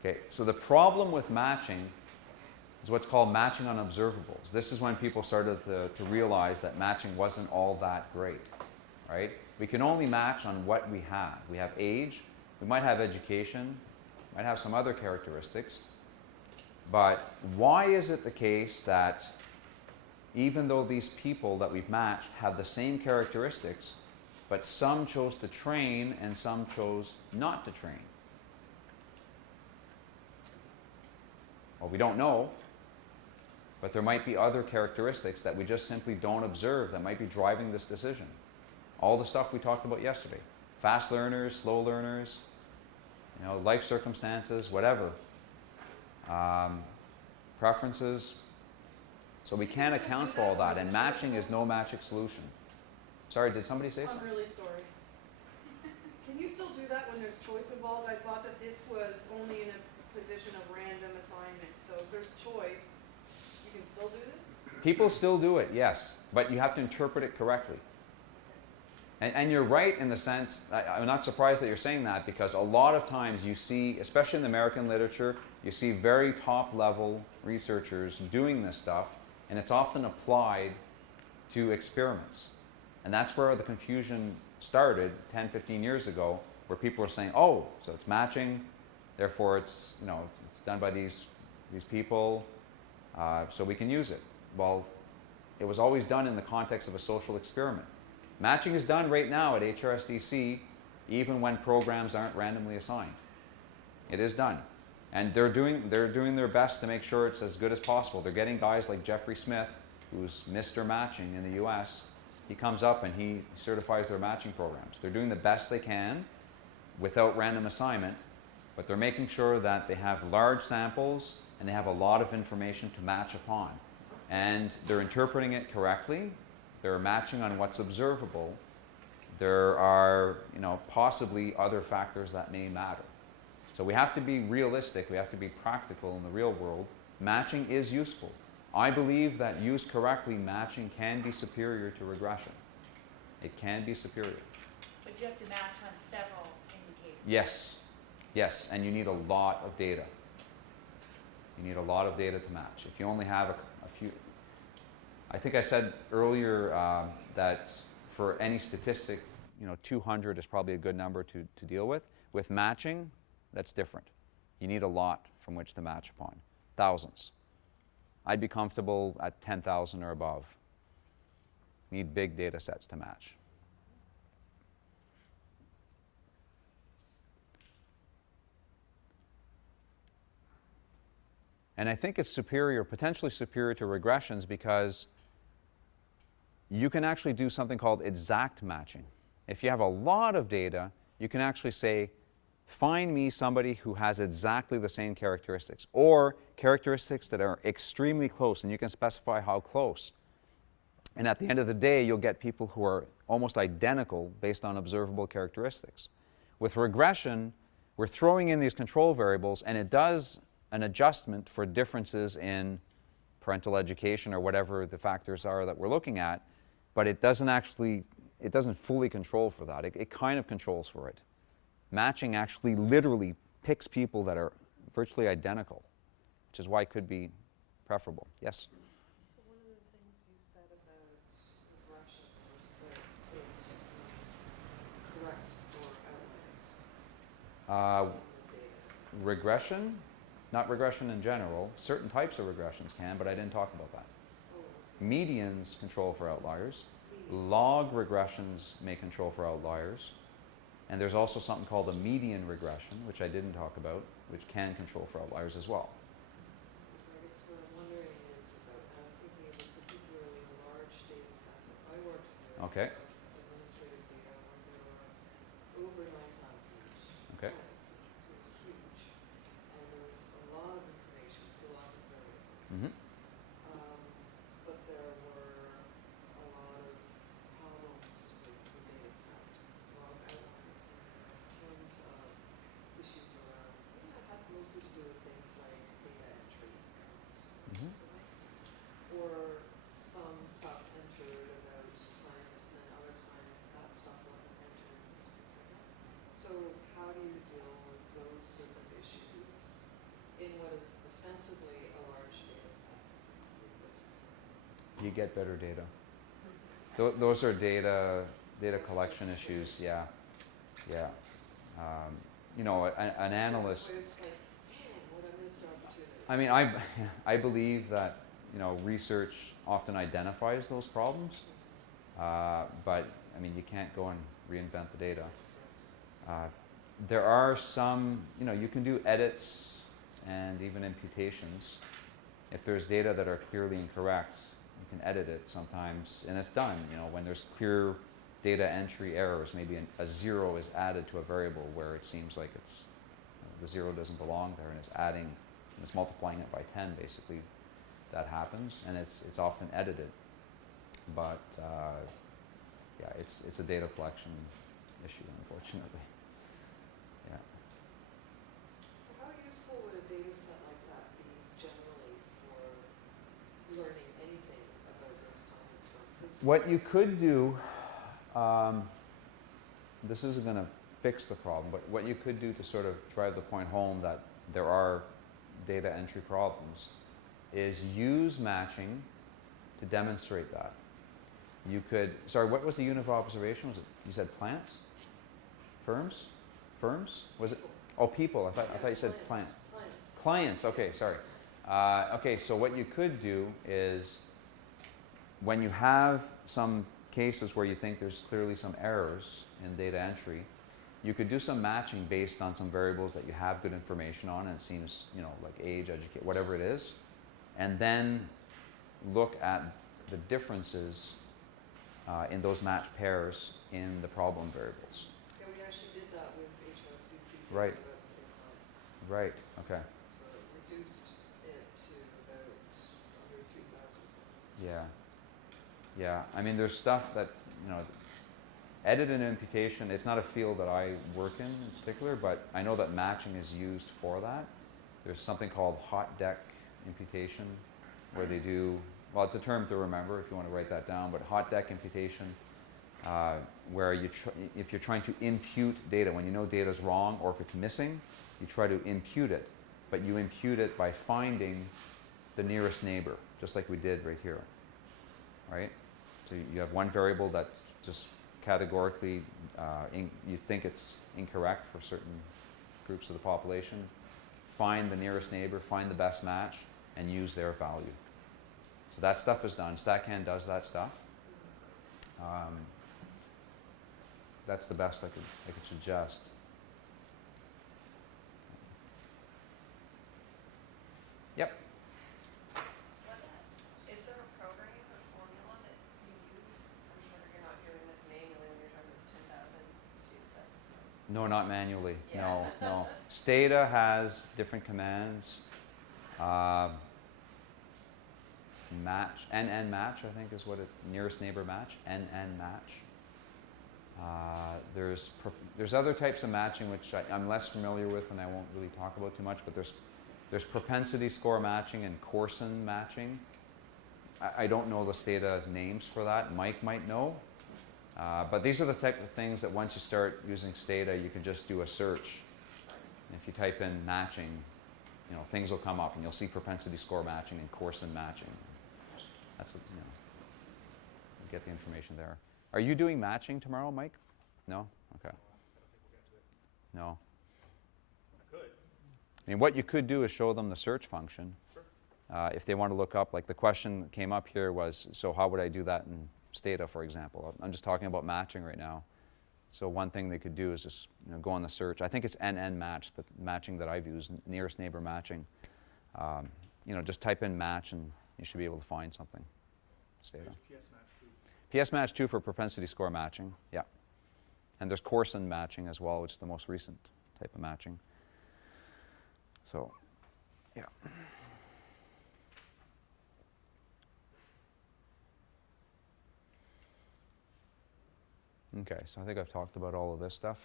Okay, so the problem with matching is what's called matching on observables. This is when people started to realize that matching wasn't all that great, right? We can only match on what we have. We have age, we might have education, might have some other characteristics, but why is it the case that even though these people that we've matched have the same characteristics, but some chose to train and some chose not to train? Well, we don't know, but there might be other characteristics that we just simply don't observe that might be driving this decision. All the stuff we talked about yesterday. Fast learners, slow learners, you know, life circumstances, whatever. Preferences. So we can't account for all that, and matching is no magic solution. Sorry, did somebody say something? I'm really sorry. Can you still do that when there's choice involved? I thought that this was only in a position of random assignment. So if there's choice, you can still do this? People still do it, yes, but you have to interpret it correctly. And you're right in the sense, I'm not surprised that you're saying that, because a lot of times you see, especially in the American literature, you see very top level researchers doing this stuff, and it's often applied to experiments. And that's where the confusion started 10, 15 years ago, where people were saying, oh, so it's matching, therefore it's, you know, it's done by these people, so we can use it. Well, it was always done in the context of a social experiment. Matching is done right now at HRSDC, even when programs aren't randomly assigned. It is done. And they're doing their best to make sure it's as good as possible. They're getting guys like Jeffrey Smith, who's Mr. Matching in the US. He comes up and he certifies their matching programs. They're doing the best they can without random assignment, but they're making sure that they have large samples and they have a lot of information to match upon. And they're interpreting it correctly. They're matching on what's observable. There are, you know, possibly other factors that may matter. So we have to be realistic. We have to be practical in the real world. Matching is useful. I believe that used correctly, matching can be superior to regression. It can be superior. But you have to match on several indicators. Yes, yes, and you need a lot of data. You need a lot of data to match. If you only have a few, I think I said earlier that for any statistic, you know, 200 is probably a good number to deal with. With matching, that's different. You need a lot from which to match upon. Thousands. I'd be comfortable at 10,000 or above. You need big data sets to match. And I think it's superior, potentially superior to regressions, because you can actually do something called exact matching. If you have a lot of data, you can actually say, find me somebody who has exactly the same characteristics, or characteristics that are extremely close, and you can specify how close. And at the end of the day, you'll get people who are almost identical based on observable characteristics. With regression, we're throwing in these control variables, and it does an adjustment for differences in parental education or whatever the factors are that we're looking at, but it doesn't fully control for that. It kind of controls for it. Matching actually literally picks people that are virtually identical, which is why it could be preferable. Yes? So one of the things you said about regression was that it corrects for outliers. In the data. Regression, not regression in general. Certain types of regressions can, but I didn't talk about that. Oh, okay. Medians control for outliers. Log regressions may control for outliers. And there's also something called a median regression, which I didn't talk about, which can control for outliers as well. So I guess what I'm wondering is about, I'm thinking of a particularly large data set that I worked with. Okay. Of administrative data where there were over 9,000 Okay. clients. So it was huge. And there was a lot of information, so lots of variables. Mm-hmm. But there were a lot of problems with the data set, a lot of outliers in terms of issues around, it had mostly to do with things like data entry errors and Mhm. those sorts of things. Or some stuff entered about clients and then other clients, that stuff wasn't entered, things like that. So how do you deal with those sorts of issues in what is ostensibly a large data set with this? You get better data. Those are data collection issues. Yeah, yeah. You know, an analyst. So it's like, damn, what a missed opportunity. I mean, I believe that, you know, research often identifies those problems, but I mean, you can't go and reinvent the data. There are some, you know, you can do edits and even imputations. If there's data that are clearly incorrect, you can edit it sometimes, and it's done. You know, when there's clear data entry errors, maybe a zero is added to a variable where it seems like it's, the zero doesn't belong there, and it's adding, and it's multiplying it by 10 basically. That happens, and it's often edited. But yeah, it's a data collection issue, unfortunately. Yeah. So how useful would a data set like that be generally for learning anything about those comments from? 'Cause What you could do, this isn't going to fix the problem, but what you could do to sort of drive the point home that there are data entry problems is use matching to demonstrate that. You could, sorry, what was the unit of observation? Was it, you said plants? Firms? Firms? Was it? Oh, people. I thought you said plant. Clients, okay, sorry. Okay, so what you could do is, when you have some cases where you think there's clearly some errors in data entry, you could do some matching based on some variables that you have good information on, and it seems, you know, like age, educate, whatever it is, and then look at the differences in those matched pairs in the problem variables. Yeah, we actually did that with HSBC. Right. About the same clients. Right, okay. So it reduced it to about under 3,000 clients. Yeah. Yeah, I mean, there's stuff that, you know, edit and imputation, it's not a field that I work in particular, but I know that matching is used for that. There's something called hot deck imputation, where they do, well, it's a term to remember if you want to write that down, but hot deck imputation, where if you're trying to impute data, when you know data's wrong or if it's missing, you try to impute it, but you impute it by finding the nearest neighbor, just like we did right here, right? So you have one variable that just categorically, you think it's incorrect for certain groups of the population. Find the nearest neighbor, find the best match, and use their value. So that stuff is done. StatCan does that stuff. That's the best I could suggest. Yep. Is there a program or formula that you use? I'm sure you're not doing this manually when you're talking about 10,000 data sets. No, not manually. Yeah. No. Stata has different commands. Match, NN match, I think is what it, nearest neighbor match, NN match. There's other types of matching which I'm less familiar with and I won't really talk about too much, but there's propensity score matching and Corson matching. I don't know the Stata names for that. Mike might know. But these are the type of things that once you start using Stata, you can just do a search. And if you type in matching, you know, things will come up and you'll see propensity score matching and Corson matching. That's, you know, you get the information there. Are you doing matching tomorrow, Mike? No? Okay. No. I could. I mean, what you could do is show them the search function. Sure. If they want to look up, like the question that came up here was, so how would I do that in Stata, for example? I'm just talking about matching right now. So one thing they could do is just, you know, go on the search. I think it's NN match, the matching that I've used, nearest neighbor matching. You know, just type in match and you should be able to find something. Stata. There's PS match too. PS match 2 for propensity score matching, yeah. And there's Corson matching as well, which is the most recent type of matching. So, yeah. Okay, so I think I've talked about all of this stuff.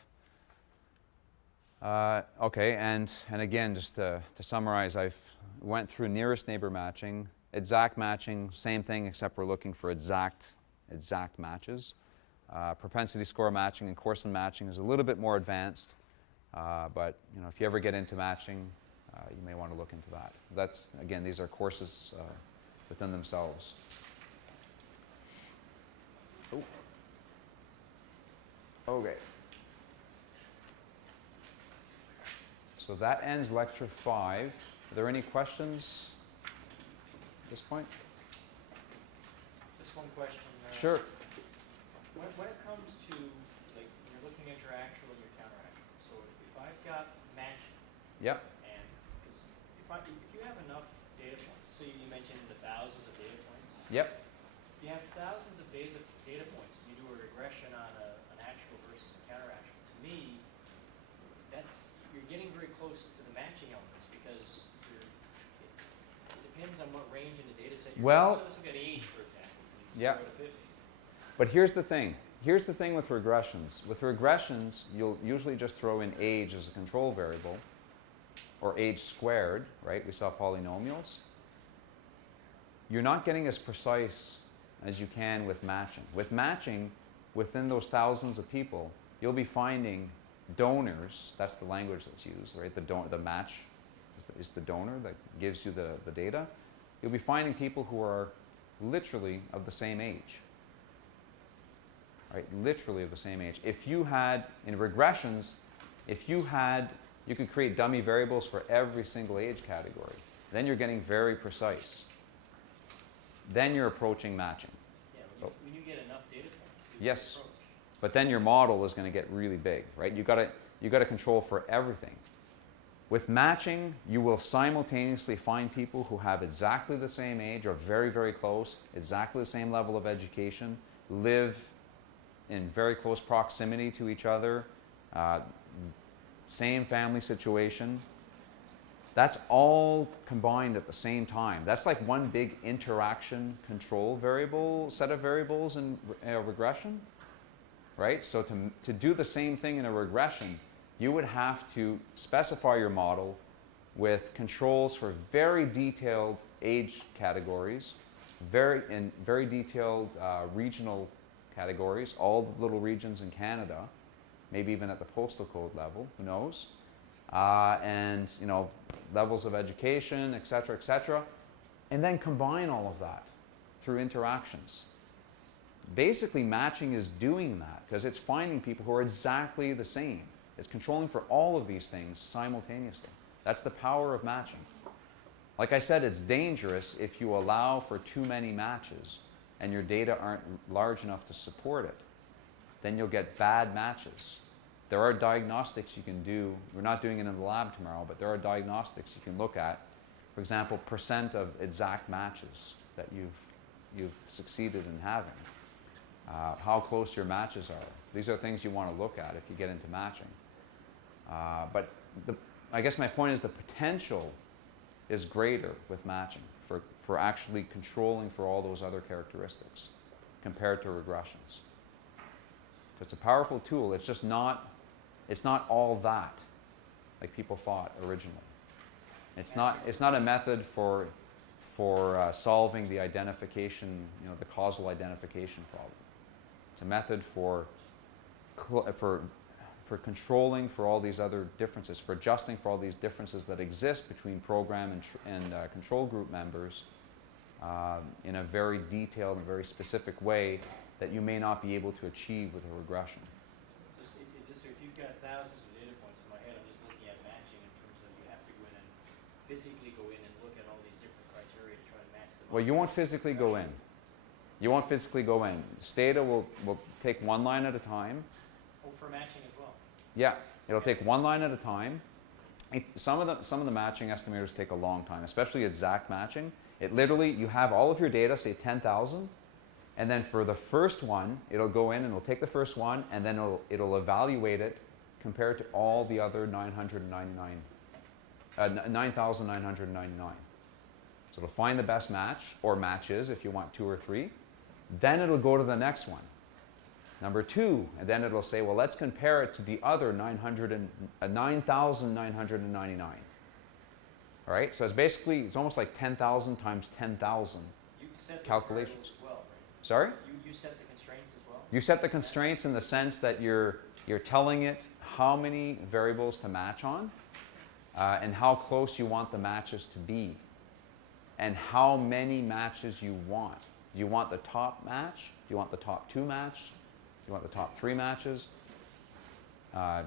Okay, and again, just to summarize, I've went through nearest neighbor matching, exact matching, same thing except we're looking for exact matches. Propensity score matching and Corson matching is a little bit more advanced, but you know, if you ever get into matching, you may want to look into that. That's, again, these are courses within themselves. Oh. Okay. So that ends lecture 5. Are there any questions at this point? Just one question. Sure. When it comes to, like, you're looking at your actual and your counteractual. So if I've got matching, Yep. and if you have enough data points, so you mentioned the thousands of data points. Yep. If you have thousands of data points, and you do a regression on an actual versus a counteractual. To me, you're getting very close to the matching elements because it depends on what range in the data set you're Well, in. So this will get age, for example, from yeah. 0 to 50. But here's the thing. Here's the thing with regressions. With regressions, you'll usually just throw in age as a control variable, or age squared, right? We saw polynomials. You're not getting as precise as you can with matching. With matching, within those thousands of people, you'll be finding donors. That's the language that's used, right? The match is the donor that gives you the data. You'll be finding people who are literally of the same age. Right? Literally of the same age. If you had, in regressions, you could create dummy variables for every single age category. Then you're getting very precise. Then you're approaching matching. Yeah, when you get enough data points. Yes. But then your model is going to get really big, right? You got to control for everything. With matching, you will simultaneously find people who have exactly the same age or very, very close, exactly the same level of education, live in very close proximity to each other, same family situation. That's all combined at the same time. That's like one big interaction control variable, set of variables in regression. Right? So to do the same thing in a regression, you would have to specify your model with controls for very detailed age categories, very detailed regional categories, all the little regions in Canada, maybe even at the postal code level, who knows? And you know, levels of education, et cetera, and then combine all of that through interactions. Basically, matching is doing that because it's finding people who are exactly the same. It's controlling for all of these things simultaneously. That's the power of matching. Like I said, it's dangerous if you allow for too many matches and your data aren't large enough to support it. Then you'll get bad matches. There are diagnostics you can do. We're not doing it in the lab tomorrow, but there are diagnostics you can look at. For example, % of exact matches that you've succeeded in having. How close your matches are. These are things you want to look at if you get into matching. But I guess my point is the potential is greater with matching for actually controlling for all those other characteristics compared to regressions. So it's a powerful tool. It's just not, it's not all that like people thought originally. It's not a method for solving the identification, the causal identification problem. It's a method for controlling for all these other differences, for adjusting for all these differences that exist between program and control group members in a very detailed and very specific way that you may not be able to achieve with a regression. If you've got thousands of data points in my head, I'm just looking at matching in terms of you have to go in and physically go in and look at all these different criteria to try and match them. Well, you won't physically go in. You won't physically go in. Stata will take one line at a time. Oh, for matching as well? Yeah, it'll take one line at a time. Some of the matching estimators take a long time, especially exact matching. It literally, you have all of your data, say 10,000, and then for the first one, it'll go in and it'll take the first one, and then it'll evaluate it compared to all the other 9,999. So it'll find the best match, or matches if you want 2 or 3. Then it'll go to the next one, number 2, and then it'll say, well, let's compare it to the other 9,999. All right, so it's basically, it's almost like 10,000 times 10,000 calculations. As well, right? Sorry? You set the constraints as well? You set the constraints in the sense that you're telling it how many variables to match on and how close you want the matches to be and how many matches you want. Do you want the top match? Do you want the top 2 match? Do you want the top 3 matches? So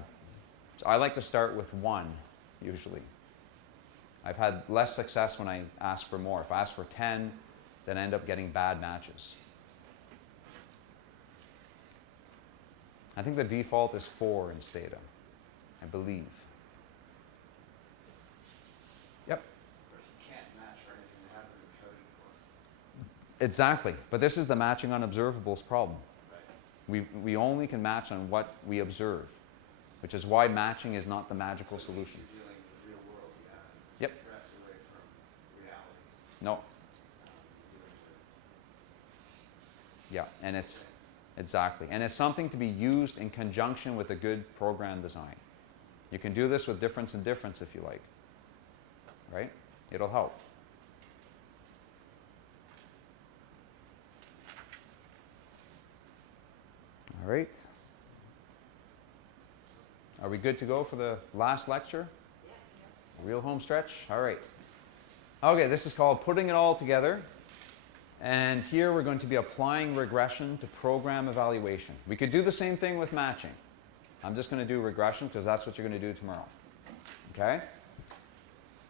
I like to start with 1 usually. I've had less success when I ask for more. If I ask for 10, then I end up getting bad matches. I think the default is 4 in Stata, I believe. Yep. Of course, you can't match for anything that hasn't been coded for. Exactly. But this is the matching on observables problem. Right. We only can match on what we observe, which is why matching is not the magical solution. You're dealing with real world, you have to Yep. progress away from reality. No. Dealing with Yeah, and it's exactly. And it's something to be used in conjunction with a good program design. You can do this with difference and difference if you like. Right? It'll help. All right. Are we good to go for the last lecture? Yes. Real home stretch? All right. Okay, this is called Putting It All Together. And here we're going to be applying regression to program evaluation. We could do the same thing with matching. I'm just going to do regression because that's what you're going to do tomorrow. Okay?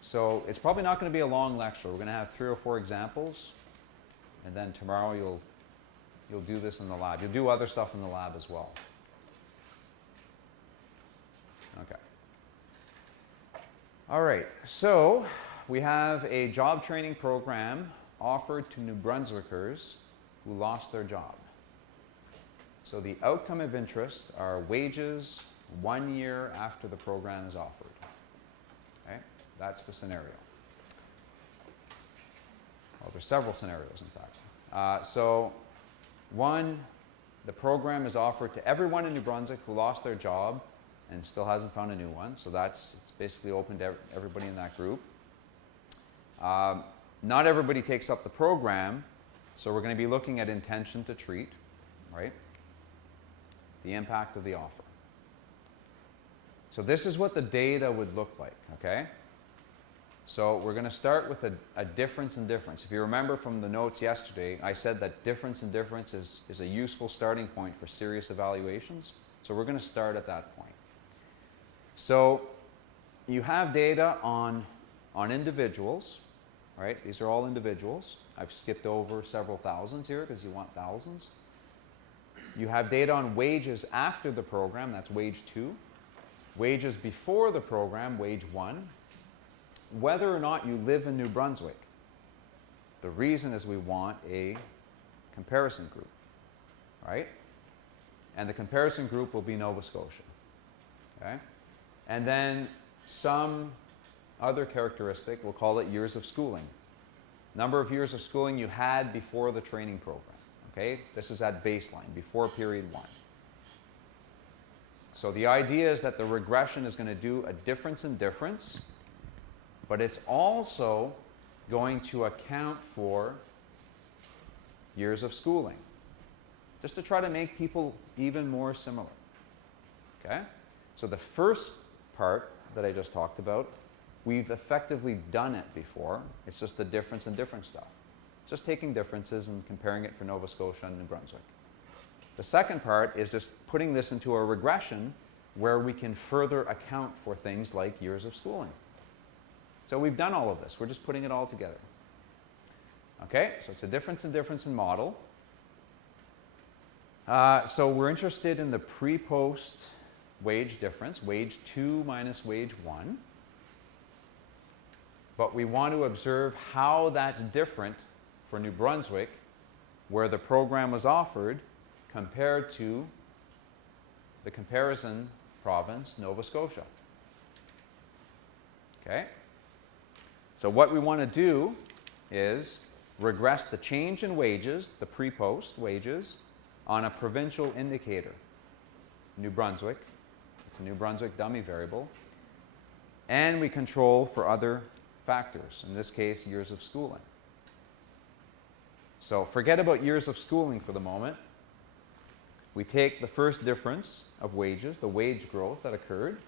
So it's probably not going to be a long lecture. We're going to have 3 or 4 examples. And then tomorrow you'll do this in the lab. You'll do other stuff in the lab as well. Okay. All right. So we have a job training program offered to New Brunswickers who lost their job. So the outcome of interest are wages 1 year after the program is offered. Okay? That's the scenario. Well, there's several scenarios, in fact. So 1, the program is offered to everyone in New Brunswick who lost their job and still hasn't found a new one. So it's basically open to everybody in that group. Not everybody takes up the program, so we're going to be looking at intention to treat, right? The impact of the offer. So this is what the data would look like, okay? So we're going to start with a difference in difference. If you remember from the notes yesterday, I said that difference in difference is a useful starting point for serious evaluations. So we're going to start at that point. So you have data on individuals, right? These are all individuals. I've skipped over several thousands here because you want thousands. You have data on wages after the program, that's wage 2. Wages before the program, wage 1. Whether or not you live in New Brunswick. The reason is we want a comparison group, right? And the comparison group will be Nova Scotia, okay? and then some other characteristic, we'll call it years of schooling. Number of years of schooling you had before the training program. Okay? This is at baseline, before period 1. So the idea is that the regression is going to do a difference in difference, but it's also going to account for years of schooling, just to try to make people even more similar. Okay? So the first part that I just talked about, we've effectively done it before. It's just the difference in different stuff. Just taking differences and comparing it for Nova Scotia and New Brunswick. The second part is just putting this into a regression where we can further account for things like years of schooling. So we've done all of this. We're just putting it all together. Okay, so it's a difference in model. So we're interested in the pre-post wage difference, wage 2 minus wage 1. But we want to observe how that's different for New Brunswick, where the program was offered, compared to the comparison province, Nova Scotia. Okay? So what we want to do is regress the change in wages, the pre-post wages, on a provincial indicator. New Brunswick. It's a New Brunswick dummy variable. And we control for other factors, in this case, years of schooling. So forget about years of schooling for the moment. We take the first difference of wages, the wage growth that occurred,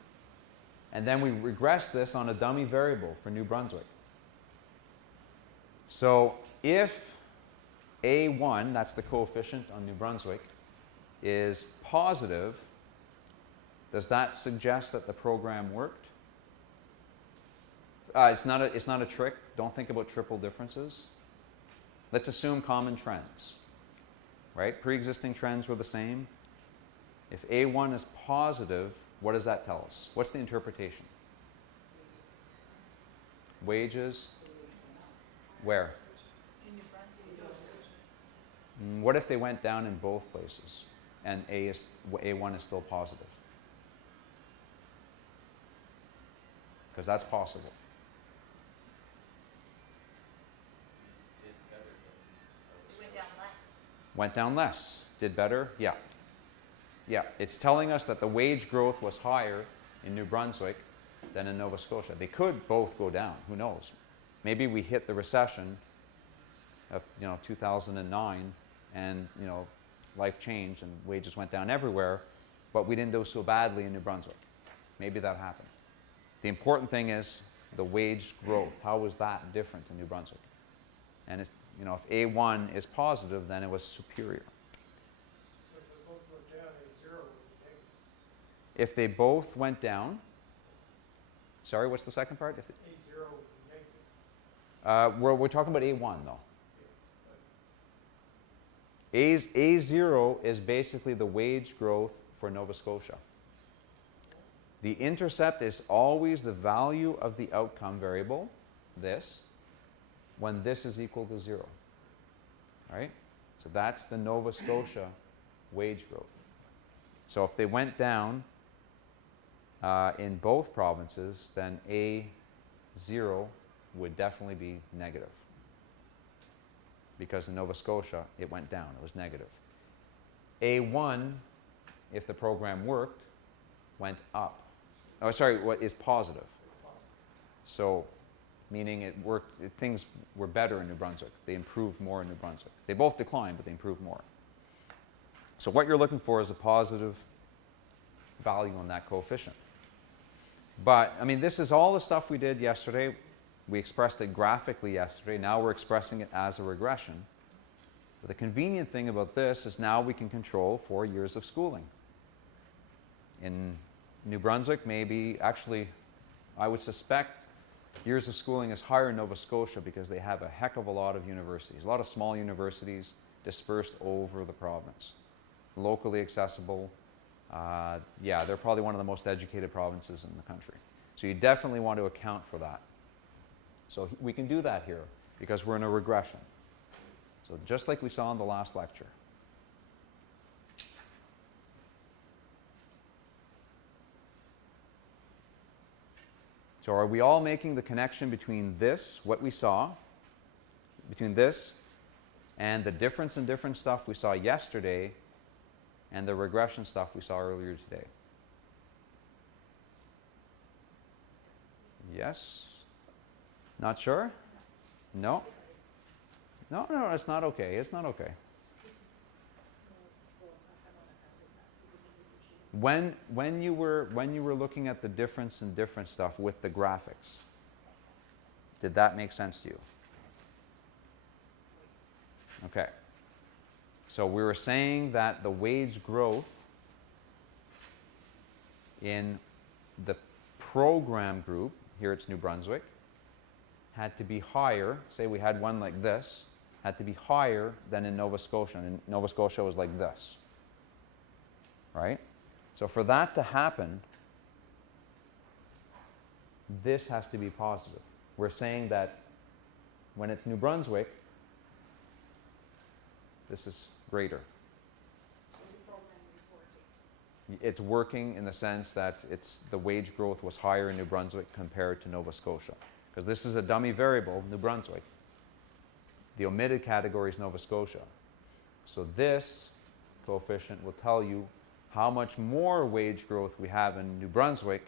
and then we regress this on a dummy variable for New Brunswick. So if A1, that's the coefficient on New Brunswick, is positive, does that suggest that the program worked? It's not a trick. Don't think about triple differences. Let's assume common trends, right? Pre-existing trends were the same. If A1 is positive, what does that tell us? What's the interpretation? Wages? Where? What if they went down in both places and A1 is still positive? Because that's possible. Went down less. Did better? Yeah. Yeah, it's telling us that the wage growth was higher in New Brunswick than in Nova Scotia. They could both go down. Who knows? Maybe we hit the recession of 2009 and life changed and wages went down everywhere, but we didn't do so badly in New Brunswick. Maybe that happened. The important thing is the wage growth. How was that different in New Brunswick? And it's, if A1 is positive, then it was superior. So if they both went down, A0 would be negative. If they both went down, sorry, what's the second part? If A0 would be negative. we're talking about A1 though. A0 is basically the wage growth for Nova Scotia. The intercept is always the value of the outcome variable, this, when this is equal to 0. Right? So that's the Nova Scotia wage growth. So if they went down in both provinces, then A0 would definitely be negative. Because in Nova Scotia, it went down. It was negative. A1, if the program worked, went up. Oh, sorry, what is positive? So, meaning it worked, things were better in New Brunswick. They improved more in New Brunswick. They both declined, but they improved more. So what you're looking for is a positive value on that coefficient. But, I mean, this is all the stuff we did yesterday. We expressed it graphically yesterday. Now we're expressing it as a regression. But the convenient thing about this is now we can control for years of schooling. In New Brunswick, maybe, actually, I would suspect years of schooling is higher in Nova Scotia because they have a heck of a lot of universities, a lot of small universities dispersed over the province. Locally accessible. Yeah, they're probably one of the most educated provinces in the country. So you definitely want to account for that. So we can do that here because we're in a regression. So just like we saw in the last lecture. So are we all making the connection between this, what we saw, between this and the difference in different stuff we saw yesterday and the regression stuff we saw earlier today? Yes? Not sure? No? No, no, it's not okay. It's not okay. When you were looking at the difference in different stuff with the graphics, did that make sense to you? Okay. So we were saying that the wage growth in the program group, here it's New Brunswick, had to be higher, say we had one like this, had to be higher than in Nova Scotia. And Nova Scotia was like this, right? So for that to happen, this has to be positive. We're saying that when it's New Brunswick, this is greater. It's working in the sense that the wage growth was higher in New Brunswick compared to Nova Scotia. Because this is a dummy variable, New Brunswick. The omitted category is Nova Scotia. So this coefficient will tell you how much more wage growth we have in New Brunswick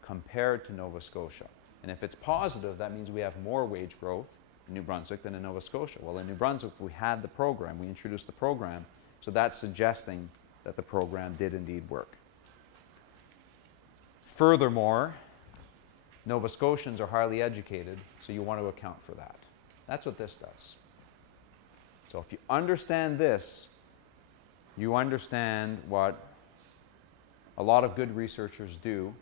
compared to Nova Scotia. And if it's positive, that means we have more wage growth in New Brunswick than in Nova Scotia. Well, in New Brunswick, we had the program. We introduced the program. So that's suggesting that the program did indeed work. Furthermore, Nova Scotians are highly educated, so you want to account for that. That's what this does. So if you understand this, you understand what a lot of good researchers do,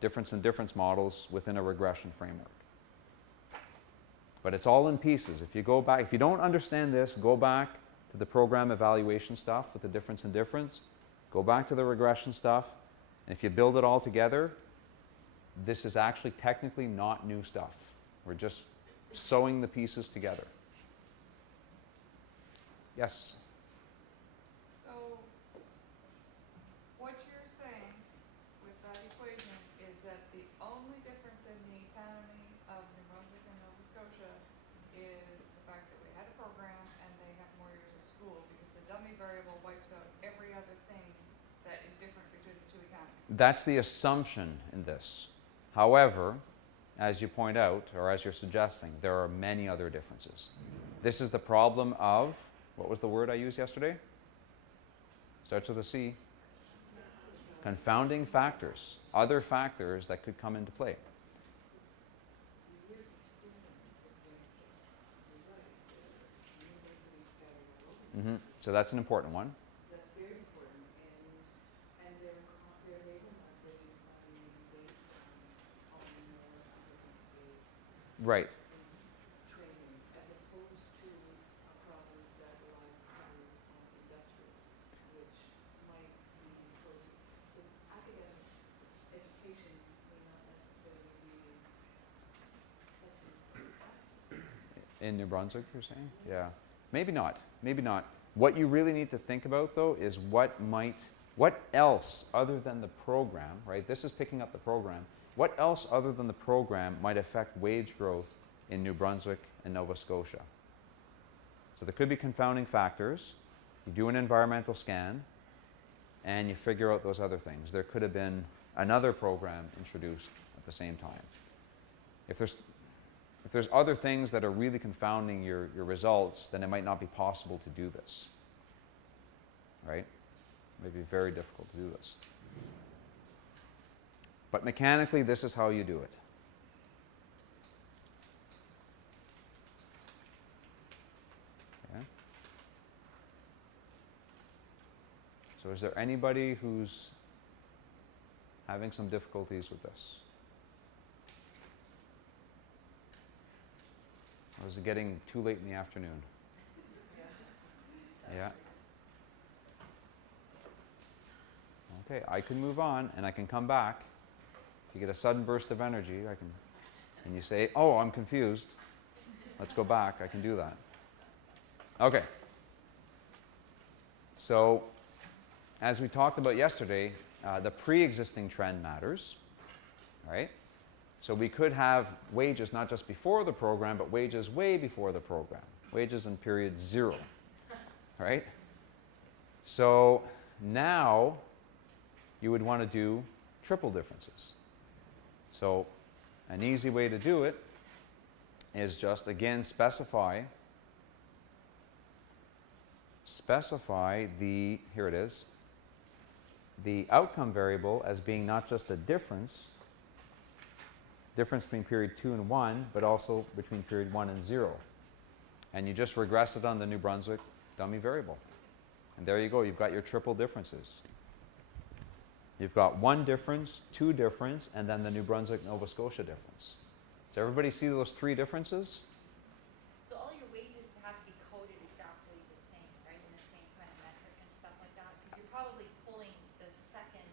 difference in difference models within a regression framework. But it's all in pieces. If you go back, if you don't understand this, go back to the program evaluation stuff with the difference in difference, go back to the regression stuff, and if you build it all together, this is actually technically not new stuff. We're just sewing the pieces together. Yes? So, what you're saying with that equation is that the only difference in the economy of New Brunswick and Nova Scotia is the fact that we had a program and they have more years of school, because the dummy variable wipes out every other thing that is different between the two economies. That's the assumption in this. However, as you point out, or as you're suggesting, there are many other differences. This is the problem of, what was the word I used yesterday? Starts with a C. Confounding factors. Other factors that could come into play. So that's an important one. That's very important, and their labor market economy based on more competency-based Right. training, as opposed to a province that relies on industrial, which might be closer. So academic education may not necessarily be such an important factor. In New Brunswick, you're saying? Yeah. Maybe not. Maybe not. What you really need to think about, though, is what else other than the program, right? This is picking up the program. What else other than the program might affect wage growth in New Brunswick and Nova Scotia? So there could be confounding factors. You do an environmental scan, and you figure out those other things. There could have been another program introduced at the same time. If there's other things that are really confounding your results, then it might not be possible to do this, right? It may be very difficult to do this. But mechanically, this is how you do it. Okay. So is there anybody who's having some difficulties with this? Or is it getting too late in the afternoon? Yeah. Okay, I can move on and I can come back. If you get a sudden burst of energy, and you say, oh, I'm confused. Let's go back. I can do that. Okay. So, as we talked about yesterday, the pre-existing trend matters, right? So we could have wages not just before the program, but wages way before the program. Wages in period 0, right? So now you would want to do triple differences. So an easy way to do it is just, again, specify the, here it is, the outcome variable as being not just a difference between period 2 and 1, but also between period 1 and 0. And you just regress it on the New Brunswick dummy variable. And there you go, you've got your triple differences. You've got 1 difference, 2 difference, and then the New Brunswick, Nova Scotia difference. Does everybody see those 3 differences? So all your wages have to be coded exactly the same, right, in the same kind of metric and stuff like that? Because you're probably pulling the second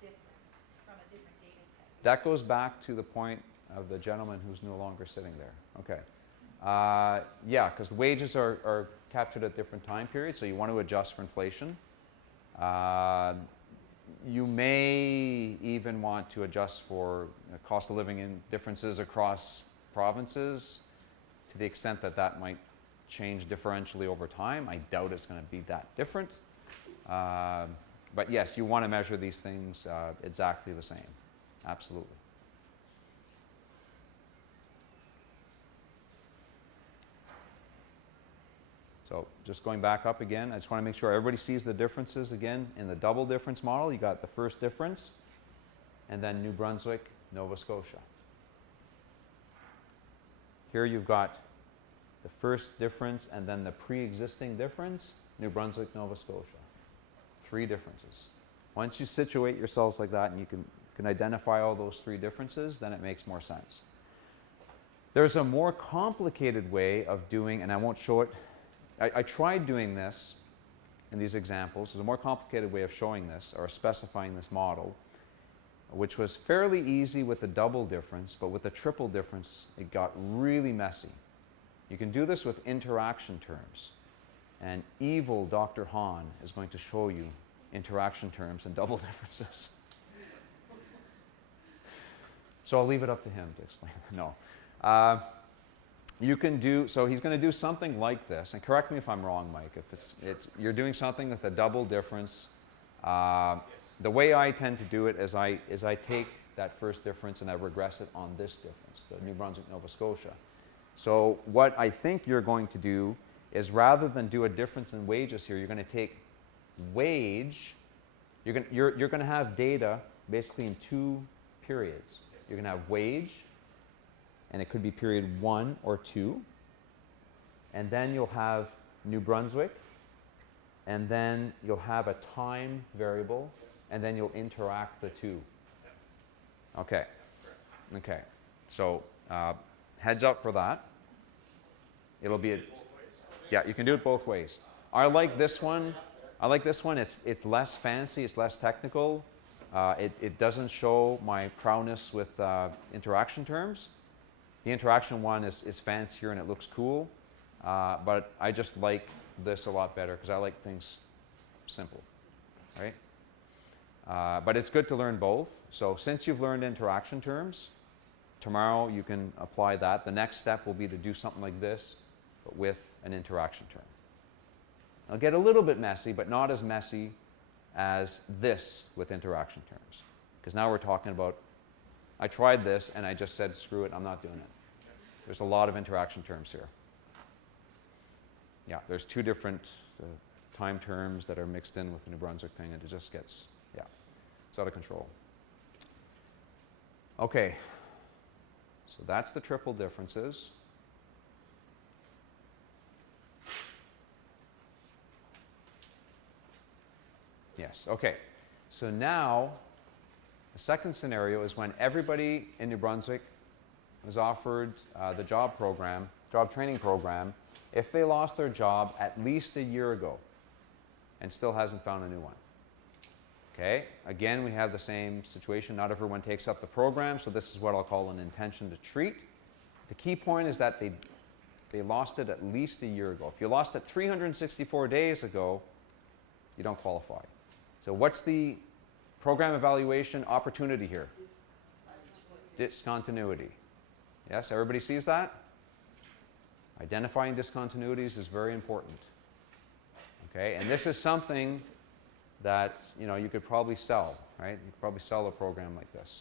difference from a different data set. That goes back to the point of the gentleman who's no longer sitting there. Okay. Yeah, because wages are captured at different time periods, so you want to adjust for inflation. You may even want to adjust for cost of living and differences across provinces to the extent that that might change differentially over time. I doubt it's going to be that different. But yes, you want to measure these things exactly the same. Absolutely. So just going back up again, I just want to make sure everybody sees the differences again. In the double difference model, you got the first difference, and then New Brunswick, Nova Scotia. Here you've got the first difference and then the pre-existing difference, New Brunswick, Nova Scotia. 3 differences. Once you situate yourselves like that and you can identify all those 3 differences, then it makes more sense. There's a more complicated way of doing, and I won't show it. I tried doing this in these examples. There's a more complicated way of showing this or specifying this model, which was fairly easy with the double difference, but with the triple difference, it got really messy. You can do this with interaction terms. And evil Dr. Hahn is going to show you interaction terms and double differences. So I'll leave it up to him to explain. No. You can do, so he's going to do something like this, and correct me if I'm wrong, Mike, if you're doing something with a double difference. The way I tend to do it is I take that first difference and I regress it on this difference, the New Brunswick, Nova Scotia. So what I think you're going to do is rather than do a difference in wages here, you're going to take wage, you're going to have data basically in 2 periods. You're going to have wage, and it could be period 1 or 2. And then you'll have New Brunswick, and then you'll have a time variable, and then you'll interact the 2. Okay. Okay. So heads up for that. It'll be yeah, you can do it both ways. I like this one. It's less fancy, it's less technical. It doesn't show my prowess with interaction terms. The interaction one is fancier and it looks cool, but I just like this a lot better because I like things simple, right? But it's good to learn both. So since you've learned interaction terms, tomorrow you can apply that. The next step will be to do something like this, but with an interaction term. It'll get a little bit messy, but not as messy as this with interaction terms. Because now we're talking about, I tried this and I just said, screw it, I'm not doing it. There's a lot of interaction terms here. Yeah, there's 2 different time terms that are mixed in with the New Brunswick thing, and it just gets, yeah, it's out of control. Okay, so that's the triple differences. Yes, okay. So now, the second scenario is when everybody in New Brunswick was offered the job training program, if they lost their job at least a year ago and still hasn't found a new one. Okay, again, we have the same situation. Not everyone takes up the program, so this is what I'll call an intention to treat. The key point is that they lost it at least a year ago. If you lost it 364 days ago, you don't qualify. So what's the program evaluation opportunity here? discontinuity. Yes, everybody sees that? Identifying discontinuities is very important. Okay, and this is something that you could probably sell, right? You could probably sell a program like this.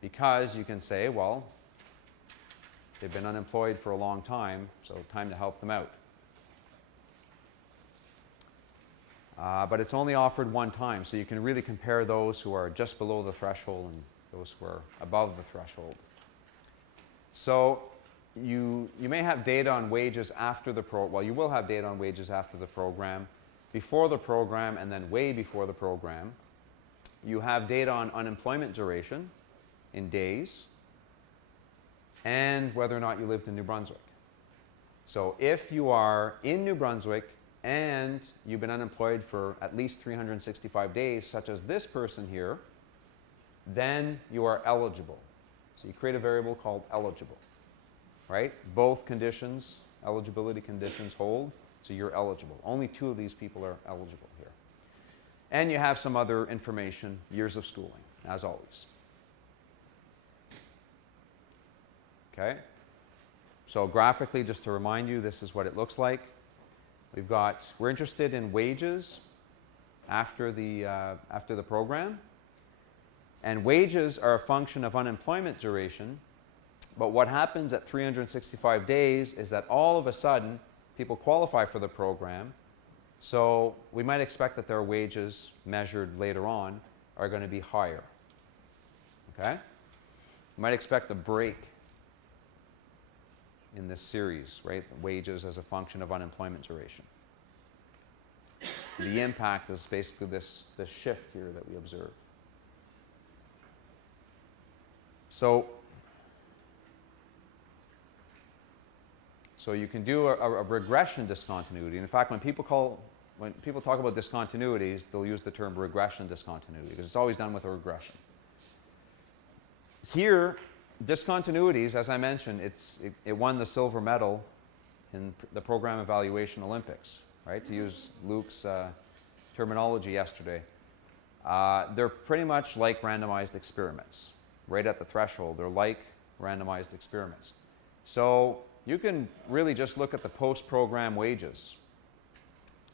Because you can say, well, they've been unemployed for a long time, so time to help them out. But it's only offered one time, so you can really compare those who are just below the threshold and those who are above the threshold. So you may have data on wages after the you will have data on wages after the program, before the program, and then way before the program. You have data on unemployment duration in days, and whether or not you lived in New Brunswick. So if you are in New Brunswick and you've been unemployed for at least 365 days, such as this person here, then you are eligible. So you create a variable called eligible, right? Both conditions, eligibility conditions hold, so you're eligible. Only 2 of these people are eligible here. And you have some other information, years of schooling, as always. Okay? So graphically, just to remind you, this is what it looks like. We're interested in wages after the program. And wages are a function of unemployment duration. But what happens at 365 days is that all of a sudden, people qualify for the program. So we might expect that their wages measured later on are going to be higher. Okay? You might expect a break in this series, right? Wages as a function of unemployment duration. The impact is basically this shift here that we observe. So you can do a regression discontinuity. And in fact, when people talk about discontinuities, they'll use the term regression discontinuity because it's always done with a regression. Here, discontinuities, as I mentioned, it won the silver medal in the program evaluation Olympics, right? To use Luke's terminology yesterday. They're pretty much like randomized experiments. Right at the threshold, they're like randomized experiments. So you can really just look at the post-program wages,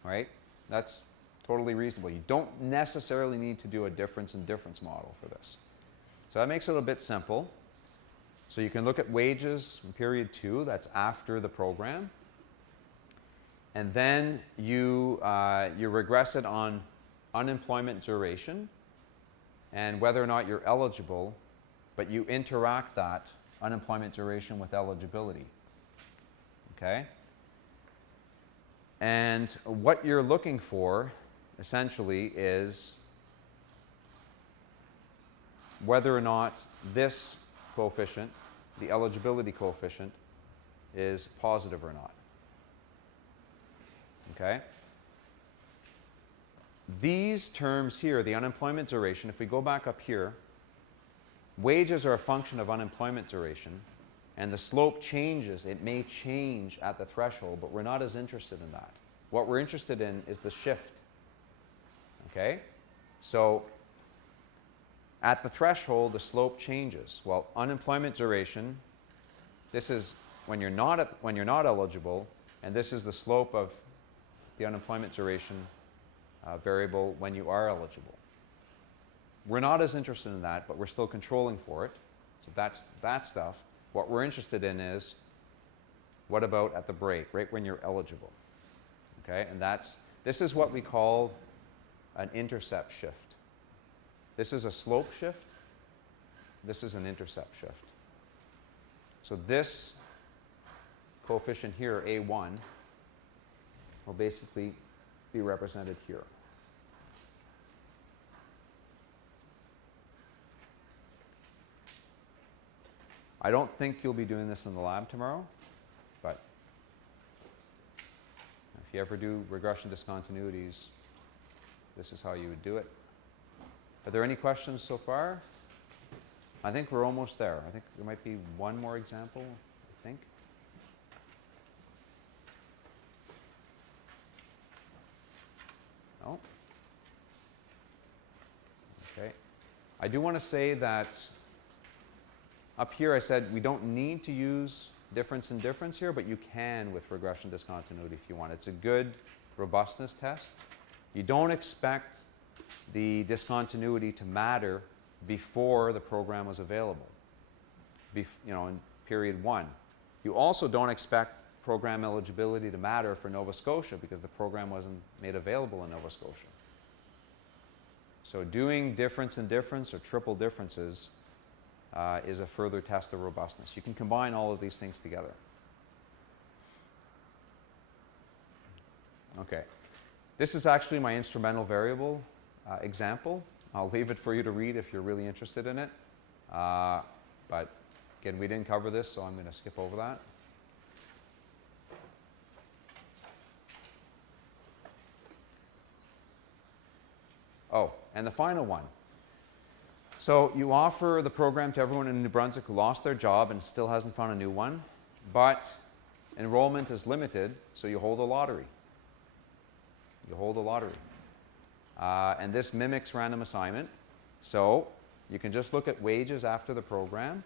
right? That's totally reasonable. You don't necessarily need to do a difference in difference model for this. So that makes it a bit simple. So you can look at wages in period 2, that's after the program. And then you regress it on unemployment duration and whether or not you're eligible, but you interact that unemployment duration with eligibility. Okay? And what you're looking for, essentially, is whether or not this coefficient, the eligibility coefficient, is positive or not. Okay? These terms here, the unemployment duration, if we go back up here, wages are a function of unemployment duration, and the slope changes. It may change at the threshold, but we're not as interested in that. What we're interested in is the shift. Okay? So at the threshold, the slope changes. Well, unemployment duration, this is when you're not eligible, and this is the slope of the unemployment duration variable when you are eligible. We're not as interested in that, but we're still controlling for it. So that's that stuff. What we're interested in is, what about at the break, right when you're eligible? Okay, and this is what we call an intercept shift. This is a slope shift. This is an intercept shift. So this coefficient here, A1, will basically be represented here. I don't think you'll be doing this in the lab tomorrow, but if you ever do regression discontinuities, this is how you would do it. Are there any questions so far? I think we're almost there. I think there might be one more example, I think. No? Okay. I do want to say that Up here I said we don't need to use difference and difference here, but you can with regression discontinuity if you want. It's a good robustness test. You don't expect the discontinuity to matter before the program was available, you know, in period 1. You also don't expect program eligibility to matter for Nova Scotia because the program wasn't made available in Nova Scotia. So doing difference and difference or triple differences is a further test of robustness. You can combine all of these things together. Okay. This is actually my instrumental variable example. I'll leave it for you to read if you're really interested in it. But again, we didn't cover this, so I'm going to skip over that. Oh, and the final one. So you offer the program to everyone in New Brunswick who lost their job and still hasn't found a new one, but enrollment is limited, so you hold a lottery. You hold a lottery. And this mimics random assignment. So you can just look at wages after the program,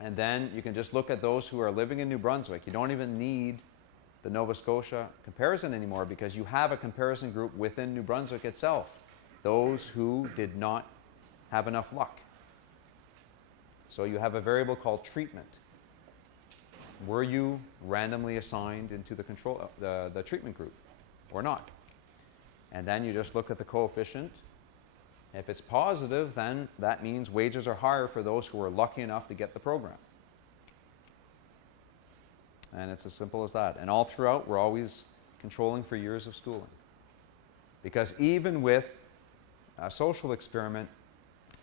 and then you can just look at those who are living in New Brunswick. You don't even need the Nova Scotia comparison anymore because you have a comparison group within New Brunswick itself, those who did not have enough luck. So you have a variable called treatment. Were you randomly assigned into the control, the treatment group or not? And then you just look at the coefficient. If it's positive, then that means wages are higher for those who are lucky enough to get the program. And it's as simple as that. And all throughout, we're always controlling for years of schooling. Because even with a social experiment,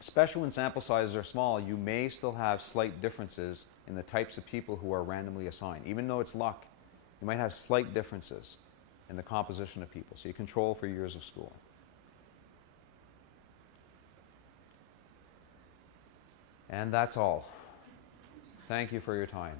especially when sample sizes are small, you may still have slight differences in the types of people who are randomly assigned. Even though it's luck, you might have slight differences in the composition of people. So you control for years of schooling. And that's all. Thank you for your time.